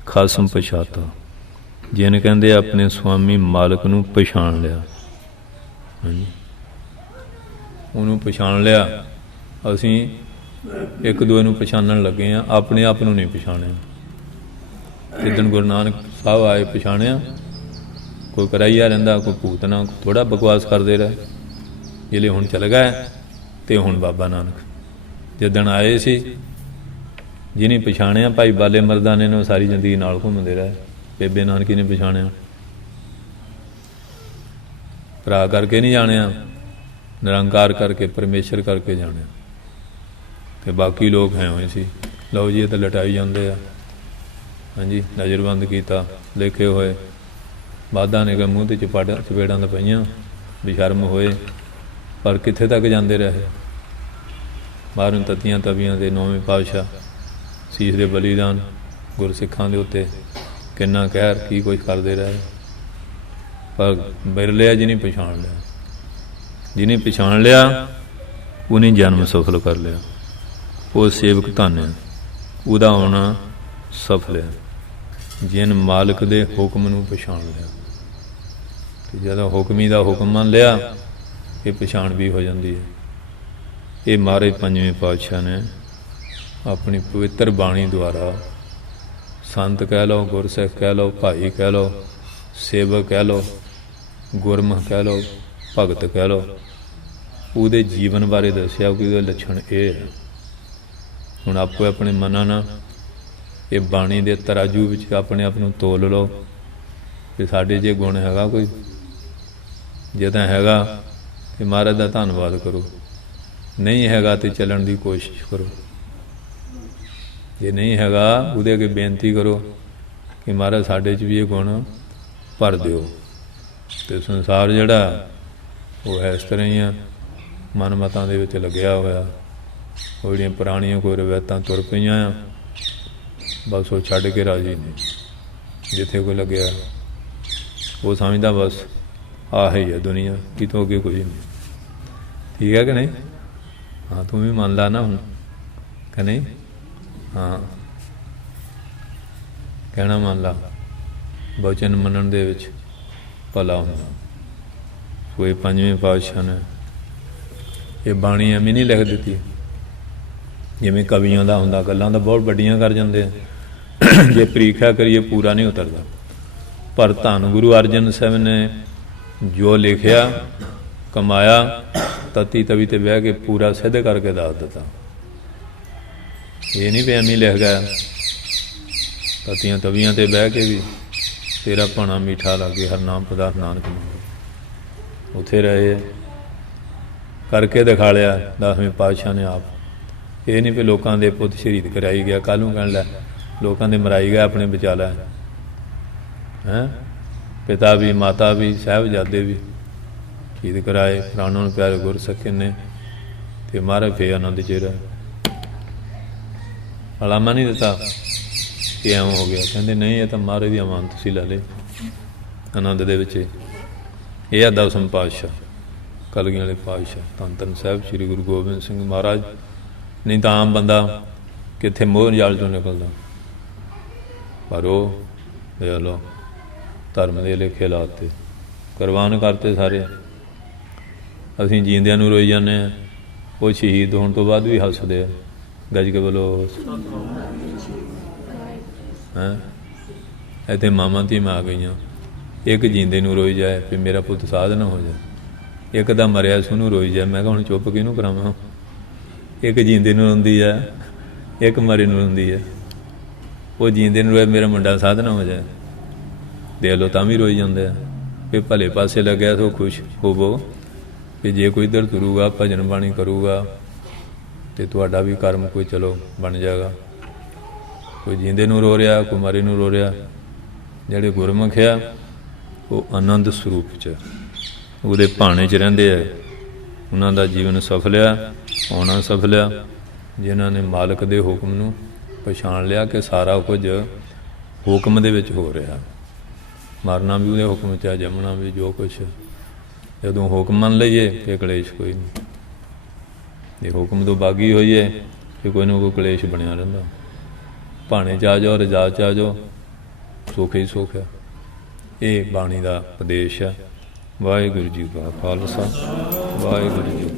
ਖਾਸਮ ਪਛਾਤਾ, ਜਿਨ ਕਹਿੰਦੇ ਆਪਣੇ ਸੁਆਮੀ ਮਾਲਕ ਨੂੰ ਪਛਾਣ ਲਿਆ। ਹਾਂਜੀ, ਉਹਨੂੰ ਪਛਾਣ ਲਿਆ। ਅਸੀਂ ਇੱਕ ਦੂਏ ਨੂੰ ਪਛਾਣਨ ਲੱਗੇ ਹਾਂ, ਆਪਣੇ ਆਪ ਨੂੰ ਨਹੀਂ ਪਛਾਣਿਆ। ਜਿੱਦਣ ਗੁਰੂ ਨਾਨਕ ਸਾਹਿਬ ਆਏ ਪਛਾਣਿਆ। ਕੋਈ ਕਰਾਈਆ ਰਹਿੰਦਾ, ਕੋਈ ਭੂਤਨਾ, ਥੋੜ੍ਹਾ ਬਕਵਾਸ ਕਰਦੇ ਰਹੇ। ਜਿਹੜੇ ਹੁਣ ਚਲ ਗਏ ਅਤੇ ਹੁਣ ਬਾਬਾ ਨਾਨਕ ਜਿੱਦਣ ਆਏ ਸੀ, ਜਿਹਨੇ ਪਛਾਣਿਆ ਭਾਈ ਬਾਲੇ ਮਰਦਾਨੇ ਨੂੰ ਸਾਰੀ ਜ਼ਿੰਦਗੀ ਨਾਲ ਘੁੰਮਦੇ ਰਹੇ। ਬੇਬੇ ਨਾਨਕੀ ਨੇ ਪਛਾਣਿਆ, ਭਰਾ ਕਰਕੇ ਨਹੀਂ ਜਾਣਿਆ, ਨਿਰੰਕਾਰ ਕਰਕੇ, ਪਰਮੇਸ਼ਰ ਕਰਕੇ ਜਾਣਿਆ। ਅਤੇ ਬਾਕੀ ਲੋਕ ਹੈ ਹੋਏ ਸੀ, ਲਓ ਜੀ ਇਹ ਤਾਂ ਲਟਾਈ ਜਾਂਦੇ ਆ। ਹਾਂਜੀ, ਨਜ਼ਰਬੰਦ ਕੀਤਾ, ਲਿਖੇ ਹੋਏ ਬਾਦਾਂ ਨੇ ਮੂੰਹ 'ਤੇ ਚਪੇੜਾਂ ਤਾਂ ਪਈਆਂ, ਬੇਸ਼ਰਮ ਹੋਏ, ਪਰ ਕਿੱਥੇ ਤੱਕ ਜਾਂਦੇ ਰਹੇ। ਬਾਹਰੋਂ ਤੱਤੀਆਂ ਤਵੀਆਂ ਦੇ 9ਵੇਂ ਪਾਤਸ਼ਾਹ, ਸੀਸ ਦੇ ਬਲੀਦਾਨ, ਗੁਰਸਿੱਖਾਂ ਦੇ ਉੱਤੇ ਕਿੰਨਾ ਕਹਿਰ, ਕੀ ਕੁਝ ਕਰਦੇ ਰਹੇ। ਪਰ ਬਿਰਲੇ ਜਿਹਨੇ ਪਛਾਣ ਲਿਆ, ਜਿਹਨੇ ਪਛਾਣ ਲਿਆ ਉਹਨੇ ਜਨਮ ਸਫਲ ਕਰ ਲਿਆ। ਉਹ ਸੇਵਕ ਧੰਨ ਹੈ, ਉਹਦਾ ਆਉਣਾ ਸਫਲ ਹੈ। ਜਿਨ ਮਾਲਕ ਦੇ ਹੁਕਮ ਨੂੰ ਪਛਾਣ ਲਿਆ। ਅਤੇ ਜਦੋਂ ਹੁਕਮੀ ਦਾ ਹੁਕਮ ਮੰਨ ਲਿਆ, ਇਹ ਪਛਾਣ ਵੀ ਹੋ ਜਾਂਦੀ ਹੈ। ਇਹ ਮਹਾਰਾਜ ਪੰਜਵੇਂ ਪਾਤਸ਼ਾਹ ਨੇ ਆਪਣੀ ਪਵਿੱਤਰ ਬਾਣੀ ਦੁਆਰਾ, ਸੰਤ ਕਹਿ ਲਓ, ਗੁਰਸਿੱਖ ਕਹਿ ਲਓ, ਭਾਈ ਕਹਿ ਲਓ, ਸੇਵਕ ਕਹਿ ਲਓ, ਗੁਰਮੁਖ ਕਹਿ ਲਓ, ਭਗਤ ਕਹਿ ਲਓ, ਉਹਦੇ ਜੀਵਨ ਬਾਰੇ ਦੱਸਿਆ ਕਿ ਉਹਦੇ ਲੱਛਣ ਇਹ ਹੈ। ਹੁਣ ਆਪੋ ਆਪਣੇ ਮਨਾਂ ਨਾਲ ਇਹ ਬਾਣੀ ਦੇ ਤਰਾਜੂ ਵਿੱਚ ਆਪਣੇ ਆਪ ਨੂੰ ਤੋਲ ਲਓ ਕਿ ਸਾਡੇ ਜੇ ਗੁਣ ਹੈਗਾ ਕੋਈ, ਜੇ ਤਾਂ ਹੈਗਾ ਤਾਂ ਮਹਾਰਾਜ ਦਾ ਧੰਨਵਾਦ ਕਰੋ, ਨਹੀਂ ਹੈਗਾ ਤਾਂ ਚੱਲਣ ਦੀ ਕੋਸ਼ਿਸ਼ ਕਰੋ। ਜੇ ਨਹੀਂ ਹੈਗਾ ਉਹਦੇ ਅੱਗੇ ਬੇਨਤੀ ਕਰੋ ਕਿ ਮਹਾਰਾਜ ਸਾਡੇ 'ਚ ਵੀ ਇਹ ਗੁਣ ਭਰ ਦਿਓ। ਅਤੇ ਸੰਸਾਰ ਜਿਹੜਾ ਉਹ ਇਸ ਤਰ੍ਹਾਂ ਹੀ ਆ, ਮਨ ਮਤਾਂ ਦੇ ਵਿੱਚ ਲੱਗਿਆ ਹੋਇਆ। ਉਹ ਜਿਹੜੀਆਂ ਪੁਰਾਣੀਆਂ ਕੋਈ ਰਵਾਇਤਾਂ ਤੁਰ ਪਈਆਂ ਆ, ਬਸ ਉਹ ਛੱਡ ਕੇ ਰਾਜੀ ਨੇ। ਜਿੱਥੇ ਕੋਈ ਲੱਗਿਆ ਉਹ ਸਮਝਦਾ ਬਸ ਆਹ ਹੀ ਹੈ ਦੁਨੀਆ, ਕਿਤੋਂ ਅੱਗੇ ਕੁਝ ਨਹੀਂ। ਠੀਕ ਹੈ ਕਿ ਨਹੀਂ? ਹਾਂ, ਤੂੰ ਵੀ ਮੰਨ ਲਾ ਨਾ ਹੁਣ ਕਿ ਨਹੀਂ? ਹਾਂ, ਕਹਿਣਾ ਮੰਨ ਲਾ। ਬਚਨ ਮੰਨਣ ਦੇ ਵਿੱਚ ਭਲਾ ਹੁੰਦਾ। ਕੋਈ ਪੰਜਵੇਂ ਪਾਤਸ਼ਾਹ ਨੇ ਇਹ ਬਾਣੀ ਐਵੇਂ ਨਹੀਂ ਲਿਖ ਦਿੱਤੀ ਜਿਵੇਂ ਕਵੀਆਂ ਦਾ ਹੁੰਦਾ, ਗੱਲਾਂ ਤਾਂ ਬਹੁਤ ਵੱਡੀਆਂ ਕਰ ਜਾਂਦੇ ਆ, ਜੇ ਪ੍ਰੀਖਿਆ ਕਰੀਏ ਪੂਰਾ ਨਹੀਂ ਉਤਰਦਾ। ਪਰ ਧੰਨ ਗੁਰੂ ਅਰਜਨ ਸਾਹਿਬ ਨੇ ਜੋ ਲਿਖਿਆ, ਕਮਾਇਆ, ਤਤੀ ਤਵੀ 'ਤੇ ਬਹਿ ਕੇ ਪੂਰਾ ਸਿੱਧ ਕਰਕੇ ਦੱਸ ਦਿੱਤਾ। ਇਹ ਨਹੀਂ ਵੀ ਐਵੇਂ ਲਿਖ ਗਿਆ, ਤਤੀਆਂ ਤਵੀਆਂ 'ਤੇ ਬਹਿ ਕੇ ਵੀ ਤੇਰਾ ਭਾਣਾ ਮਿੱਠਾ ਲਾਗੇ, ਹਰ ਨਾਮ ਪਦਾਰਥ ਨਾਨਕ ਮੰਗੇ। ਉੱਥੇ ਰਹੇ, ਕਰਕੇ ਦਿਖਾ ਲਿਆ 10ਵੇਂ ਪਾਤਸ਼ਾਹ ਨੇ ਆਪ। ਇਹ ਨਹੀਂ ਵੀ ਲੋਕਾਂ ਦੇ ਪੁੱਤ ਸ਼ਹੀਦ ਕਰਾਈ ਗਿਆ, ਕੱਲ੍ਹ ਨੂੰ ਕਹਿਣ ਲੈ ਲੋਕਾਂ ਦੇ ਮਰਾਈ ਗਿਆ, ਆਪਣੇ ਬਚਾ ਲੈ। ਹੈਂ, ਪਿਤਾ ਵੀ, ਮਾਤਾ ਵੀ, ਸਾਹਿਬਜ਼ਾਦੇ ਵੀ ਸ਼ਹੀਦ ਕਰਾਏ, ਪ੍ਰਾਣਾਂ ਨੂੰ ਪਿਆਰੇ ਗੁਰਸਿੱਖ ਨੇ। ਅਤੇ ਮਹਾਰਾਜ ਫੇਰ ਆਨੰਦ 'ਚ ਰਿਹਾ। ਅਲਾਮਾ ਨਹੀਂ ਦਿੱਤਾ ਕਿ ਐਵੇਂ ਹੋ ਗਿਆ। ਕਹਿੰਦੇ ਨਹੀਂ, ਇਹ ਤਾਂ ਮਹਾਰਾਜ ਦੀ ਅਮਾਨਤ ਸੀ, ਲੈ ਲੈ ਆਨੰਦ ਦੇ ਵਿੱਚ। ਇਹ ਆ 10ਵੇਂ ਪਾਤਸ਼ਾਹ, ਕਲਗੀਆਂ ਵਾਲੇ ਪਾਤਸ਼ਾਹ, ਧੰਨ ਧੰਨ ਸਾਹਿਬ ਸ੍ਰੀ ਗੁਰੂ ਗੋਬਿੰਦ ਸਿੰਘ ਮਹਾਰਾਜ। ਨਹੀਂ ਤਾਂ ਆਮ ਬੰਦਾ ਕਿੱਥੇ ਮੋਹ ਜਾਲ 'ਚੋਂ ਨਿਕਲਦਾ। ਪਰ ਉਹ ਦੇਖ ਲਓ ਧਰਮ ਦੇ ਲੇਖੇ ਲਾਤੇ, ਕੁਰਬਾਨ ਕਰਤੇ ਸਾਰੇ। ਅਸੀਂ ਜੀਂਦਿਆਂ ਨੂੰ ਰੋਈ ਜਾਂਦੇ ਹਾਂ, ਉਹ ਸ਼ਹੀਦ ਹੋਣ ਤੋਂ ਬਾਅਦ ਵੀ ਹੱਸਦੇ ਆ, ਗੱਜ ਕੇ ਬੋਲੋ। ਹੈਂ, ਇੱਥੇ ਮਾਵਾਂ ਧੀਆਂ ਆ ਗਈਆਂ, ਇੱਕ ਜੀਂਦੇ ਨੂੰ ਰੋਈ ਜਾਏ ਵੀ ਮੇਰਾ ਪੁੱਤ ਸਾਧ ਨਾ ਹੋ ਜਾਏ, ਇੱਕ ਦਾ ਮਰਿਆ ਸੋਨੂੰ ਰੋਈ ਜਾਏ। ਮੈਂ ਕਿਹਾ ਹੁਣ ਚੁੱਪ ਕਿਹਨੂੰ ਕਰਾਵਾਂ? ਇੱਕ ਜੀਂਦੇ ਨੂੰ ਰੋਂਦੀ ਹੈ, ਇੱਕ ਮਰੇ ਨੂੰ ਰੋਂਦੀ ਹੈ। ਉਹ ਜੀਂਦੇ ਨੂੰ ਰੋਏ ਮੇਰਾ ਮੁੰਡਾ ਸਾਧ ਨਾ ਹੋ ਜਾਏ, ਦੇਖ ਲਓ ਤਾਂ ਵੀ ਰੋਈ ਜਾਂਦੇ ਆ। ਵੀ ਭਲੇ ਪਾਸੇ ਲੱਗਿਆ ਸੋ ਖੁਸ਼ ਹੋਵੋ ਕਿ ਜੇ ਕੋਈ ਇੱਧਰ ਤੁਰੂਗਾ, ਭਜਨ ਬਾਣੀ ਕਰੂਗਾ ਅਤੇ ਤੁਹਾਡਾ ਵੀ ਕਰਮ ਕੋਈ ਚਲੋ ਬਣ ਜਾਏਗਾ। ਕੋਈ ਜੀਂਦੇ ਨੂੰ ਰੋ ਰਿਹਾ, ਕੋਈ ਮਰੇ ਨੂੰ ਰੋ ਰਿਹਾ। ਜਿਹੜੇ ਗੁਰਮੁਖ ਆ ਉਹ ਆਨੰਦ ਸਰੂਪ 'ਚ ਉਹਦੇ ਭਾਣੇ 'ਚ ਰਹਿੰਦੇ ਆ। ਉਹਨਾਂ ਦਾ ਜੀਵਨ ਸਫਲ ਆ, ਆਉਣਾ ਸਫਲ ਆ। ਜਿਨ੍ਹਾਂ ਨੇ ਮਾਲਕ ਦੇ ਹੁਕਮ ਨੂੰ ਪਛਾਣ ਲਿਆ ਕਿ ਸਾਰਾ ਕੁਝ ਹੁਕਮ ਦੇ ਵਿੱਚ ਹੋ ਰਿਹਾ, ਮਰਨਾ ਵੀ ਉਹਦੇ ਹੁਕਮ 'ਚ ਆ, ਜੰਮਣਾ ਵੀ, ਜੋ ਕੁਛ। ਜਦੋਂ ਹੁਕਮ ਮੰਨ ਲਈਏ ਕਿ ਕਲੇਸ਼ ਕੋਈ ਨਹੀਂ। ਜੇ ਹੁਕਮ ਤੋਂ ਬਾਗੀ ਹੋਈਏ ਕਿ ਕੋਈ ਨਾ ਕੋਈ ਕਲੇਸ਼ ਬਣਿਆ ਰਹਿੰਦਾ। ਭਾਣੇ 'ਚ ਆ ਜਾਓ, ਰਜਾ 'ਚ ਆ ਜਾਓ, ਸੁੱਖ ਹੀ ਸੁੱਖ ਹੈ। ਇਹ ਬਾਣੀ ਦਾ ਉਪਦੇਸ਼ ਹੈ। ਵਾਹਿਗੁਰੂ ਜੀ ਕਾ ਖਾਲਸਾ, ਵਾਹਿਗੁਰੂ ਜੀ